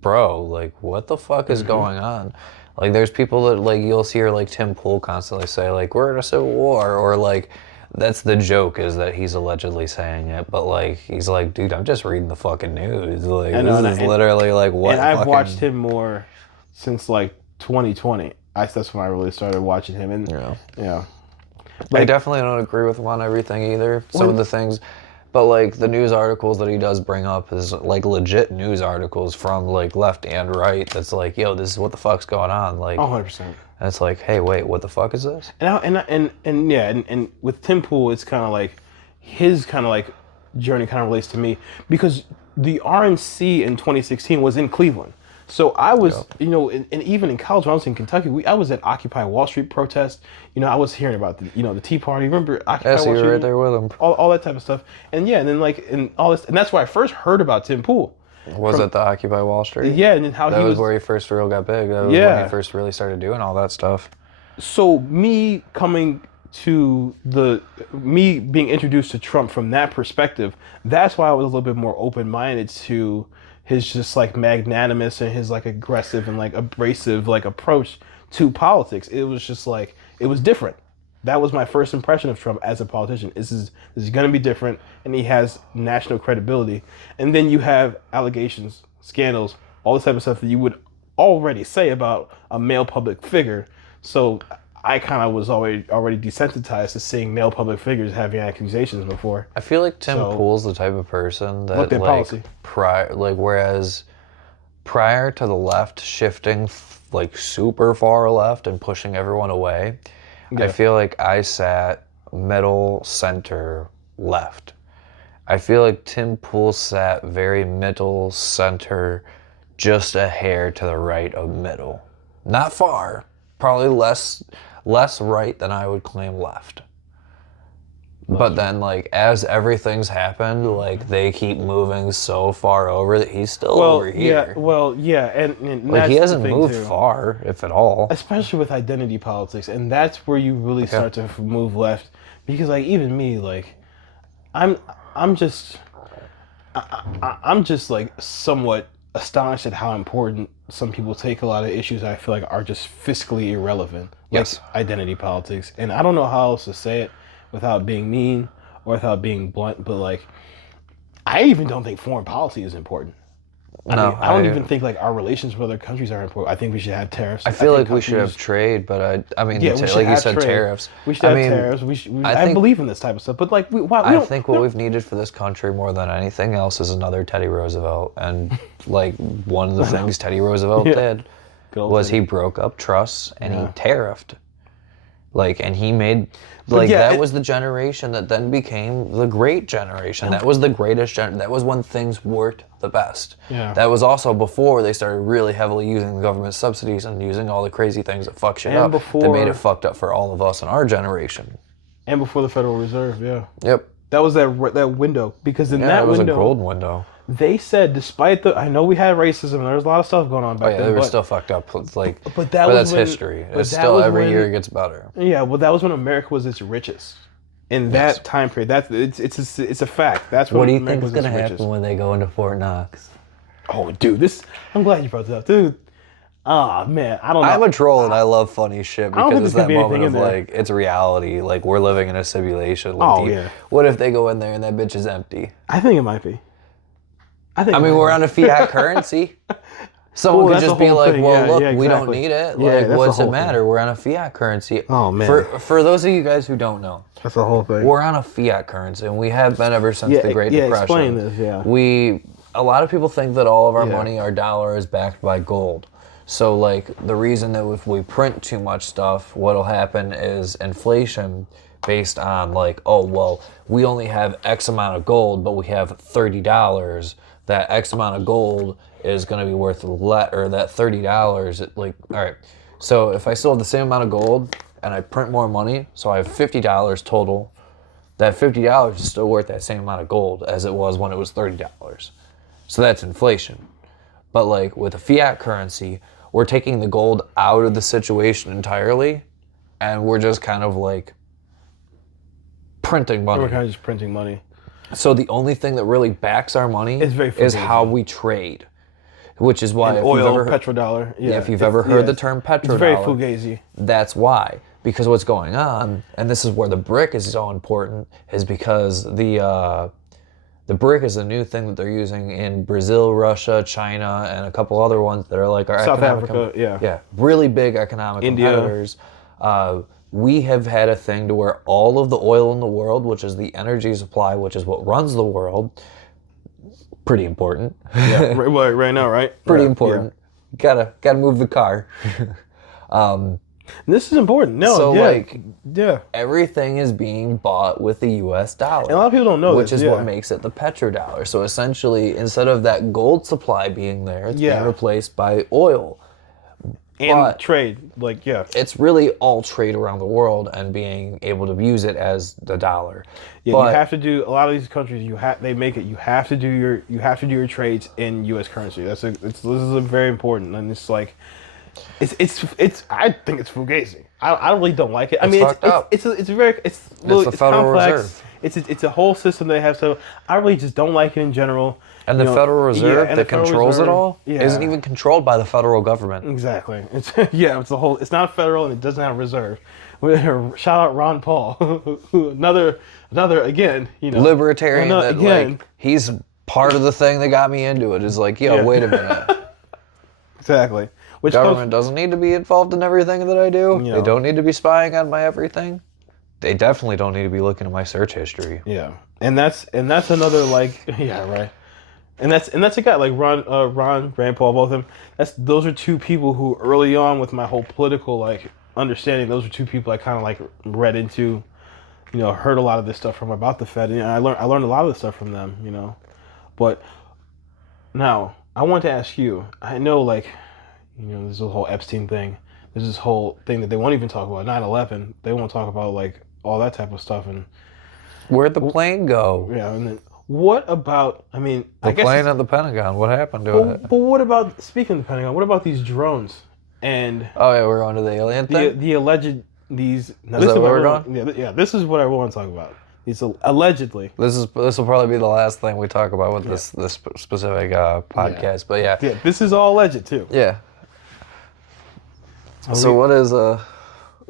bro, what the fuck is going on? There's people that, you'll see her, Tim Pool constantly say, we're in a civil war, or, that's the joke, is that he's allegedly saying it, but, he's dude, I'm just reading the fucking news. This is literally, what And I've watched him more since, 2020. That's when I really started watching him, and, I definitely don't agree with him on everything either. Some of the things, But like the news articles that he does bring up is like legit news articles from like left and right. That's like, yo, this is what the fuck's going on. Like, 100%. And it's like, hey, wait, what the fuck is this? And with Tim Pool, it's kind of like his kind of like journey kind of relates to me because the RNC in 2016 was in Cleveland. So I was, and even in college when I was in Kentucky, I was at Occupy Wall Street protest. I was hearing about the Tea Party. Remember Occupy Wall Street? You were right there with them. All that type of stuff. And all this, and that's where I first heard about Tim Pool. Was it the Occupy Wall Street? Yeah, and then how that was where he first really got big. That was when he first really started doing all that stuff. So me being introduced to Trump from that perspective, that's why I was a little bit more open-minded to his just like magnanimous and his like aggressive and like abrasive like approach to politics. It was just like, it was different. That was my first impression of Trump as a politician. This is going to be different, and he has national credibility. And then you have allegations, scandals, all this type of stuff that you would already say about a male public figure. So I kind of was already desensitized to seeing male public figures having accusations before. I feel like Tim Pool's the type of person that policy. Whereas prior to the left shifting like super far left and pushing everyone away, I feel like I sat middle center left. I feel like Tim Pool sat very middle center, just a hair to the right of middle. Not far, probably less right than I would claim left. But then, like, as everything's happened, like, they keep moving so far over that he's still over here. And like, he hasn't moved far, if at all. Especially with identity politics, and that's where you really start to move left. Because, like, even me, like, I'm just like somewhat astonished at how important some people take a lot of issues I feel like are just fiscally irrelevant. Like identity politics. And I don't know how else to say it without being mean or without being blunt, but like, I even don't think foreign policy is important. I don't even think like our relations with other countries are important. I think we should have tariffs. I feel like we should have trade, but I mean, like you said, tariffs. We should have tariffs. I believe in this type of stuff, but like, I think what we've needed for this country more than anything else is another Teddy Roosevelt. And like one of the things Teddy Roosevelt did was he broke up trusts and he tariffed. Like, and he made, like, that was the generation that then became the great generation. That was the greatest that was when things worked the best. Yeah. That was also before they started really heavily using the government subsidies and using all the crazy things that fuck shit up. That made it fucked up for all of us in our generation. And before the Federal Reserve, Yep. That was that window. Because in that window... it was a golden window. They said, despite I know we had racism, and there was a lot of stuff going on back then. They were still fucked up. Like, but that's history. It's still every year it gets better. Yeah, well, that was when America was its richest. In that time period, it's a fact. That's what do you think is going to happen when they go into Fort Knox? Oh, dude, I'm glad you brought this up, dude. Ah, man, I don't know. I'm a troll and I love funny shit because it's that moment of like, it's reality. Like, we're living in a simulation. Like, what if they go in there and that bitch is empty? I think it might be. I mean, we're on a fiat currency. Someone could just be like, look, we don't need it. Like, what's it matter? We're on a fiat currency. Oh, man. For those of you guys who don't know. That's the whole thing. We're on a fiat currency, and we have been ever since the Great Depression. Explain this, A lot of people think that all of our money, our dollar, is backed by gold. So, like, the reason that if we print too much stuff, what'll happen is inflation based on, like, oh, well, we only have X amount of gold, but we have $30. That X amount of gold is going to be worth or that $30, like, all right. So if I still have the same amount of gold and I print more money, so I have $50 total, that $50 is still worth that same amount of gold as it was when it was $30. So that's inflation. But like with a fiat currency, we're taking the gold out of the situation entirely, and we're just kind of like printing money. We're kind of just printing money. So the only thing that really backs our money is how we trade, which is why petrodollar. Yeah, if you've ever heard the term petrodollar, it's very fugazi. That's why. Because what's going on, and this is where the brick is so important, is because the brick is the new thing that they're using in Brazil, Russia, China, and a couple other ones that are like our South Africa, really big economic competitors. we have had a thing to where all of the oil in the world, which is the energy supply, which is what runs the world, pretty important. Yeah, right now, right? Pretty important. Yeah. Gotta move the car. This is important. No, so yeah, everything is being bought with the U.S. dollar. And a lot of people don't know which is what makes it the petrodollar. So essentially, instead of that gold supply being there, it's being replaced by oil. And trade, It's really all trade around the world and being able to use it as the dollar. Yeah, you have to do a lot of these countries. You have to do your trades in U.S. currency. This is very important, and it's like, it's. I think it's fugazi. I really don't like it. I mean, it's the Federal Reserve. It's a whole system they have. So I really just don't like it in general. And the Federal Reserve that controls it all isn't even controlled by the federal government. Exactly. It's it's not federal and it doesn't have reserve. Shout out Ron Paul, another again, libertarian he's part of the thing that got me into it. Is like, wait a minute. Exactly. Which government doesn't need to be involved in everything that I do. They don't need to be spying on my everything. They definitely don't need to be looking at my search history. Yeah. And that's another right. And that's a guy like Rand Paul, both of them. Those are two people who early on with my whole political understanding, those are two people I kind of read into, heard a lot of this stuff from about the Fed, and I learned a lot of this stuff from them, But now I want to ask you. I know there's a whole Epstein thing. There's this whole thing that they won't even talk about 9/11. They won't talk about all that type of stuff. And where'd the plane go? Yeah, and then. What about, the plane at the Pentagon, what happened to it? But what about, speaking of the Pentagon, what about these drones? And we're on to the alien thing? The alleged, these... Is that where we're going? Yeah, this is what I want to talk about. These allegedly. This will probably be the last thing we talk about with this specific podcast, but yeah. Yeah, this is all alleged too. Yeah. So what is...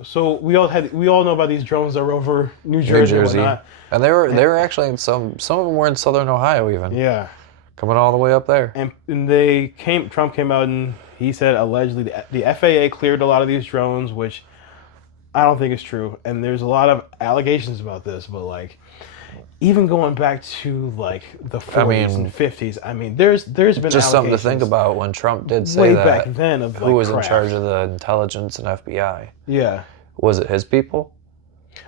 So we all know about these drones that are over New Jersey. And whatnot. And they were actually in some of them were in southern Ohio even. Yeah. Coming all the way up there. And Trump came out and he said allegedly the FAA cleared a lot of these drones, which I don't think is true. And there's a lot of allegations about this, but even going back to the 40s and 50s, there's been just something to think about when Trump did say way that. Back then of who was in charge of the intelligence and FBI? Yeah. Was it his people?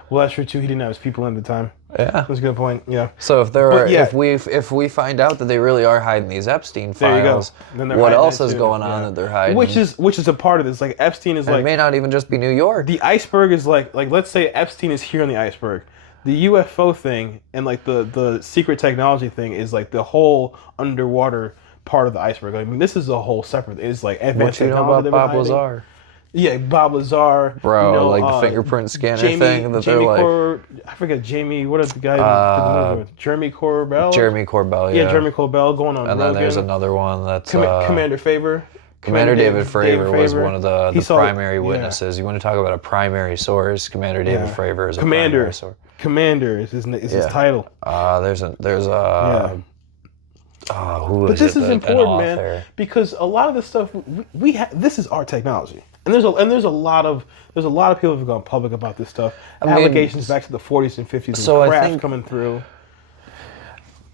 Well, that's true too. He didn't have his people at the time. Yeah, that's a good point. Yeah. So if we find out that they really are hiding these Epstein files, what else is going on that they're hiding? Which is a part of this. Epstein is it may not even just be New York. The iceberg is let's say Epstein is here on the iceberg. The UFO thing and the secret technology thing is the whole underwater part of the iceberg. This is a whole separate. It's advanced technology. What you know about Bob Lazar? Yeah, Bob Lazar. Bro, the fingerprint scanner thing that they're I forget Jamie. What is the guy? Jeremy Corbell. Jeremy Corbell. Yeah. Yeah, Jeremy Corbell going on. And Rogan. then there's another one that's Commander Faber. Commander David Fravor was one of the primary witnesses. You want to talk about a primary source? Commander David Fravor is a primary source. Commander is his title. But this is important, man, because a lot of the stuff we have. This is our technology, and there's a lot of people who've gone public about this stuff. Allegations back to the 40s and 50s. So I think coming through.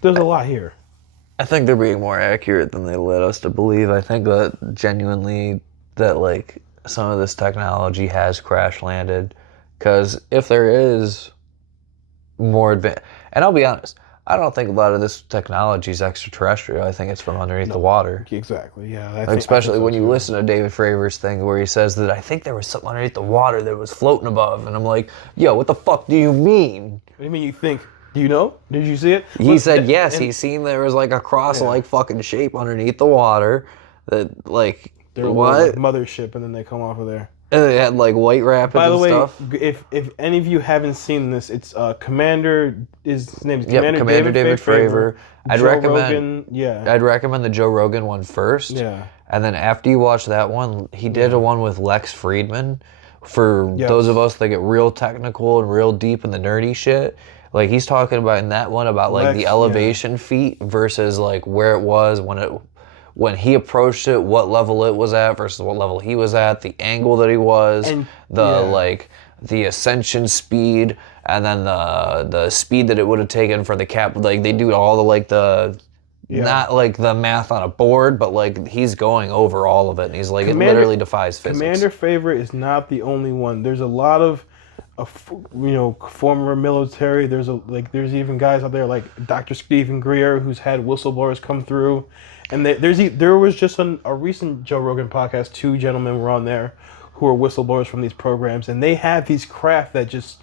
There's a lot here. I think they're being more accurate than they led us to believe. I think that genuinely that some of this technology has crash landed, because if there is more advanced, and I'll be honest, I don't think a lot of this technology is extraterrestrial. I think it's from underneath the water. Exactly, yeah. Especially when you listen to David Fravor's thing where he says that I think there was something underneath the water that was floating above. And I'm like, yo, what the fuck do you mean? What do you mean you think? Do you know? Did you see it? He said yes. He seen there was a cross-like fucking shape underneath the water that they're what? Mothership, and then they come off of there. And it had white rapids and stuff. By the way, if any of you haven't seen this, it's Commander. His name is Commander David Fravor. I'd recommend the Joe Rogan one first. Yeah. And then after you watch that one, he did a one with Lex Friedman. For those of us that get real technical and real deep in the nerdy shit, he's talking about in that one about the elevation feet versus where it was when he approached it, what level it was at versus what level he was at, the angle that he was, and, the ascension speed, and then the speed that it would have taken for the cap. Like they do all the like the. Yeah. Not like the math on a board, but like he's going over all of it. And he's like, it literally defies physics. Commander Favorite is not the only one. There's a lot of, former military. There's even guys out there like Dr. Stephen Greer who's had whistleblowers come through, and there was just a recent Joe Rogan podcast. 2 gentlemen were on there who are whistleblowers from these programs, and they have these craft that just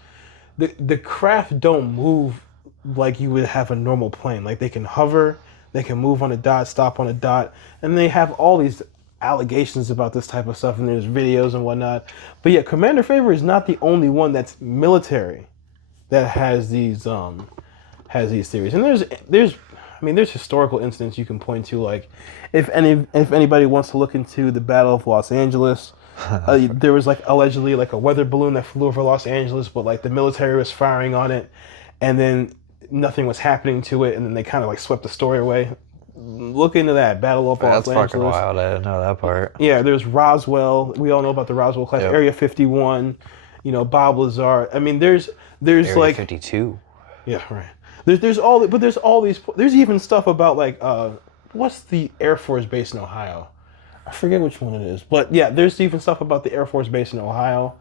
the craft don't move like you would have a normal plane. Like they can hover. They can move on a dot, stop on a dot, and they have all these allegations about this type of stuff, and there's videos and whatnot. But yeah, Commander Favor is not the only one that's military that has these theories. And there's historical incidents you can point to. Like, if anybody wants to look into the Battle of Los Angeles, there was like allegedly like a weather balloon that flew over Los Angeles, but like the military was firing on it, and then nothing was happening to it, and then they kind of like swept the story away. Look into that Battle of Los Angeles. That's fucking wild. I didn't know that part. Yeah, there's Roswell. We all know about the Roswell clash. Yep. Area 51. Bob Lazar. I mean, there's Area like 52. Yeah, right. There's all these. There's even stuff about like what's the Air Force base in Ohio? I forget which one it is, but yeah, there's even stuff about the Air Force base in Ohio.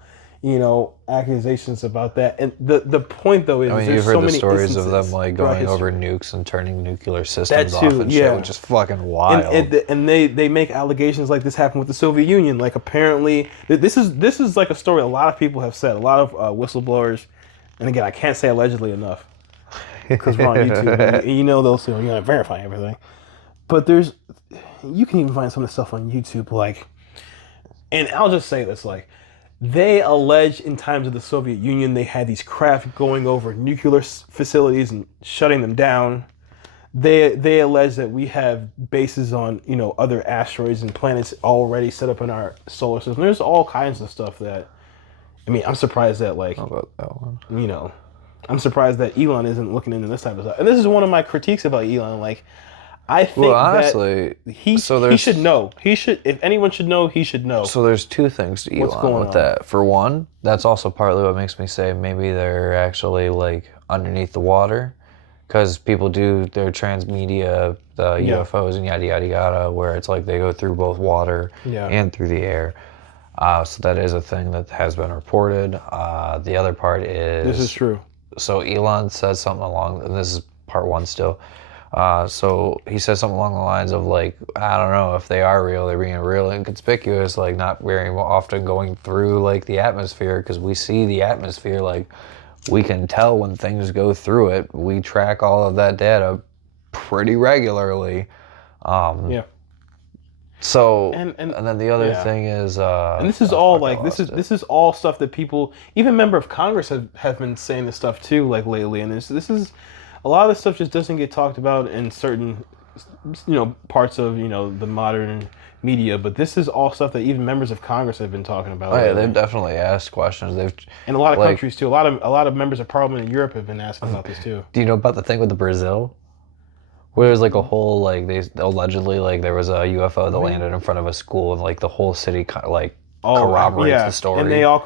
Accusations about that. And the point, though, is you've heard the stories of them, like, going over nukes and turning nuclear systems off and shit, which is fucking wild. And they make allegations like this happened with the Soviet Union. Like, apparently, this is like a story a lot of people have said, a lot of whistleblowers, and again, I can't say allegedly enough, because we're on YouTube, and they'll say, you're going to verify everything. But you can even find some of the stuff on YouTube, like, and I'll just say this, like, they allege in times of the Soviet Union, they had these craft going over nuclear facilities and shutting them down. They allege that we have bases on, other asteroids and planets already set up in our solar system. There's all kinds of stuff that, I'm surprised that, like, how about that one? I'm surprised that Elon isn't looking into this type of stuff. And this is one of my critiques about Elon. Like, I think honestly, that he should know. If anyone should know, he should know. So there's 2 things to Elon with that. For one, that's also partly what makes me say maybe they're actually like underneath the water, because people do their transmedia, the UFOs and yada yada yada, where it's like they go through both water and through the air. So that is a thing that has been reported. The other part is this is true. So Elon says something and this is part 1 still. So he says something along the lines of like, I don't know if they are real, they're being real inconspicuous, like not very often going through like the atmosphere, because we see the atmosphere, like we can tell when things go through it. We track all of that data pretty regularly. So and then the other thing is and this is all like this is all stuff that people, even members of Congress have been saying this stuff too, like lately, and this is a lot of this stuff just doesn't get talked about in certain parts of the modern media, but this is all stuff that even members of Congress have been talking about. Oh yeah, they've definitely asked questions. In a lot of countries too. A lot of members of parliament in Europe have been asking about this too. Do you know about the thing with the Brazil? Where there's like a whole, like, they allegedly, like, there was a UFO that landed in front of a school, and like the whole city corroborates the story. And they all,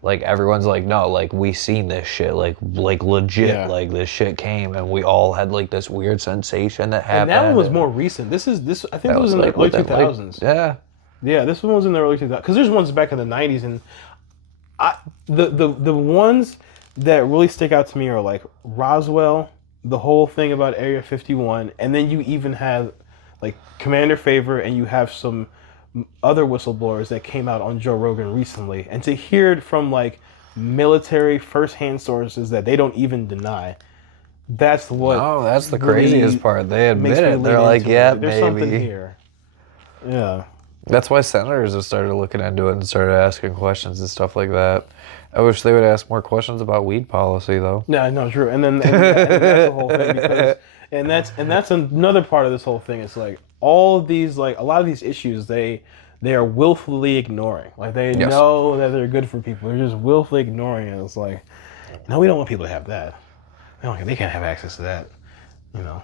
like, everyone's like, no, like, we seen this shit, like legit, like, this shit came, and we all had like this weird sensation that happened. And that one was more recent. I think it was in the early 2000s. Yeah, this one was in the early 2000s. Because there's ones back in the 90s, and the ones that really stick out to me are like Roswell, the whole thing about Area 51, and then you even have like Commander Favor, and you have some other whistleblowers that came out on Joe Rogan recently, and to hear it from like military first-hand sources that they don't even deny, that's what. Oh, that's the craziest part. They admit it. They're like, yeah, there's something here. Yeah. That's why senators have started looking into it and started asking questions and stuff like that. I wish they would ask more questions about weed policy, though. No, true. And that's the whole thing, because and that's another part of this whole thing. It's like all of these, like a lot of these issues, they are willfully ignoring. Like they know that they're good for people. They're just willfully ignoring it. It's like, no, we don't want people to have that. They can't have access to that. Yeah.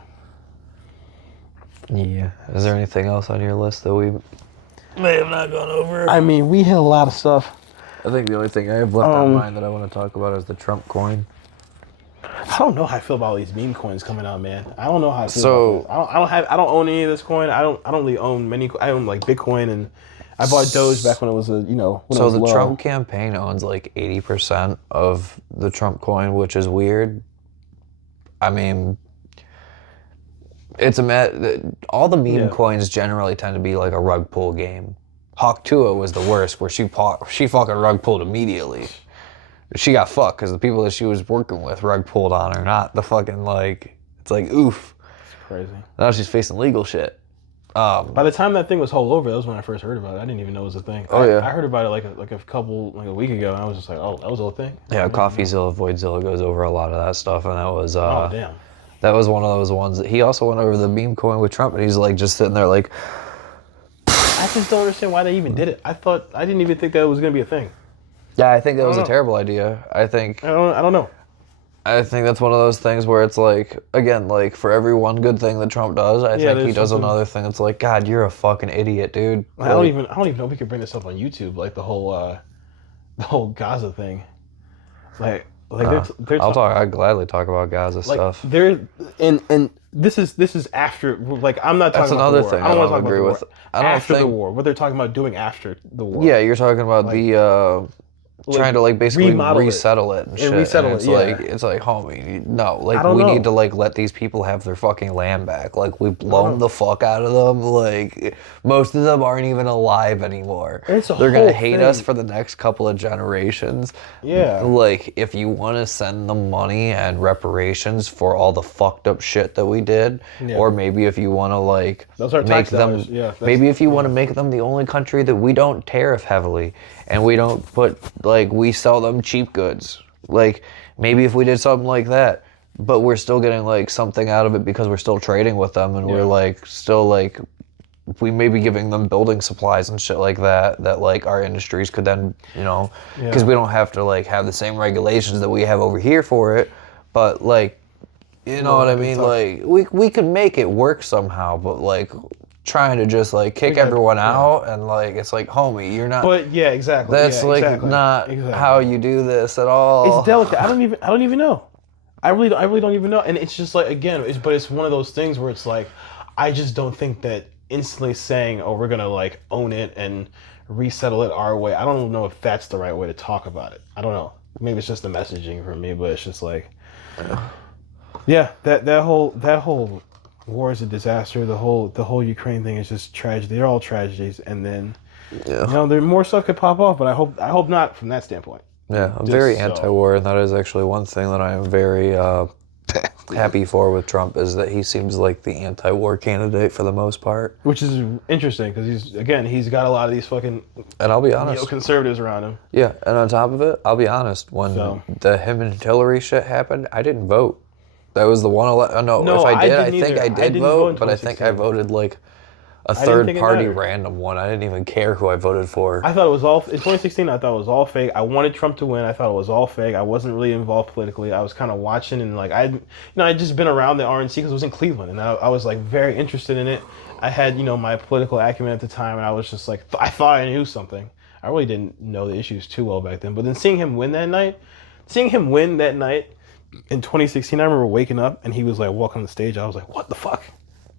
Is there anything else on your list that we may have not gone over? I mean, we hit a lot of stuff. I think the only thing I have left on mind that I want to talk about is the Trump coin. I don't know how I feel about all these meme coins coming out, man. I don't know how I feel about this. I don't own any of this coin. I don't really own many. I own like Bitcoin, and I bought Doge back when it was when it was the low. Trump campaign owns like 80% of the Trump coin, which is weird. I mean, it's all the meme coins generally tend to be like a rug pull game. Hawk Tuah was the worst, where she fucking rug pulled immediately. She got fucked because the people that she was working with rug pulled on her, not the fucking like. It's like oof. It's crazy. Now she's facing legal shit. By the time that thing was all over, that was when I first heard about it. I didn't even know it was a thing. I heard about it like a week ago, and I was just like, oh, that was a thing. Yeah, CoffeeZilla, Voidzilla goes over a lot of that stuff, and that was oh damn. That was one of those ones that he also went over the meme coin with Trump, and he's like just sitting there like. I just don't understand why they even did it. I didn't even think that was gonna be a thing. Yeah, I think that was a terrible idea. I don't know. I think that's one of those things where it's like, again, like for every one good thing that Trump does, I think he does another thing that's like, God, you're a fucking idiot, dude. I don't even know if we could bring this up on YouTube, like the whole Gaza thing. Like I'd gladly talk about Gaza stuff. And this is after, like, I'm not talking about the war. That's another thing I don't agree with. After the war, what they're talking about doing after the war. Yeah, you're talking about the trying to like basically resettle it and shit. It's like, homie, no, like we need to like let these people have their fucking land back. Like we've blown the fuck out of them. Like most of them aren't even alive anymore. They're gonna hate us for the next couple of generations. Yeah. Like if you want to send them money and reparations for all the fucked up shit that we did, or maybe if you want to like make them, maybe if you want to make them the only country that we don't tariff heavily and we don't put like we sell them cheap goods. Like maybe if we did something like that, but we're still getting like something out of it because we're still trading with them and we're like still like we may be giving them building supplies and shit like that like our industries could then, because we don't have to like have the same regulations that we have over here for it, but like you know what I mean? Like we could make it work somehow, but like trying to just like kick everyone out and like it's like, homie, you're not. But yeah, exactly. That's not how you do this at all. It's delicate. I don't even know. I really don't even know. And it's just like but it's one of those things where it's like, I just don't think that instantly saying, oh, we're gonna like own it and resettle it our way. I don't know if that's the right way to talk about it. I don't know. Maybe it's just the messaging for me, but it's just like, yeah, that whole war is a disaster. The whole Ukraine thing is just tragedy. They're all tragedies, and then there more stuff could pop off, but I hope not from that standpoint. Yeah, I'm very anti-war, and that is actually one thing that I am very happy for with Trump is that he seems like the anti-war candidate for the most part. Which is interesting because he's got a lot of these fucking and I'll be honest, conservatives around him. Yeah, and on top of it, I'll be honest, when the him and Hillary shit happened, I didn't vote. That was the one. If I think I did vote, but I think I voted like a third-party random one. I didn't even care who I voted for. I thought it was all in 2016. I thought it was all fake. I wanted Trump to win. I thought it was all fake. I wasn't really involved politically. I was kind of watching and like I'd just been around the RNC because it was in Cleveland, and I was like very interested in it. I had my political acumen at the time, and I was just like I thought I knew something. I really didn't know the issues too well back then. But then seeing him win that night in 2016, I remember waking up and he was like walking on the stage. I was like, what the fuck?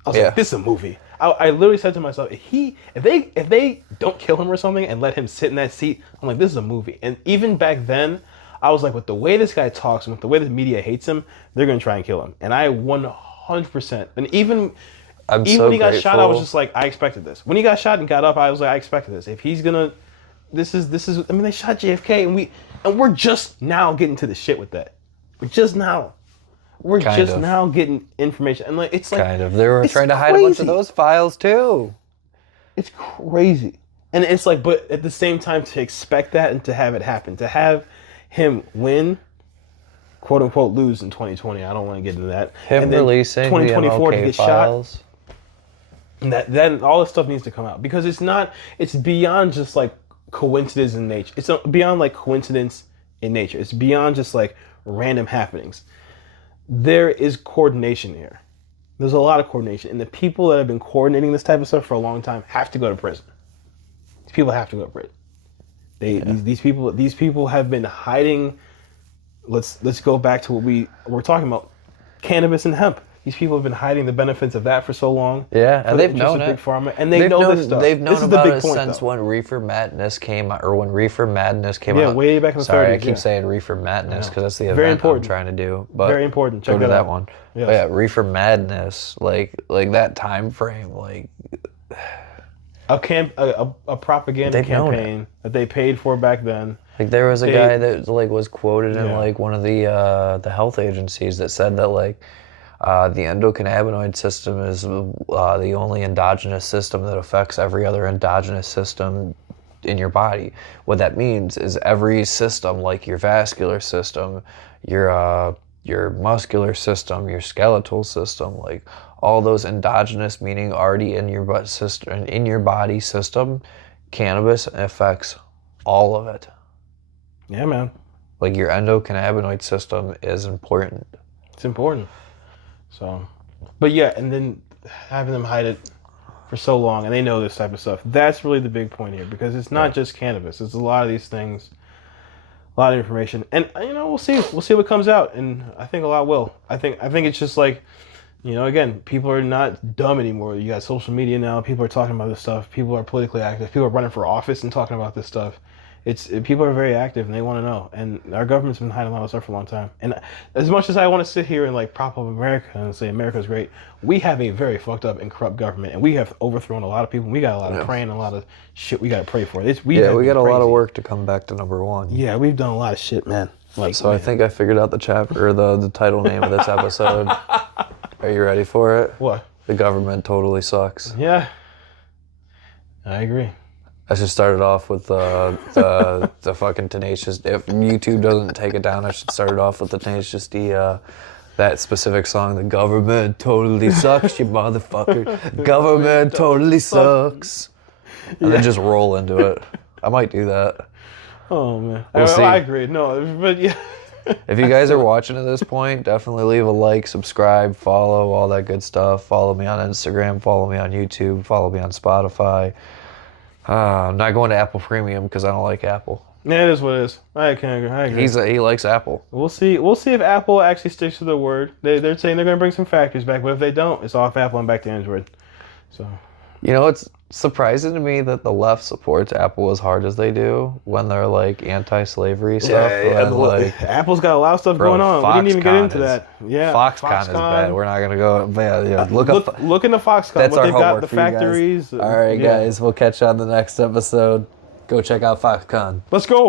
I was like, this is a movie. I literally said to myself, if they don't kill him or something and let him sit in that seat, I'm like, this is a movie. And even back then, I was like, with the way this guy talks and with the way the media hates him, they're going to try and kill him. And I 100%. And even when he got shot, I was just like, I expected this. When he got shot and got up, I was like, I expected this. If he's going to, this is, I mean, they shot JFK and we're just now getting to the shit with that. We're just now getting information, and like it's like kind of. They were trying to hide a bunch of those files too. It's crazy, and it's like, but at the same time, to expect that and to have it happen, to have him win, quote unquote, lose in 2020. I don't want to get into that. Him and then releasing 2024 to get files. Shot. And then all this stuff needs to come out because it's beyond just like coincidence in nature. It's beyond like coincidence in nature. It's beyond just like random happenings. There is coordination here. There's a lot of coordination, and the people that have been coordinating this type of stuff for a long time have to go to prison. These people have to go to prison. These people have been hiding. Let's go back to what we're talking about, cannabis and hemp. These people have been hiding the benefits of that for so long. Yeah, and they've known it. Big pharma, and they know this stuff. They've known about it since when Reefer Madness came out, or when Reefer Madness came out. Yeah, way back in the 30s. Sorry, I keep saying Reefer Madness because that's the event I'm trying to do. But very important. Check go to that out. one. Yes. But yeah, Reefer Madness, like that time frame, like a propaganda campaign that they paid for back then. Like there was a guy that like was quoted in like one of the health agencies that said that like the endocannabinoid system is the only endogenous system that affects every other endogenous system in your body. What that means is every system, like your vascular system, your muscular system, your skeletal system, like all those endogenous, meaning already in your body system, cannabis affects all of it. Yeah, man. Like your endocannabinoid system is important. It's important. So, but yeah, and then having them hide it for so long, and they know this type of stuff. That's really the big point here, because it's not just cannabis. It's a lot of these things, a lot of information, and we'll see what comes out, and I think a lot will. I think it's just like, again, people are not dumb anymore. You got social media now. People are talking about this stuff. People are politically active. People are running for office and talking about this stuff. People are very active and they want to know. And our government's been hiding a lot of stuff for a long time. And as much as I want to sit here and like prop up America and say America's great, we have a very fucked up and corrupt government, and we have overthrown a lot of people. We got a lot of praying, a lot of shit we got to pray for. We got a lot of work to come back to number one. Yeah, we've done a lot of shit, man. I think I figured out the chapter, or the title name of this episode. Are you ready for it? What? The government totally sucks. Yeah, I agree. I should start it off with the fucking Tenacious. If YouTube doesn't take it down, I should start it off with the Tenacious D, that specific song. The government totally sucks, you motherfucker. Government totally sucks. And then just roll into it. I might do that. Oh man, We'll see. I agree. No, but yeah. If you guys are watching at this point, definitely leave a like, subscribe, follow, all that good stuff. Follow me on Instagram. Follow me on YouTube. Follow me on Spotify. I'm not going to Apple Premium because I don't like Apple. Yeah, it is what it is. I agree. He likes Apple. We'll see if Apple actually sticks to their word. They're saying they're going to bring some factories back, but if they don't, it's off Apple and back to Android. So, it's surprising to me that the left supports Apple as hard as they do when they're like anti-slavery stuff. Apple's got a lot of stuff going on. We didn't even get into that. Yeah, Foxconn is bad. We're not gonna go. Look into Foxconn. That's what our they've got, homework the for you guys. factories. All right, guys. We'll catch you on the next episode. Go check out Foxconn. Let's go.